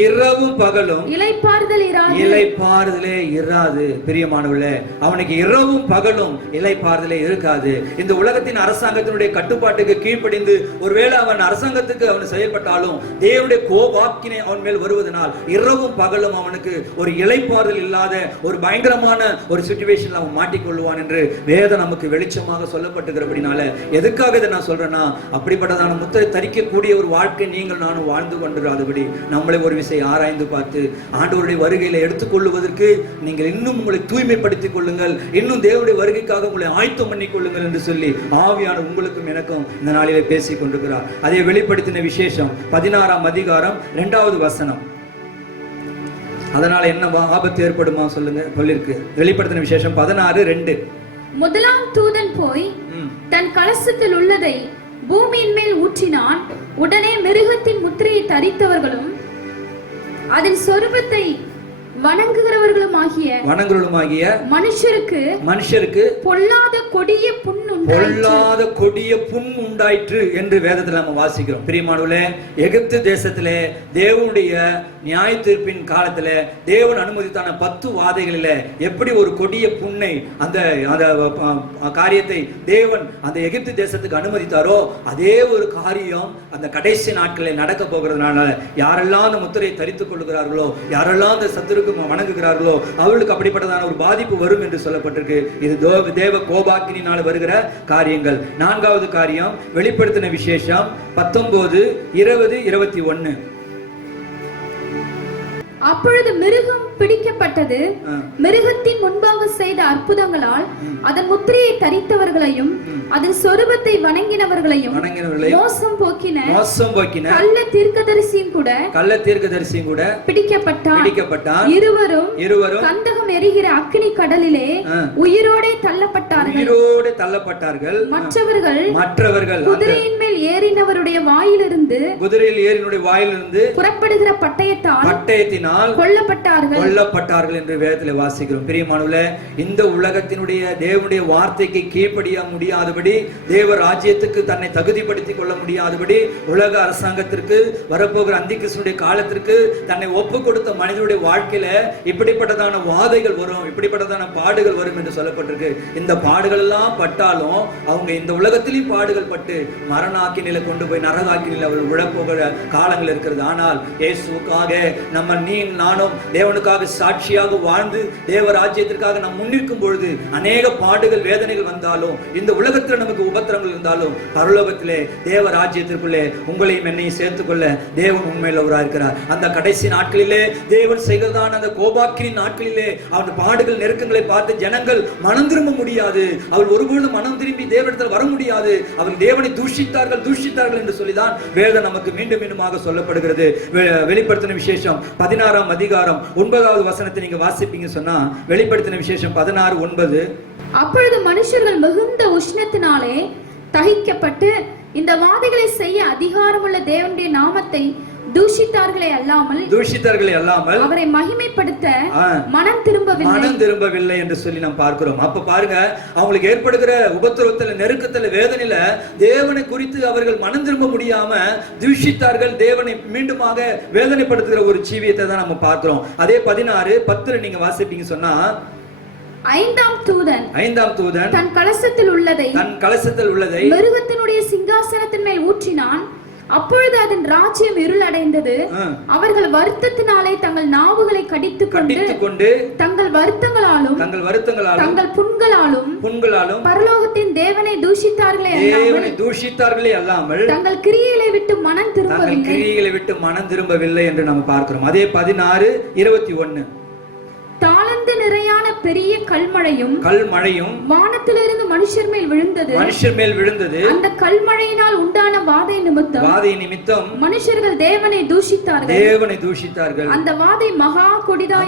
இரவும் பகலும் இளைப்பாறுதலே இராது. பிரியமானவர்களே, அவனுக்கு இரவும் பகலும் இளைப்பாறுதலே இருக்காது. இந்த உலகத்தின் அரசாங்கத்தினுடைய கட்டுப்பாட்டுக்கு கீழ்ப்படிந்து ஒருவேளை அவன் அரசாங்கத்துக்கு அவன் செயல்பட்டாலும் தேவனுடைய கோபாக்கினை அவன் மேல் வருவதனால் இரவும் பகலும் அவனுக்கு ஒரு இளைப்பாறுதல் இல்லாத ஒரு பயங்கரமான ஒரு சிச்சுவேஷன்ல அவன் மாட்டிக்கொள்வான் என்று வேதம் நமக்கு வெளிச்சமாக சொல்லப்பட்டிருக்கிறபடினால எதுக்காக இதை நான் சொல்றேன்னா, அப்படிப்பட்டதான முத்திரை தரிக்கக்கூடிய ஒரு வாழ்க்கை நீங்கள் நானும் வாழ்ந்து கொண்டிராதபடி நம்மளை ஒரு விஷயம் ஆராய்ந்து பார்த்து ஆண்டவருடைய வருகையில எடுத்துக்கொள்வதற்கு நீங்கள் இன்னும் உங்களை தூய்மைப்படுத்திக் கொள்ளுங்கள், இன்னும் தேவனுடைய வருகைக்காக உங்களை ஆயத்தம் பண்ணிக் கொள்ளுங்கள் என்று சொல்லி ஆவியான உங்களுக்கும் எனக்கும் இந்த நாளிலே பேசிக் கொண்டிருக்கிறார். அதை வெளிப்படுத்தின விசேஷம் 16ஆம் அதிகாரம் 2வது வசனம். அதனால என்ன ஆபத்து ஏற்படுமா சொல்லுங்க, சொல்லிருக்கு. வெளிப்படுத்தின விசேஷம் 16:2. முதலாம் தூதன் போய் தன் கலசத்தில் உள்ளதை பூமியின் மேல் ஊற்றினான். உடனே மிருகத்தின் முத்திரையை தரித்தவர்களும் அதன் சொரூபத்தை வணங்குகிறவர்களுமாகிய மனுஷருக்கு பொல்லாத கொடிய புண் உண்டாயிற்று என்று வேதத்தில் நம்ம வாசிக்கிறோம். பிரியமானவர்களே, எகிப்து தேசத்திலே தேவனுடைய நியாய தீர்ப்பின் காலத்திலே தேவன் அனுமதித்தான 10 வாதைகளில எப்படி ஒரு கொடிய புண்ணை அந்த காரியத்தை தேவன் அந்த எகிப்து தேசத்துக்கு அனுமதித்தாரோ அதே ஒரு காரியம் அந்த கடைசி நாட்களில் நடக்க போகிறதுனால யாரெல்லாம் அந்த முத்திரையை தரித்துக் கொள்கிறார்களோ, யாரெல்லாம் அந்த சத்துருக்கு வணங்குகிறார்களோ அவர்களுக்கு அப்படிப்பட்டதான ஒரு பாதிப்பு வரும் என்று சொல்லப்பட்டிருக்கு. இது தேவ கோபாக்கினால் வருகிற காரியங்கள். 4வது காரியம் வெளிப்படுத்தின விசேஷம் 19, 20, 21. அப்பொழுது மிருகம் பிடிக்கப்பட்டது. மிருகத்தின் முன்பாக செய்த அற்புதங்களால் அதன் முத்திரையை தரித்தவர்களையும் அதன் சொரூபத்தை வணங்கினவர்களையும் மோசம் போக்கின கள்ள தீர்க்கதரிசியும் கூட பிடிக்கப்பட்டான். இருவரும் கந்தகம் எரிகிற அக்கினி கடலிலே உயிரோடே தள்ளப்பட்டார்கள். மற்றவர்கள் குதிரையின் மேல் ஏறினவருடைய வாயிலிருந்து புறப்படுகிற பட்டயத்தினால் கொல்லப்பட்டார்கள் என்று வேதத்தில் வாசிக்கிறோம். பிரியமானவர்களே, இந்த உலகத்தினுடைய தேவனுடைய வார்த்தைக்கு கீழ்ப்படிய முடியாதபடி, தேவ ராஜ்யத்துக்கு தன்னை தகுதிப்படுத்திக் கொள்ள முடியாதபடி, உலக அரசாங்கத்திற்கு வரப்போகிற அந்திகிறிஸ்துவினுடைய காலத்திற்கு தன்னை ஒப்பு கொடுத்த மனிதனுடைய வாழ்க்கையில இப்படிப்பட்டதான வாதைகள் வரும், இப்படிப்பட்டதான பாடுகள் வரும் என்று சொல்லப்பட்டிருக்கு. இந்த பாடுகள் எல்லாம் பட்டாலும் அவங்க இந்த உலகத்திலேயும் பாடுகள் பட்டு மரணாக்கினில கொண்டு போய் நரகாக்கினில அவர்கள் உழப்போகிற காலங்கள் இருக்கிறது. ஆனால் இயேசுவுக்காக நம்ம நானும் தேவனுக்காக சாட்சியாக வாழ்ந்து தேவ ராஜ்யத்திற்காக நாம் முன்னிற்கும் பொழுது அநேக பாடுகள் வேதனைகள் வந்தாலும், இந்த உலகத்தில் நமக்கு உபத்திரங்கள் இருந்தாலும், பரலோகத்திலே தேவ ராஜ்யத்திற்குள்ளே உங்களையும் என்னையும் சேர்த்துக்கொள்ள தேவன் உண்மையுள்ளவராக இருக்கிறார். அந்த கடைசி நாட்களிலே தேவன் செய்கிறதான அந்த கோபாக்கின் நாட்களிலே அவருடைய பாடுகள் நெருக்கங்களை பார்த்து ஜனங்கள் மனம் திரும்ப முடியாது, அவர் ஒருபொழுது மனம் திரும்பி தேவனிடத்தில் வர முடியாது, அவர் தேவனை தூஷித்தார்கள் என்று சொல்லிதான் வேதம் நமக்கு மீண்டும் மீண்டுமாக சொல்லப்படுகிறது. வெளிப்படுத்தின விசேஷம் 16ஆம் அதிகாரம் 9வது வசனத்தை நீங்க வாசிப்பீங்க சொன்னா, வெளிப்படுத்தின விசேஷம் 16:9. அப்பொழுது மனுஷர்கள் மிகுந்த உஷ்ணத்தினாலே தகிக்கப்பட்டு இந்த வாதைகளை செய்ய அதிகாரமுள்ள தேவனுடைய நாமத்தை தூஷித்தார்களே அல்லாமல் அவரை மகிமைப்படுத்த மனம் திரும்பவில்லை என்று சொல்லி நாம் பார்க்கிறோம். அப்ப பாருங்க, அவங்களுக்கு ஏற்படுகிற உபத்திரவத்துல, நெருக்கத்துல, வேதனையில தேவனை குறித்து அவர்கள் மனம் திரும்ப முடியாம தூஷித்தார்கள். தேவனை மீண்டுமாக வேதனைப்படுத்துகிற ஒரு ஜீவியத்தை தான் நம்ம பார்க்கிறோம். அதே 16:10 நீங்க வாசிப்பீங்க சொன்னா, ஐந்தாம் தூதன் தன் கலசத்தில் உள்ளதை மிருகத்தினுடைய சிங்காசனத்தின் மேல் ஊற்றினான். அப்பொழுது அதன் ராஜ்யம் இருளடைந்தது. அவர்கள் வருத்தத்தினாலே தங்கள் நாவுகளை கடித்துக் கொண்டு தங்கள் வருத்தங்களாலும் தங்கள் புண்களாலும் பரலோகத்தின் தேவனை தூஷித்தார்களே அல்லாமல் தங்கள் கிரியைகளை விட்டு மனம் திரும்பவில்லை என்று நாம் பார்க்கிறோம். அதே 16:21 தாளந்து நிறையான பெரிய கல்மழையும் வானத்திலிருந்து மனுஷர் மேல் விழுந்தது. அந்த கல்மழையினால் உண்டான வாதை நிமித்தம் மனுஷர்கள் தேவனை தூஷித்தார்கள். அந்த வாதை மகா கொடிதாக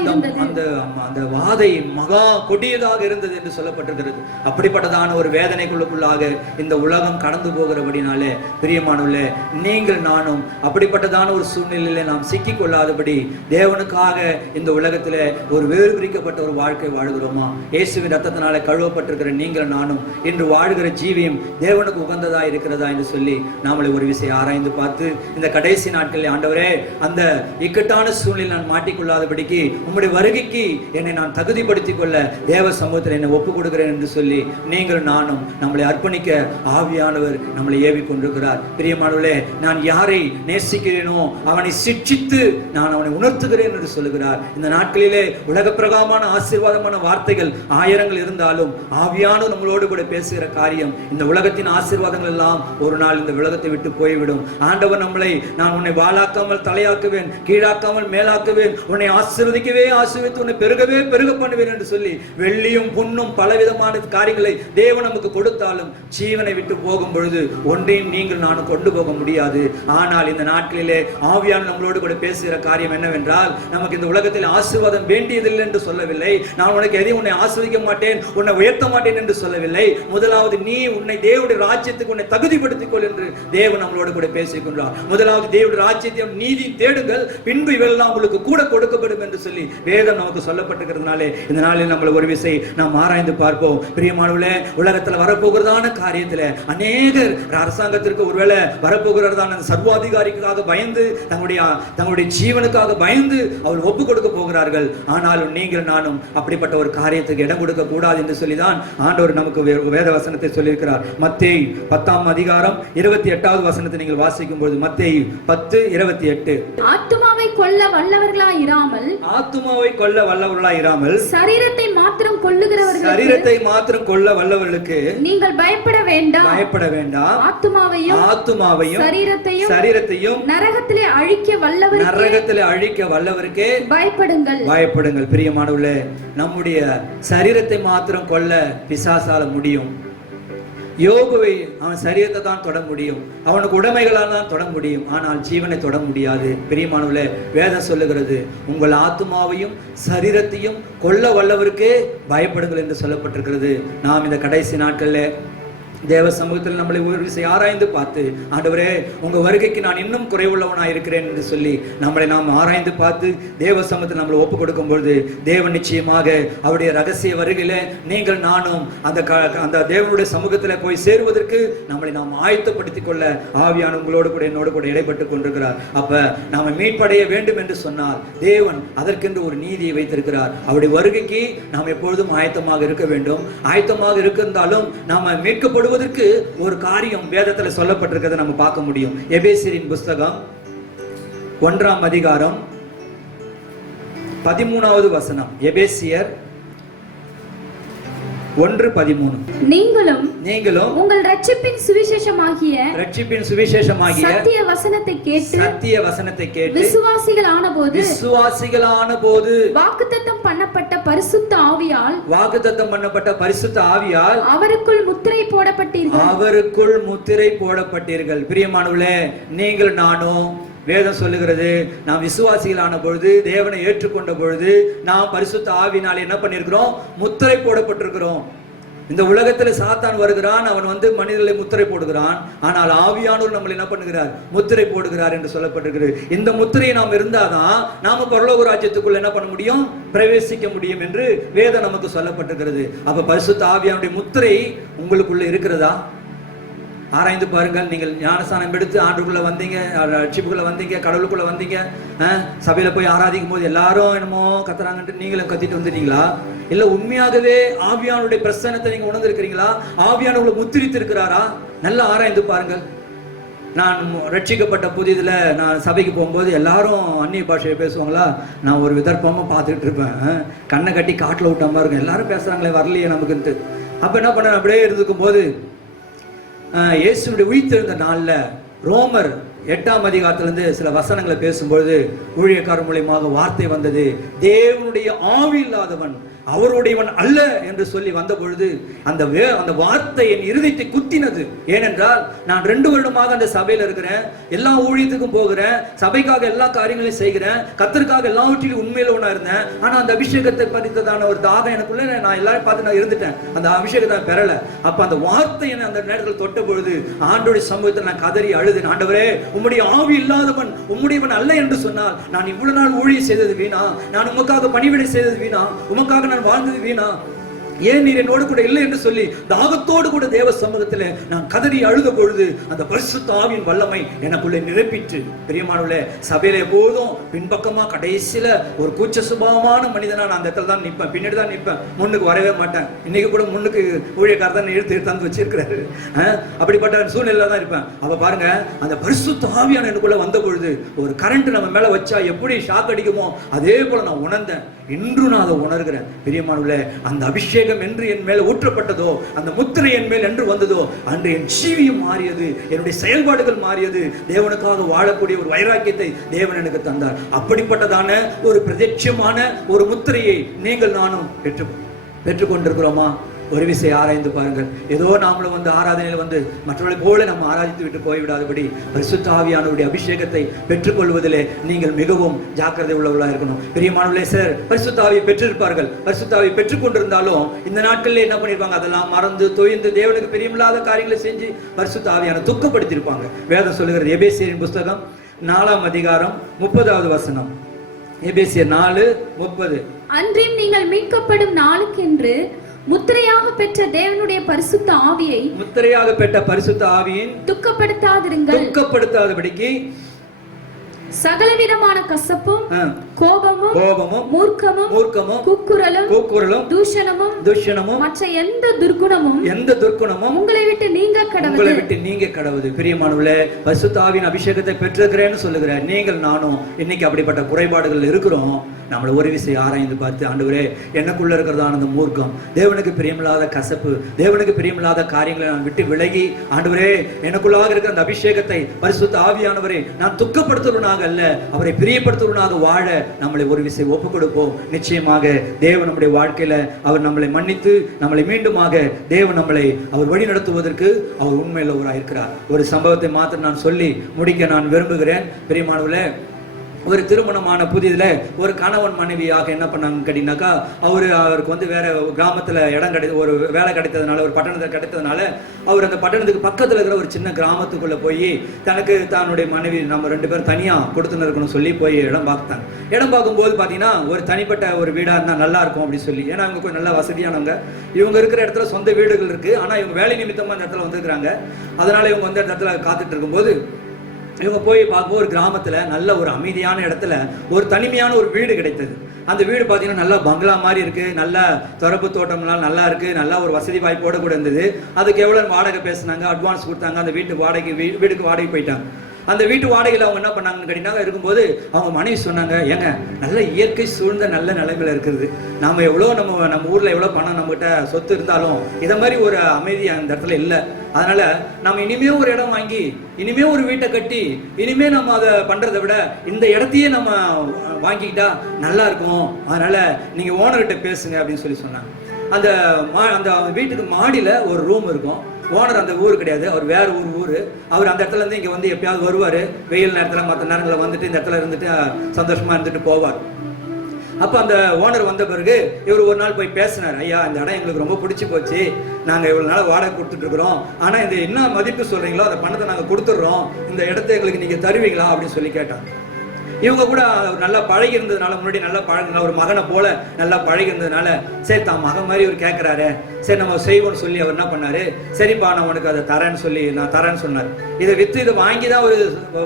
இருந்தது என்று சொல்லப்பட்டிருக்கிறது. அப்படிப்பட்டதான ஒரு வேதனைக்குள்ளாக இந்த உலகம் கடந்து போகிறபடினாலே பிரியமானவர்களே, நீங்கள் நானும் அப்படிப்பட்டதான ஒரு சூழ்நிலையில நாம் சிக்கிக் கொள்ளாதபடி தேவனுக்காக இந்த உலகத்திலே ஒரு வேறு பிரிக்கப்பட்ட ஒரு வாழ்க்கை வாழ்கிறோமா? இயேசுவின் ரத்தத்தினாலே கழுவப்பட்டிருக்கிற நீங்கள் நானும் இன்று வாழ்கிற ஜீவியம் தேவனுக்கு உகந்ததா இருக்கிறதா என்று சொல்லி நாமளை ஒரு விஷயம் ஆராய்ந்து பார்த்து இந்த கடைசி நாட்களில் ஆண்டவரே அந்த இக்கட்டான சூழ்நிலையில் நான் மாட்டிக்கொள்ளாதபடிக்கு உம்முடைய வருகைக்கு என்னை நான் தகுதிப்படுத்திக் கொள்ள தேவ சமூகத்தில் என்னை ஒப்புக் கொடுக்கிறேன் என்று சொல்லி நீங்கள் நானும் நம்மளை அர்ப்பணிக்க ஆவியானவர் நம்மளை ஏவி கொண்டிருக்கிறார். பிரியமானவர்களே, நான் யாரை நேசிக்கிறேனோ அவனை சிட்சித்து நான் அவனை உணர்த்துகிறேன் என்று சொல்லுகிறார். இந்த நாட்களிலே உலக பிரகாரமான ஆசீர்வாதமான வார்த்தைகள் ஆயிரங்கள் இருந்தாலும் ஆவியானவர் நம்மளோடு கூட பேசுகிற காரியம் இந்த உலகத்தின் ஆசீர்வாதங்கள் எல்லாம் ஒரு நாள் இந்த உலகத்தை விட்டு போய்விடும். ஆண்டவர் நம்மளை நான் உன்னை வாளாக்காமல் தலையாக்குவேன், கீழாக்காமல் மேலாக்குவேன், உன்னை ஆசீர்வதிக்கவே ஆசீர்வதித்து உன்னை பெருகவே பெருக பண்ணுவேன் என்று சொல்லி வெள்ளியும் புண்ணும் பலவிதமான காரியங்களை தேவன் நமக்கு கொடுத்தாலும் ஜீவனை விட்டு போகும் பொழுது ஒன்றையும் நீங்கள் நானும் கொண்டு போக முடியாது. ஆனால் இந்த நாட்களிலே ஆவியானவர் நம்மளோடு கூட பேசுகிற காரியம் என்னவென்றால், நமக்கு இந்த உலகத்தில் ஆசீர்வாதம் வேண்டியதில்லை என்று சொல்லவில்லை. நான் உனக்கு எதையும் உன்னை ஆசீர்வதிக்க மாட்டேன், உன்னை உயர்த்த மாட்டேன் என்று சொல்லவில்லை. முதலாவது நீ உன்னை தேவனுடைய ராஜ்யத்துக்கு உன்னை தகுதிப்படுத்திக் கொள் என்று தேவன் நம்மளோடு கூட பேசிக் கொண்டார். முதலாவது தேவனுடைய ராஜ்யத்தை நீதி தேடுங்கள், பின்பு இவெல்லாம் உங்களுக்கு கூட கொடுக்கப்படும் என்று சொல்லி வேதம் நமக்கு சொல்லப்பட்டிருக்கிறதுனாலே இந்த நாளில் நம்மளை ஒரு விசை நாம் ஆராய்ந்து பார்ப்போம். பிரியமானவர்களே, உலகத்தில் வரப்போகிறதான காரியத்தில் அநேகர் அரசாங்கத்திற்கு ஒருவேளை வரப்போகிறதான சர்வாதிகாரிக்காக பயந்து தங்களுடைய ஜீவனுக்காக பயந்து அவர் ஒப்பு கொடுக்க போகிறார்கள். ஆனாலும் நீங்கள் நானும் அப்படிப்பட்ட ஒரு காரியத்துக்கு இடம் கொடுக்க கூடாது என்று சொல்லிதான் ஆண்டவர் நமக்கு வேத வசனத்தை சொல்லியிருக்கிறார். மத்தேயு 10ஆம் அதிகாரம் 28வது வசனத்தை நீங்கள் வாசிக்கும் பொழுது மத்தேயு 10:28 ஆத்துமாவை கொல்ல வல்லவர்களாய் இராமல் சரீரத்தை மாத்திரம் கொல்ல வல்லவர்களுக்கு நீங்கள் பயப்பட வேண்டாம். ஆத்துமாவையும் சரீரத்தையும் நரகத்திலே அழிக்க வல்லவருக்கே பயப்படுங்கள். பிரியமானவர்களே, நம்முடைய சரீரத்தை மாத்திரம் கொல்ல பிசாசால முடியும். யோபுவை அவன் சரீரத்தை தான் தொட முடியும், அவனுக்கு உடைமைகளால் தான் தொட முடியும், ஆனால் ஜீவனை தொட முடியாது. பிரியமானவர்களே, வேதம் சொல்லுகிறது, உங்கள் ஆத்துமாவையும் சரீரத்தையும் கொல்ல வல்லவருக்கே பயப்படுங்கள் என்று சொல்லப்பட்டிருக்கிறது. நாம் இந்த கடைசி நாட்களில் தேவ சமூகத்தில் நம்மளை ஒரு விஷயம் ஆராய்ந்து பார்த்து, ஆண்டவரே உங்க வருகைக்கு நான் இன்னும் குறைவுள்ளவனாக இருக்கிறேன் என்று சொல்லி நம்மளை நாம் ஆராய்ந்து பார்த்து தேவ சமூகத்தில் நம்மளை ஒப்புக் கொடுக்கும் பொழுது தேவன் நிச்சயமாக அவருடைய ரகசிய வருகையில நீங்கள் நானும் அந்த தேவனுடைய சமூகத்தில் போய் சேருவதற்கு நம்மளை நாம் ஆயத்தப்படுத்திக் கொள்ள ஆவியான உங்களோடு கூட என்னோடு கூட இடைப்பட்டுக் கொண்டிருக்கிறார். அப்ப நாம மீட்படைய வேண்டும் என்று சொன்னால் தேவன் அதற்கென்று ஒரு நீதியை வைத்திருக்கிறார். அவருடைய வருகைக்கு நாம் எப்பொழுதும் ஆயத்தமாக இருக்க வேண்டும். ஆயத்தமாக இருந்தாலும் நாம மீட்கப்படுவோம் ஒரு காரியம் வேதத்தில் சொல்லப்பட்டிருக்கிறதை நம்ம பார்க்க முடியும். எபேசியரின் புஸ்தகம் 1ஆம் அதிகாரம் 13வது வசனம். எபேசியர் 1:13 நீங்களும் உங்கள் ரட்சிப்பின் சுவிசேஷமாகிய சத்திய வசனத்தை கேட்டு விசுவாசிகளான போது வாக்குத்தத்தம் பண்ணப்பட்ட பரிசுத்த ஆவியால் அவருக்குள் முத்திரை போடப்பட்டீர்கள். பிரியமானவர்களே, நீங்கள் நானும் வேதம் சொல்லுகிறது, நாம் விசுவாசிகளான பொழுது, தேவனை ஏற்றுக்கொண்ட பொழுது நாம் பரிசுத்த ஆவியினாலே என்ன பண்ணிருக்கிறோம்? முத்திரை போடப்பட்டிருக்கிறோம். இந்த உலகத்தில் சாத்தான் வருகிறான், அவன் மனிதர்களை முத்திரை போடுகிறான். ஆனால் ஆவியானவர் நம்மளை என்ன பண்ணுகிறார்? முத்திரை போடுகிறார் என்று சொல்லப்பட்டிருக்கிறது. இந்த முத்திரையை நாம் இருந்தாதான் நாம பரலோக ராஜ்யத்துக்குள்ள என்ன பண்ண முடியும்? பிரவேசிக்க முடியும் என்று வேதம் நமக்கு சொல்லப்பட்டிருக்கிறது. அப்ப பரிசுத்த ஆவியானுடைய முத்திரை உங்களுக்குள்ள இருக்கிறதா? ஆராய்ந்து பாருங்கள். நீங்கள் ஞானஸ்தானம் எடுத்து ஆண்டுக்குள்ள வந்தீங்க, ரட்சிப்புக்குள்ள வந்தீங்க, கடவுளுக்குள்ள வந்தீங்க, சபையில போய் ஆராதிக்கும் போது எல்லாரும் என்னமோ கத்துறாங்கன்ட்டு நீங்களும் கத்திட்டு வந்துட்டீங்களா? இல்ல உண்மையாகவே ஆவியானுடைய பிரசன்னத்தை நீங்க உணர்ந்திருக்கிறீங்களா? ஆவியானவர்களை முத்திரித்து இருக்கிறாரா? நல்லா ஆராய்ந்து பாருங்கள். நான் ரட்சிக்கப்பட்ட புதியதுல நான் சபைக்கு போகும்போது எல்லாரும் அந்நிய பாஷையை பேசுவாங்களா, நான் ஒரு விதர்ப்பமா பார்த்துட்டு இருப்பேன். கண்ணை கட்டி காட்டில் விட்ட மாதிரி இருக்கும், எல்லாரும் பேசுறாங்களே வரலையே நமக்குன்ட்டு. அப்ப என்ன பண்ண, அப்படியே இருந்துக்கும் போது இயேசுடைய உயிர்த்தெழுந்த நாள்ல ரோமர் 8ஆம் அதிகாரத்திலிருந்து சில வசனங்களை பேசும்பொழுது ஊழியக்காரர் மூலமாக வார்த்தை வந்தது, தேவனுடைய ஆவி இல்லாதவன் அவருடையவன் அல்ல என்று சொல்லி வந்த பொழுது அந்த வார்த்தை என் இருதயத்தை குத்தினது. ஏனென்றால் நான் 2 வருடமாக அந்த சபையில இருக்கிறேன், எல்லா ஊழியத்துக்கும் போகிறேன், சபைக்காக எல்லா காரியங்களையும் செய்கிறேன், கர்த்தருக்காக எல்லாவற்றிலும் உண்மையில ஒண்ணா இருந்தேன். ஆனா அந்த அபிஷேகத்தை பறித்ததான ஒரு தாகம் எனக்குள்ள நான் எல்லாரும் பார்த்து நான் இருந்துட்டேன், அந்த அபிஷேகத்தை பெறல. அப்ப அந்த வார்த்தை என்னை அந்த நேரத்தில் தொட்ட பொழுது ஆண்டவருடைய சமூகத்தில் நான் கதறி அழுது, ஆண்டவரே உம்முடைய ஆவி இல்லாதவன் உம்முடையவன் அல்ல என்று சொன்னால் நான் இவ்வளவு நாள் ஊழியம் செய்தது வீணா, நான் உமக்காக பணிவிடை செய்தது வீணா, உமக்காக நான் வாழ்ந்தது வீணா, ஏன் நீர் என்னோடு கூட இல்லை என்று சொல்லி தாகத்தோடு கூட தேவ சமூகத்தில் நான் கதறி அழுத பொழுது அந்த பரிசுத்த ஆவியின் வல்லமை எனக்குள்ளே நிரப்பிட்டு, பிரியமானவர்களே, சபையில எப்போதும் பின்பக்கமா கடைசியில ஒரு கூச்ச சுபாவமான மனிதனா நான் அந்த இடத்துல தான் நிற்பேன், பின்னாடி தான் நிற்பேன், முன்னுக்கு வரவே மாட்டேன். இன்னைக்கு கூட முன்னுக்கு ஊழியக்காரர் தான் இழுத்து தந்து வச்சிருக்கிறாரு. அப்படிப்பட்ட சூழ்நிலை தான் இருப்பேன். அப்ப பாருங்க, அந்த பரிசுத்த ஆவியான எனக்குள்ள வந்த பொழுது ஒரு கரண்ட் நம்ம மேல வச்சா எப்படி ஷாக் அடிக்குமோ அதே போல நான் உணர்ந்தேன். இன்று நான் அதை உணர்கிறேன். பிரியமானவர்களே, அந்த அபிஷேகம் என்று என் மேல ஊற்றப்பட்டதோ, அந்த முத்திரை என் மேல் என்று வந்ததோ, அன்று என் ஜீவியம் மாறியது, என்னுடைய செயல்பாடுகள் மாறியது. தேவனுக்காக வாழக்கூடிய ஒரு வைராக்கியத்தை தேவன் எனக்கு தந்தார். அப்படிப்பட்டதான ஒரு பிரத்யட்சமான ஒரு முத்திரையை நீங்கள் நானும் பெற்றுக்கொண்டிருக்கிறோமா? ஒரு விஷயம் ஆராய்ந்து பாருங்கள். ஏதோ நாமளும் வந்து ஆராதனையில் வந்து மற்றவர்களை போல நம்ம ஆராதித்து விட்டு போய்விடாதபடி பரிசுத்த ஆவியானவருடைய அபிஷேகத்தை பெற்றுக்கொள்வதிலே நீங்கள் மிகவும் ஜாக்கிரதை உள்ளவர்களாக இருக்கணும். பிரியமானவர்களே, சார் பரிசுத்த ஆவியை பெற்றிருப்பார்கள். பரிசுத்த ஆவியை பெற்றுக்கொண்டிருந்தாலும் இந்த நாட்களில் என்ன பண்ணிருப்பாங்க? அதெல்லாம் மறந்து தொய்ந்து தேவனுக்கு பிரியமில்லாத காரியங்களை செஞ்சு பரிசுத்த ஆவியான துக்கப்படுத்தியிருப்பாங்க. வேதம் சொல்லுகிறது, எபேசியரின் புஸ்தகம் 4ஆம் அதிகாரம் 30வது வசனம். எபேசியர் 4:30. அன்றியும் நீங்கள் மீட்கப்படும் நாளுக்கென்று முத்திரையாக பெற்ற தேவனுடைய பரிசுத்த ஆவியை, முத்திரையாக பெற்ற பரிசுத்த ஆவியின் துக்கப்படுத்தாதபடிக்கு சகலவிதமான கசப்பும் கோபமும் மூர்க்கமும் கூக்குரலும் தூஷணமும் மற்ற எந்த துர்க்குணமும் உங்களை விட்டு நீங்க கடவுது. பிரியமானவர்களே, பரிசுத்த ஆவியின் அபிஷேகத்தை பெற்றிருக்கிறேன்னு சொல்லுகிறேன். நீங்கள் நானும் இன்னைக்கு அப்படிப்பட்ட குறைபாடுகள் இருக்கிறோம். நம்மளை ஒரு விஷயம் ஆராய்ந்து பார்த்து, ஆண்டவரே, எனக்குள்ள இருக்கிறதான அந்த மூர்க்கம், தேவனுக்கு பிரியமில்லாத கசப்பு, தேவனுக்கு பிரியமில்லாத காரியங்களை நான் விட்டு விலகி, ஆண்டவரே, எனக்குள்ளாக இருக்கிற அந்த அபிஷேகத்தை பரிசுத்த ஆவியானவரை நான் துக்கப்படுத்துவனாக அல்ல, அவரை பிரியப்படுத்துவனாக வாழ நம்மளை ஒரு விஷயம் ஒப்புக் கொடுப்போம். நிச்சயமாக தேவன் நம்முடைய வாழ்க்கையில அவர் நம்மளை மன்னித்து நம்மளை மீண்டுமாக தேவன் நம்மளை அவர் வழி நடத்துவதற்கு அவர் உண்மையில் இருக்கிறார். ஒரு சம்பவத்தை மாத்திரம் நான் சொல்லி முடிக்க நான் விரும்புகிறேன். பிரியமானவர்களே, ஒரு திருமணமான புதியதுல ஒரு கணவன் மனைவியாக என்ன பண்ணாங்க கேட்டீங்கன்னாக்கா, அவருக்கு வந்து வேற கிராமத்துல இடம் ஒரு வேலை கிடைத்ததுனால, ஒரு பட்டணத்தில் கிடைத்ததுனால அவர் அந்த பட்டணத்துக்கு பக்கத்துல இருக்கிற ஒரு சின்ன கிராமத்துக்குள்ள போய் தனக்கு தன்னுடைய மனைவி நம்ம 2 பேரும் தனியா கொடுத்துன்னு இருக்கணும் சொல்லி போய் இடம் பார்த்தாங்க. இடம் பார்க்கும்போது பாத்தீங்கன்னா ஒரு தனிப்பட்ட ஒரு வீடா இருந்தா நல்லா இருக்கும் அப்படின்னு சொல்லி, ஏன்னா அவங்க கொஞ்சம் நல்லா வசதியானவங்க, இவங்க இருக்கிற இடத்துல சொந்த வீடுகள் இருக்கு, ஆனா இவங்க வேலை நிமித்தமா அந்த இடத்துல வந்துருக்காங்க. அதனால இவங்க வந்து அந்த இடத்துல காத்துட்டு இருக்கும்போது இவங்க போய் பார்க்கும் ஒரு கிராமத்துல நல்ல ஒரு அமைதியான இடத்துல ஒரு தனிமையான ஒரு வீடு கிடைத்தது. அந்த வீடு பார்த்தீங்கன்னா நல்லா பங்களா மாதிரி இருக்கு, நல்ல திறப்பு தோட்டம்லாம் நல்லா இருக்கு, நல்லா ஒரு வசதி வாய்ப்போட கூட இருந்தது. அதுக்கு எவ்வளவு வாடகை பேசினாங்க, அட்வான்ஸ் கொடுத்தாங்க. அந்த வீட்டுக்கு வாடகை போயிட்டாங்க. அந்த வீட்டு வாடகையில் அவங்க என்ன பண்ணாங்கன்னு கேட்டீங்கன்னா, இருக்கும்போது அவங்க மனைவி சொன்னாங்க, ஏங்க நல்ல இயற்கை சூழ்ந்த நல்ல நிலைமையில இருக்குது, நாம எவ்வளோ நம்ம ஊர்ல எவ்வளோ பணம் நம்மகிட்ட சொத்து இருந்தாலும் இதை மாதிரி ஒரு அமைதி அந்த இடத்துல இல்லை. அதனால நம்ம இனிமே ஒரு இடம் வாங்கி, இனிமே ஒரு வீட்டை கட்டி, இனிமே நம்ம அதை பண்றதை விட இந்த இடத்தையே நம்ம வாங்கிக்கிட்டா நல்லா இருக்கும், அதனால நீங்க ஓனர்கிட்ட பேசுங்க அப்படின்னு சொல்லி சொன்னாங்க. அந்த வீட்டுக்கு மாடியில ஒரு ரூம் இருக்கும். ஓனர் அந்த ஊர் கிடையாது, அவர் வேற ஊர். அவர் அந்த இடத்துல இருந்து இங்க வந்து எப்பயாவது வருவாரு, வெயில் நேரத்துல மற்ற நேரங்களில் வந்துட்டு இந்த இடத்துல இருந்துட்டு சந்தோஷமா இருந்துட்டு போவார். அப்ப அந்த ஓனர் வந்த பிறகு இவர் ஒரு நாள் போய் பேசினார், ஐயா இந்த இடம் எங்களுக்கு ரொம்ப பிடிச்சி போச்சு, நாங்க இவ்வளவு நாள் வாடகை கொடுத்துட்டு இருக்கிறோம், ஆனா இந்த என்ன மதிப்பு சொல்றீங்களோ அந்த பணத்தை நாங்க கொடுத்துடுறோம், இந்த இடத்தை எங்களுக்கு நீங்க தருவீங்களா அப்படின்னு சொல்லி கேட்டாங்க. இவங்க கூட நல்லா பழகி இருந்ததுனால, முன்னாடி நல்லா பழகினா ஒரு மகனை போல நல்லா பழகி இருந்ததுனால, சரி தான் மகன் மாதிரி இவர் கேட்கிறாரு, சரி நம்ம செய்வோம்னு சொல்லி அவர் என்ன பண்ணாரு, சரிப்பா நான் உனக்கு அதை தரேன்னு சொல்லி நான் தரேன்னு சொன்னார். இதை வித்து இதை வாங்கி தான் ஒரு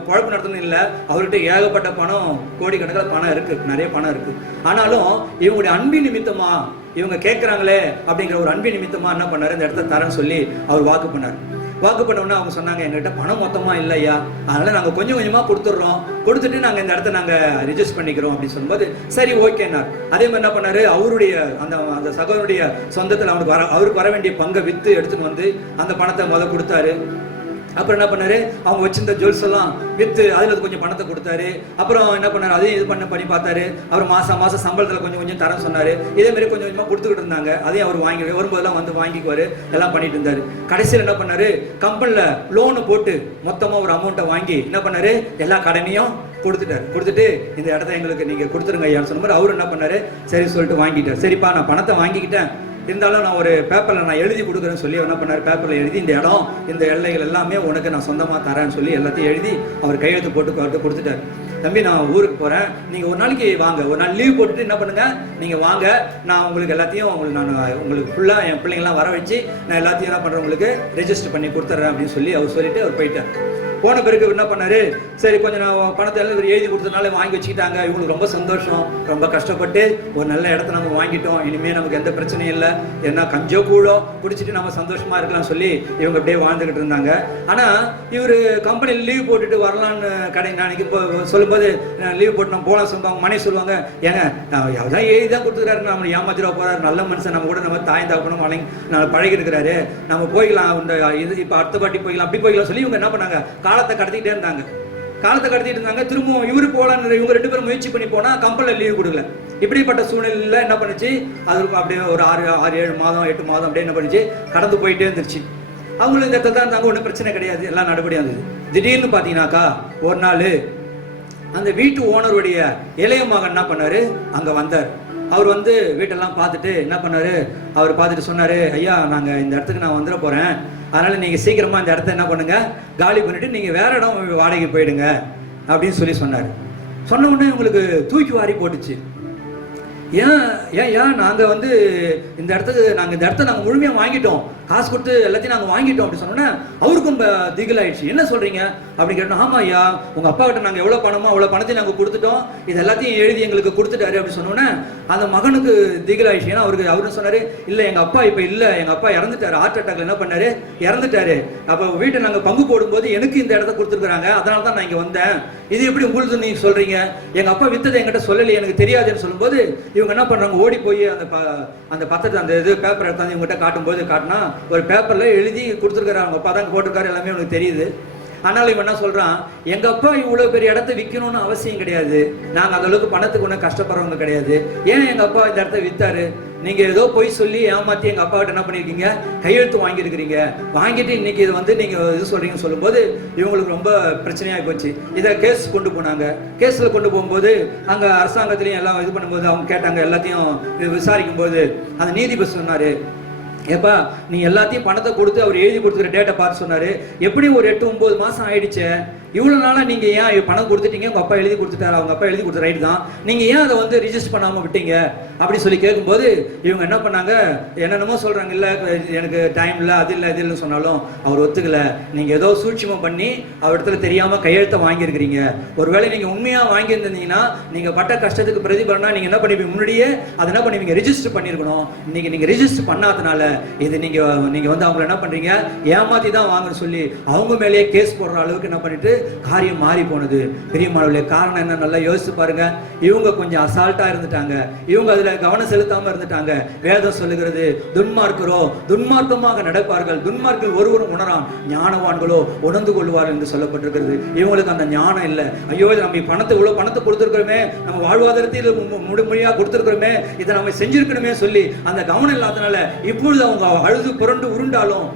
குழப்பம் நடத்தணும் இல்லை, அவர்கிட்ட ஏகப்பட்ட பணம், கோடிக்கணக்கில் பணம் இருக்கு, நிறைய பணம் இருக்கு. ஆனாலும் இவங்களுடைய அன்பின் நிமித்தமா, இவங்க கேட்கிறாங்களே அப்படிங்கிற ஒரு அன்பின் நிமித்தமா என்ன பண்ணாரு, இந்த இடத்த தரேன்னு சொல்லி அவர் வாக்கு பண்ணார். வாக்கு பண்ண அவங்க சொன்னாங்க, எங்ககிட்ட பணம் மொத்தமா இல்லையா, அதனால நாங்க கொஞ்சம் கொஞ்சமா கொடுத்துட்றோம், கொடுத்துட்டு நாங்க இந்த இடத்த நாங்க ரிஜிஸ்டர் பண்ணிக்கிறோம் அப்படின்னு சொல்லும்போது சரி ஓகேனார். அதே மாதிரி என்ன பண்ணாரு, அவருடைய அந்த சகோதரனுடைய சொந்தத்தில் அவருக்கு வர வேண்டிய பங்கை வித்து எடுத்துட்டு வந்து அந்த பணத்தை கொடுத்தாரு. அப்புறம் என்ன பண்ணாரு, அவங்க வச்சிருந்த ஜுவல்ஸ் எல்லாம் வித்து அதுல கொஞ்சம் பணத்தை கொடுத்தாரு. அப்புறம் என்ன பண்ணாரு, அதையும் இது பண்ணி பார்த்தாரு. அவர் மாசம் சம்பளத்துல கொஞ்சம் தர சொன்னாரு. இதே மாதிரி கொஞ்சம் கொஞ்சமா கொடுத்துக்கிட்டு இருந்தாங்க. அதையும் அவர் வாங்கி வரும்போதெல்லாம் வந்து வாங்கிக்குவாரு, எல்லாம் பண்ணிட்டு இருந்தாரு. கடைசியில் என்ன பண்ணாரு, கம்பெனில லோனு போட்டு மொத்தமா ஒரு அமௌண்ட்டை வாங்கி என்ன பண்ணாரு, எல்லா கடனையும் கொடுத்துட்டு இந்த இடத்த எங்களுக்கு நீங்க கொடுத்துருங்க ஐயான்னு சொன்ன மாதிரி அவரு என்ன பண்ணாரு, சரி சொல்லிட்டு வாங்கிட்டார். சரிப்பா நான் பணத்தை வாங்கிக்கிட்டேன், இருந்தாலும் நான் ஒரு பேப்பர்ல நான் எழுதி கொடுக்குறேன்னு சொல்லி என்ன பண்ணாரு, பேப்பர்ல எழுதி இந்த இடம் இந்த எல்லைகள் எல்லாமே உனக்கு நான் சொந்தமா தரேன்னு சொல்லி எல்லாத்தையும் எழுதி அவர் கையெழுத்து போட்டு கொடுத்துட்டாரு. தம்பி நான் ஊருக்கு போறேன், நீங்க ஒரு நாளைக்கு வாங்க, ஒரு நாள் லீவ் போட்டுட்டு என்ன பண்ணுங்க, நீங்க வாங்க, நான் உங்களுக்கு எல்லாத்தையும் உங்களுக்கு ஃபுல்லா என் பிள்ளைங்களாம் வர வச்சு நான் எல்லாத்தையும் என்ன பண்றேன், உங்களுக்கு ரெஜிஸ்டர் பண்ணி கொடுத்துட்றேன் அப்படின்னு சொல்லி அவர் சொல்லிட்டு அவர் போயிட்டார். போன பிறகு என்ன பண்ணாரு, சரி கொஞ்சம் நான் பணத்தை எல்லாம் எழுதி கொடுத்ததுனால வாங்கி வச்சுக்கிட்டாங்க. இவங்களுக்கு ரொம்ப சந்தோஷம், ரொம்ப கஷ்டப்பட்டு ஒரு நல்ல இடத்த நம்ம வாங்கிட்டோம், இனிமே நமக்கு எந்த பிரச்சனையும் இல்லை, ஏன்னா கஞ்சோ கூழோ குடிச்சிட்டு நம்ம சந்தோஷமா இருக்கலாம் சொல்லி இவங்க அப்படியே வாழ்ந்துகிட்டு இருந்தாங்க. ஆனா இவரு கம்பெனியில் லீவ் போட்டுட்டு வரலான்னு நான் இப்போ சொல்லும்போது லீவ் போட்டு நம்ம போலாம் சொல்லுவாங்க. மனைவி சொல்லுவாங்க, ஏங்க அதான் எழுதி தான் கொடுத்துக்கிறாரு, நம்ம ஏமாத்திரா போறாரு, நல்ல மனுஷன், நம்ம கூட நம்ம தாய் தாக்கணும் நம்ம பழகி இருக்கிறாரு, நம்ம போய்க்கலாம், இது இப்போ அடுத்த பாட்டி போய்க்கலாம், அப்படி போய்க்கலாம் சொல்லி இவங்க என்ன பண்ணாங்க, காலத்தை கடத்திட்டே இருந்தாங்க. திரும்பவும் இவரு போலான்னு இவங்க 2 பேரும் முயற்சி பண்ணி போனா கம்பெனியில் லீவ் கொடுக்கல. இப்படிப்பட்ட சூழ்நிலையில என்ன பண்ணுச்சு, அதுக்கு அப்படியே ஒரு 6-7 மாதம் 8 மாதம் அப்படியே என்ன பண்ணுச்சு, கடந்து போயிட்டே இருந்துச்சு. அவங்களும் இந்த இடத்துல தான் இருந்தாங்க, ஒன்றும் பிரச்சனை கிடையாது, எல்லாம் நடபடியாக இருந்தது. திடீர்னு பார்த்தீங்கன்னாக்கா ஒரு நாள் அந்த வீட்டு ஓனருடைய இளைய மகன் என்ன பண்ணாரு, அங்க வந்தார். அவர் வந்து வீட்டெல்லாம் பார்த்துட்டு என்ன பண்ணாரு, அவர் பார்த்துட்டு சொன்னாரு, ஐயா நாங்கள் இந்த இடத்துக்கு நான் வந்துட போறேன், அதனால நீங்க சீக்கிரமா இந்த இடத்த என்ன பண்ணுங்க, காலி பண்ணிட்டு நீங்க வேற இடம் வாடகை போயிடுங்க அப்படின்னு சொல்லி சொன்னார். சொன்ன உடனே உங்களுக்கு தூக்கி வாரி போட்டுச்சு. ஏன் நாங்க வந்து இந்த இடத்த நாங்க முழுமையா வாங்கிட்டோம், காசு கொடுத்து எல்லாத்தையும் நாங்க வாங்கிட்டோம் அப்படி சொன்னோன்னா அவருக்கும் திகில் ஆயிடுச்சு. என்ன சொல்றீங்க அப்படின்னு கேட்டோம். ஆமா ஐயா, உங்க அப்பா கிட்ட நாங்க எவ்வளவு பணமோ அவ்வளவு பணத்தையும் நாங்க கொடுத்துட்டோம், இது எல்லாத்தையும் எழுதி எங்களுக்கு கொடுத்துட்டாரு அப்படி சொன்னோன்னே அந்த மகனுக்கு திகில் ஆயிடுச்சு. ஏன்னா அவரு சொன்னாரு, இல்ல எங்க அப்பா இப்ப இல்ல, எங்க அப்பா இறந்துட்டாரு, ஹார்ட் அட்டாக்ல என்ன பண்ணாரு, இறந்துட்டாரு. அப்ப வீட்டை நாங்க பங்கு போடும்போது எனக்கு இந்த இடத்த கொடுத்துருக்காங்க, அதனால தான் நான் இங்க வந்தேன், இது எப்படி உங்களுக்கு நீங்க சொல்றீங்க, எங்க அப்பா வித்ததை என்கிட்ட சொல்லலையே, எனக்கு தெரியாதுன்னு சொல்லும்போது இவங்க என்ன பண்றாங்க, ஓடி போய் அந்த பத்திரத்தை அந்த இது பேப்பர் எடுத்தாந்து இவங்ககிட்ட காட்டும்போது காட்டினா ஒரு பேப்பர்ல எழுதி கொடுத்துருக்காரு, அவங்க அப்பா தான் போட்டிருக்காரு, எல்லாமே உனக்கு தெரியுது. ஆனால் இவன் என்ன சொல்றான், எங்க அப்பா இவ்வளவு பெரிய இடத்த விற்கணும்னு அவசியம் கிடையாது, நாங்க அந்த அளவுக்கு பணத்துக்கு ஒன்றும் கஷ்டப்படுறவங்க கிடையாது, ஏன் எங்க அப்பா இந்த இடத்த வித்தாரு, நீங்க ஏதோ போய் சொல்லி ஏமாத்தி எங்க அப்பா கிட்ட என்ன பண்ணிருக்கீங்க, கையெழுத்து வாங்கியிருக்கிறீங்க, வாங்கிட்டு இன்னைக்கு இது வந்து நீங்க இது சொல்றீங்கன்னு சொல்லும்போது இவங்களுக்கு ரொம்ப பிரச்சனையாகி போச்சு. இதை கேஸ் கொண்டு போனாங்க. கேஸ்ல கொண்டு போகும்போது அங்க அரசாங்கத்திலையும் எல்லாம் இது பண்ணும்போது அவங்க கேட்டாங்க, எல்லாத்தையும் விசாரிக்கும் போது அந்த நீதிபதி சொன்னாரு, ஏப்பா நீ எல்லாத்தையும் பணத்தை கொடுத்து அவர் எழுதி கொடுத்துக்கிற டேட்டை பார்த்து சொன்னாரு, எப்படி ஒரு 8-9 மாசம் ஆயிடுச்சு, இவ்வளவு நாளா நீங்க ஏன் பணம் கொடுத்துட்டீங்க, உங்க அப்பா எழுதி கொடுத்துட்டாரு, அவங்க அப்பா எழுதி கொடுத்த ரைட் தான், நீங்க ஏன் அதை வந்து ரிஜிஸ்டர் பண்ணாம விட்டீங்க அப்படி சொல்லி கேட்கும்போது இவங்க என்ன பண்ணாங்க, என்னென்னமோ சொல்றாங்க, இல்ல எனக்கு டைம் இல்ல, அது இல்ல இது இல்லைன்னு சொன்னாலும் அவர் ஒத்துக்கல, நீங்க ஏதோ சூட்சமம் பண்ணி அவர் இடத்துல தெரியாம கையெழுத்த வாங்கியிருக்கிறீங்க, ஒருவேளை நீங்க உண்மையா வாங்கியிருந்தீங்கன்னா நீங்க பட்ட கஷ்டத்துக்கு பிரதிபலனா நீங்க என்ன பண்ணுவீங்க, முன்னாடியே அதை என்ன பண்ணுவீங்க, ரிஜிஸ்டர் பண்ணிருக்கணும். இன்னைக்கு நீங்க ரிஜிஸ்டர் பண்ணாதனால இது நீங்க வந்து அவங்க என்ன பண்றீங்க, ஏமாத்தி தான் வாங்கன்னு சொல்லி அவங்க மேலேயே கேஸ் போடுற அளவுக்கு என்ன பண்ணிட்டு காரியம் மாறி போனது. பெரியமானவர்களே, காரணம் என்ன, நல்லா யோசிச்சு பாருங்க. இவங்க கொஞ்சம் அசால்ட்டா இருந்துட்டாங்க, இவங்க அதுல கவனம் செலுத்தாம இருந்துட்டாங்க. வேதம் சொல்லுகிறது, துன்மார்க்கரோ துன்மார்க்கமாக நடப்பார்கள், துன்மார்க்கில் ஒருவரும் உணரான், ஞானவான்களோ உணர்ந்து கொள்வார்கள் என்று சொல்லப்பட்டிருக்கிறது. இவங்களுக்கு அந்த ஞானம் இல்லை. ஐயோ நம்ம இவ்வளவு பணத்தை கொடுத்திருக்கிறோமே, நம்ம வாழ்வாதாரத்தில் முழுமையா கொடுத்திருக்கிறோமே, இதை நம்ம செஞ்சிருக்கணுமே சொல்லி அந்த கவனம் இல்லாதனால இப்பொழுது அவங்க அழுது புரண்டு உருண்டாலும்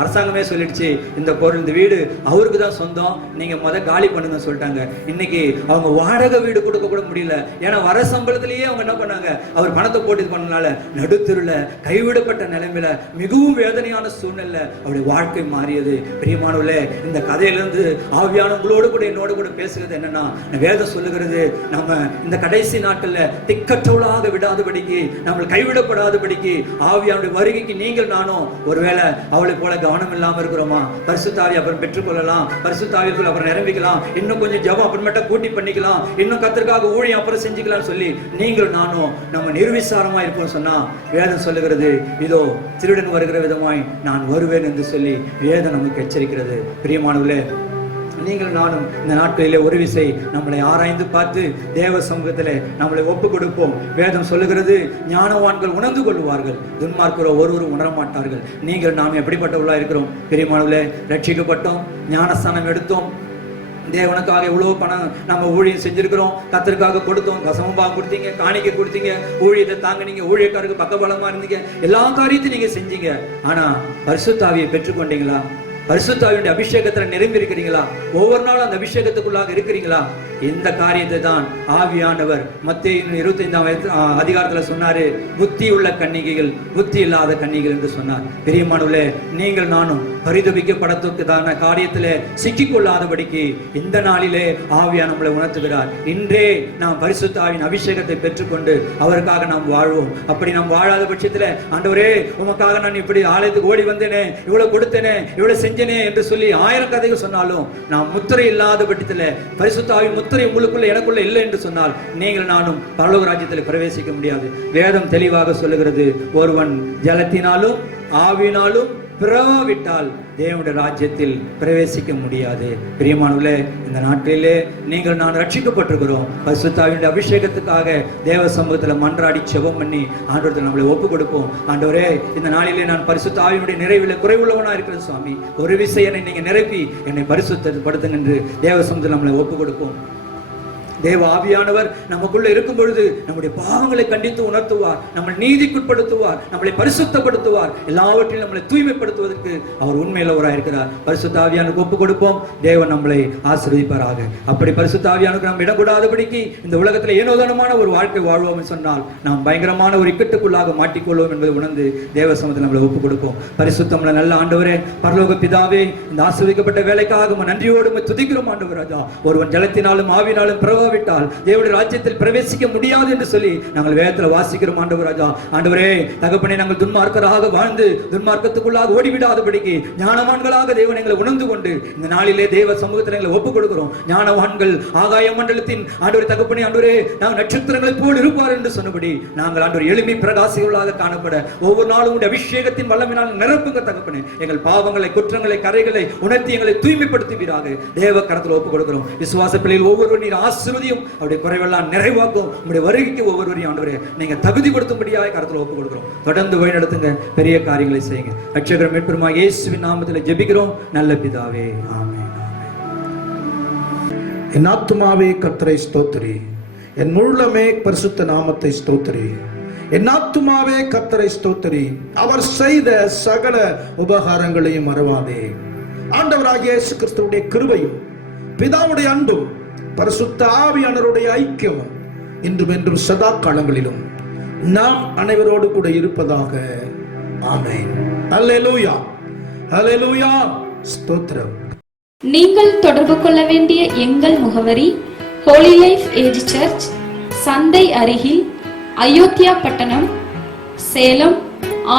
அரசாங்கமே சொல்லிடுச்சு, இந்த பொருள் இந்த வீடு அவருக்கு தான் சொந்தம், நீங்க காலி பண்ணுங்க சொல்லிட்டாங்க. இன்னைக்கு அவங்க வாடகை வீடு கொடுக்க கூட முடியல. ஏன்னா வர சம்பளத்திலேயே அவங்க என்ன பண்ணாங்க, அவர் பணத்தை போட்டு இது பண்ணனால நடுத்தெருல கைவிடப்பட்ட நிலைமையில மிகவும் வேதனையான சூழ்நிலை அவருடைய வாழ்க்கை மாறியது. பிரியமானவர்களே, இந்த கதையிலிருந்து ஆவியானவங்களோடு கூட என்னோடு கூட பேசுகிறது என்னன்னா, வேதம் சொல்லுகிறது, நம்ம இந்த கடைசி நாட்கள்ல திக்கற்றவளாக விடாதபடிக்கு, நம்ம கைவிடப்படாதபடிக்கு ஆவியானுடைய வருகைக்கு நீங்கள் நானும் ஒருவேளை அவளை போல கவனம் இல்லாம இருக்கிறோமா, பரிசுத்தாவி அப்புறம் பெற்றுக்கொள்ளலாம், பரிசுத்தாவிக்குள் அப்புறம் நிரம்பிக்கலாம், இன்னும் கொஞ்சம் ஜெபம் அப்புறமேட்டா கூட்டி பண்ணிக்கலாம், இன்னும் கர்த்தருக்காக ஊழியம் அப்புறம் செஞ்சுக்கலாம் சொல்லி நீங்கள் நானும் நம்ம நிர்விசாரமா இருப்போம் சொன்னா வேதம் சொல்லுகிறது, இதோ திருடன் வருகிற விதமாய் நான் வருவேன் என்று சொல்லி வேதம் நமக்கு எச்சரிக்கிறது. பிரியமானவர்களே, நீங்கள் நானும் இந்த நாட்களிலே ஒரு விசை நம்மளை ஆராய்ந்து பார்த்து தேவ சமூகத்திலே நம்மளை ஒப்பு கொடுப்போம். வேதம் சொல்லுகிறது, ஞானவான்கள் உணர்ந்து கொள்வார்கள், துன்மார்க்கரோ ஒருவரும் உணரமாட்டார்கள். நீங்கள் நாம் எப்படிப்பட்டவர்களா இருக்கிறோம்? பெரியமானவர்களே, ரட்சிக்கப்பட்டோம், ஞானஸ்தானம் எடுத்தோம், தேவனுக்காக எவ்வளவு பணம் நம்ம ஊழியம் செஞ்சிருக்கிறோம், கர்த்தருக்காக கொடுத்தோம், தசமபாகம் கொடுத்தீங்க, காணிக்கை கொடுத்தீங்க, ஊழியத்தை தாங்கினீங்க, ஊழியக்காரருக்கு பக்கபலமா இருந்தீங்க, எல்லா காரியத்தையும் நீங்க செஞ்சீங்க. ஆனா பரிசுத்தாவியை பெற்றுக்கொண்டீங்களா? பரிசுத்தாவியுடைய அபிஷேகத்துல நிரம்பி இருக்கிறீங்களா? ஒவ்வொரு நாளும் அந்த அபிஷேகத்துக்குள்ளாக இருக்கிறீங்களா? இந்த காரியத்தை தான் ஆவியானவர் மத்தேயு 25ஆம் அதிகாரத்துல சொன்னாரு, புத்தி உள்ள கன்னிகைகள் புத்தி இல்லாத கன்னிகள் என்று சொன்னார். பிரியமானவர்களே, நீங்கள் நானும் பரிதபிக்கப்படத்தக்கதான காரியத்திலே சிக்கிக்கொள்ளாதபடிக்கு இந்த நாளிலே ஆவியானவர் நம்மளை உணர்த்துகிறார். இன்றே நாம் பரிசுத்த ஆவியின் அபிஷேகத்தை பெற்றுக்கொண்டு அவருக்காக நாம் வாழ்வோம். அப்படி நாம் வாழாத பட்சத்தில் ஆண்டவரே உமக்காக நான் இப்படி ஆலயத்துக்கு ஓடி வந்தேனே, இவ்வளவு கொடுத்தேனே, இவ்வளவு செஞ்சேனே என்று சொல்லி 1000 கதைகள் சொன்னாலும் நாம் முத்திரை இல்லாத பட்சத்தில் பரிசுத்த ஆவியின் முத்திரை உங்களுக்குள்ள எனக்குள்ள இல்லை என்று சொன்னால் நீங்கள் நானும் பரலோக ராஜ்யத்தில் பிரவேசிக்க முடியாது. வேதம் தெளிவாக சொல்லுகிறது, ஒருவன் ஜலத்தினாலும் ஆவியினாலும் பிறவாவிட்டால் தேவனுடைய ராஜ்யத்தில் பிரவேசிக்க முடியாது. பிரியமானவர்களே, இந்த நாட்டிலே நீங்கள் நான் ரட்சிக்கப்பட்டிருக்கிறோம். பரிசுத்த ஆவியுடைய அபிஷேகத்துக்காக தேவ சமூகத்தில் மன்றாடி ஜெபம் பண்ணி ஆண்டவரத்தில் நம்மளை ஒப்பு கொடுப்போம். ஆண்டவரே, இந்த நாளிலே நான் பரிசுத்த ஆவியுடைய நிறைவில் குறைவுள்ளவனா இருக்கிற சுவாமி, ஒரு விஷயம் நீங்க நிரப்பி என்னை பரிசுத்தப்படுத்துங்க என்று தேவ சமூகத்தில் நம்மளை ஒப்பு கொடுப்போம். தேவ ஆவியானவர் நமக்குள்ள இருக்கும் பொழுது நம்முடைய பாவங்களை கண்டித்து உணர்த்துவார், நம்மை நீதிக்குட்படுத்துவார், நம்மளை பரிசுத்தப்படுத்துவார், எல்லாவற்றையும் நம்மளை தூய்மைப்படுத்துவதற்கு அவர் உண்மையிலவராக இருக்கிறார். பரிசுத்த ஆவியானுக்கு ஒப்பு கொடுப்போம். தேவன் நம்மளை ஆசீர்வதிப்பாராக. அப்படி பரிசுத்த ஆவியானுக்கு நாம் இடக்கூடாதபடிக்கு இந்த உலகத்தில் ஏனோதானமான ஒரு வாழ்க்கை வாழ்வோம் சொன்னால் நாம் பயங்கரமான ஒரு இக்கட்டுக்குள்ளாக மாட்டிக்கொள்வோம் என்பதை உணர்ந்து தேவ சமூகத்தில் நம்மளை ஒப்பு கொடுப்போம். பரிசுத்தம்ல நல்ல ஆண்டவரே, பரலோக பிதாவே, இந்த ஆசீர்வதிக்கப்பட்ட வேலைக்காக நன்றியோடு துதிக்கிறோம் ஆண்டவர். ராஜா, ஒருவன் ஜலத்தினாலும் ஆவினாலும் விட்டால் தேவனுடைய ராஜ்யத்தில் பிரவேசிக்க முடியாது என்று சொல்லி நாங்கள் வேதத்தில் வாசிக்கிறோம் ஆண்டவர். ராஜா, ஆண்டவரே தகப்பனே, நாங்கள் துன்மார்க்கராக வாழ்ந்து துன்மார்க்கத்துக்குள்ளாக ஓடிவிடாதபடிக்கு ஞானவான்களாக தேவன் எங்களை உணர்ந்து கொண்டு இந்த நாளிலே தேவ சமூகத்தில் எங்களை ஒப்புக் கொடுக்கிறோம். ஞானவான்கள் ஆகாய மண்டலத்தின் ஆண்டவரே தகப்பனே, ஆண்டவரே நாங்கள் நட்சத்திரங்களை போல் இருப்பார் என்று சொன்னபடி நாங்கள் ஆண்டவர் எளிமை பிரகாசிகளாக காணப்பட ஒவ்வொரு நாளும் உடைய அபிஷேகத்தின் வல்லமையினால் நிரப்புங்க தகப்பனே. எங்கள் பாவங்களை, குற்றங்களை, கரைகளை உணர்த்தி எங்களை தூய்மைப்படுத்துவீராக தேவ கரத்தில் ஒப்புக் கொடுக்கிறோம். விசுவாச பிள்ளைகள் ஒவ்வொருவரும் நீர் ஆசீர்வதியும், அவருடைய குறைவெல்லாம் நிறைவாக்கும். உங்களுடைய வருகைக்கு ஒவ்வொருவரையும் ஆண்டவரே நீங்க தகுதிப்படுத்தும்படியாக கருத்தில் ஒப்புக் கொடுக்கிறோம். தொடர்ந்து வழிநடத்துங்க, பெரிய காரியங்களை செய்யுங்க. ரட்சகர் மீட்பருமாகிய இயேசுவின் நாமத்தில் ஜெபிக்கிறோம் நல்ல பிதாவே, ஆமென். என் ஆத்துமாவே கர்த்தரை ஸ்தோத்திரி, என் முழுமே பரிசுத்த நாமத்தை ஸ்தோத்திரி. என் ஆத்துமாவே கர்த்தரை ஸ்தோத்திரி, அவர் செய்த சகல உபகாரங்களையும் மறவாதே. ஆண்டவராகிய இயேசு கிறிஸ்துவுடைய கிருபையும் பிதாவுடைய அன்பும் பரிசுத்த ஆவியானவருடைய ஐக்கியம் இன்றும் என்றும் சதா காலங்களிலும் நாம் அனைவரோடு கூட இருப்பதாக. ஆமென். அல்லேலூயா, அல்லேலூயா, ஸ்தோத்திரம். நீங்கள் தொடர்பு கொள்ள வேண்டிய எங்கள் முகவரி ஹோலி லைஃப் ஏஜ் சர்ச், சந்தை அருகில், அயோத்தியா பட்டணம், சேலம்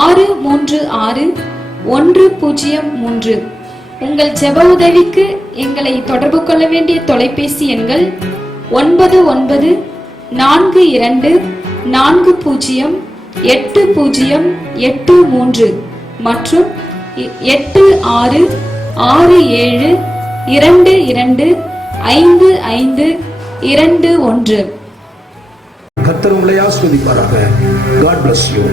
636103. உங்கள் ஜெப உதவிக்கு எங்களை தொடர்பு கொள்ள வேண்டிய தொலைபேசி எண்கள் 9940408083 மற்றும் 8667225521. கர்த்தர் உங்களை ஆசீர்வதிப்பாராக. God bless you.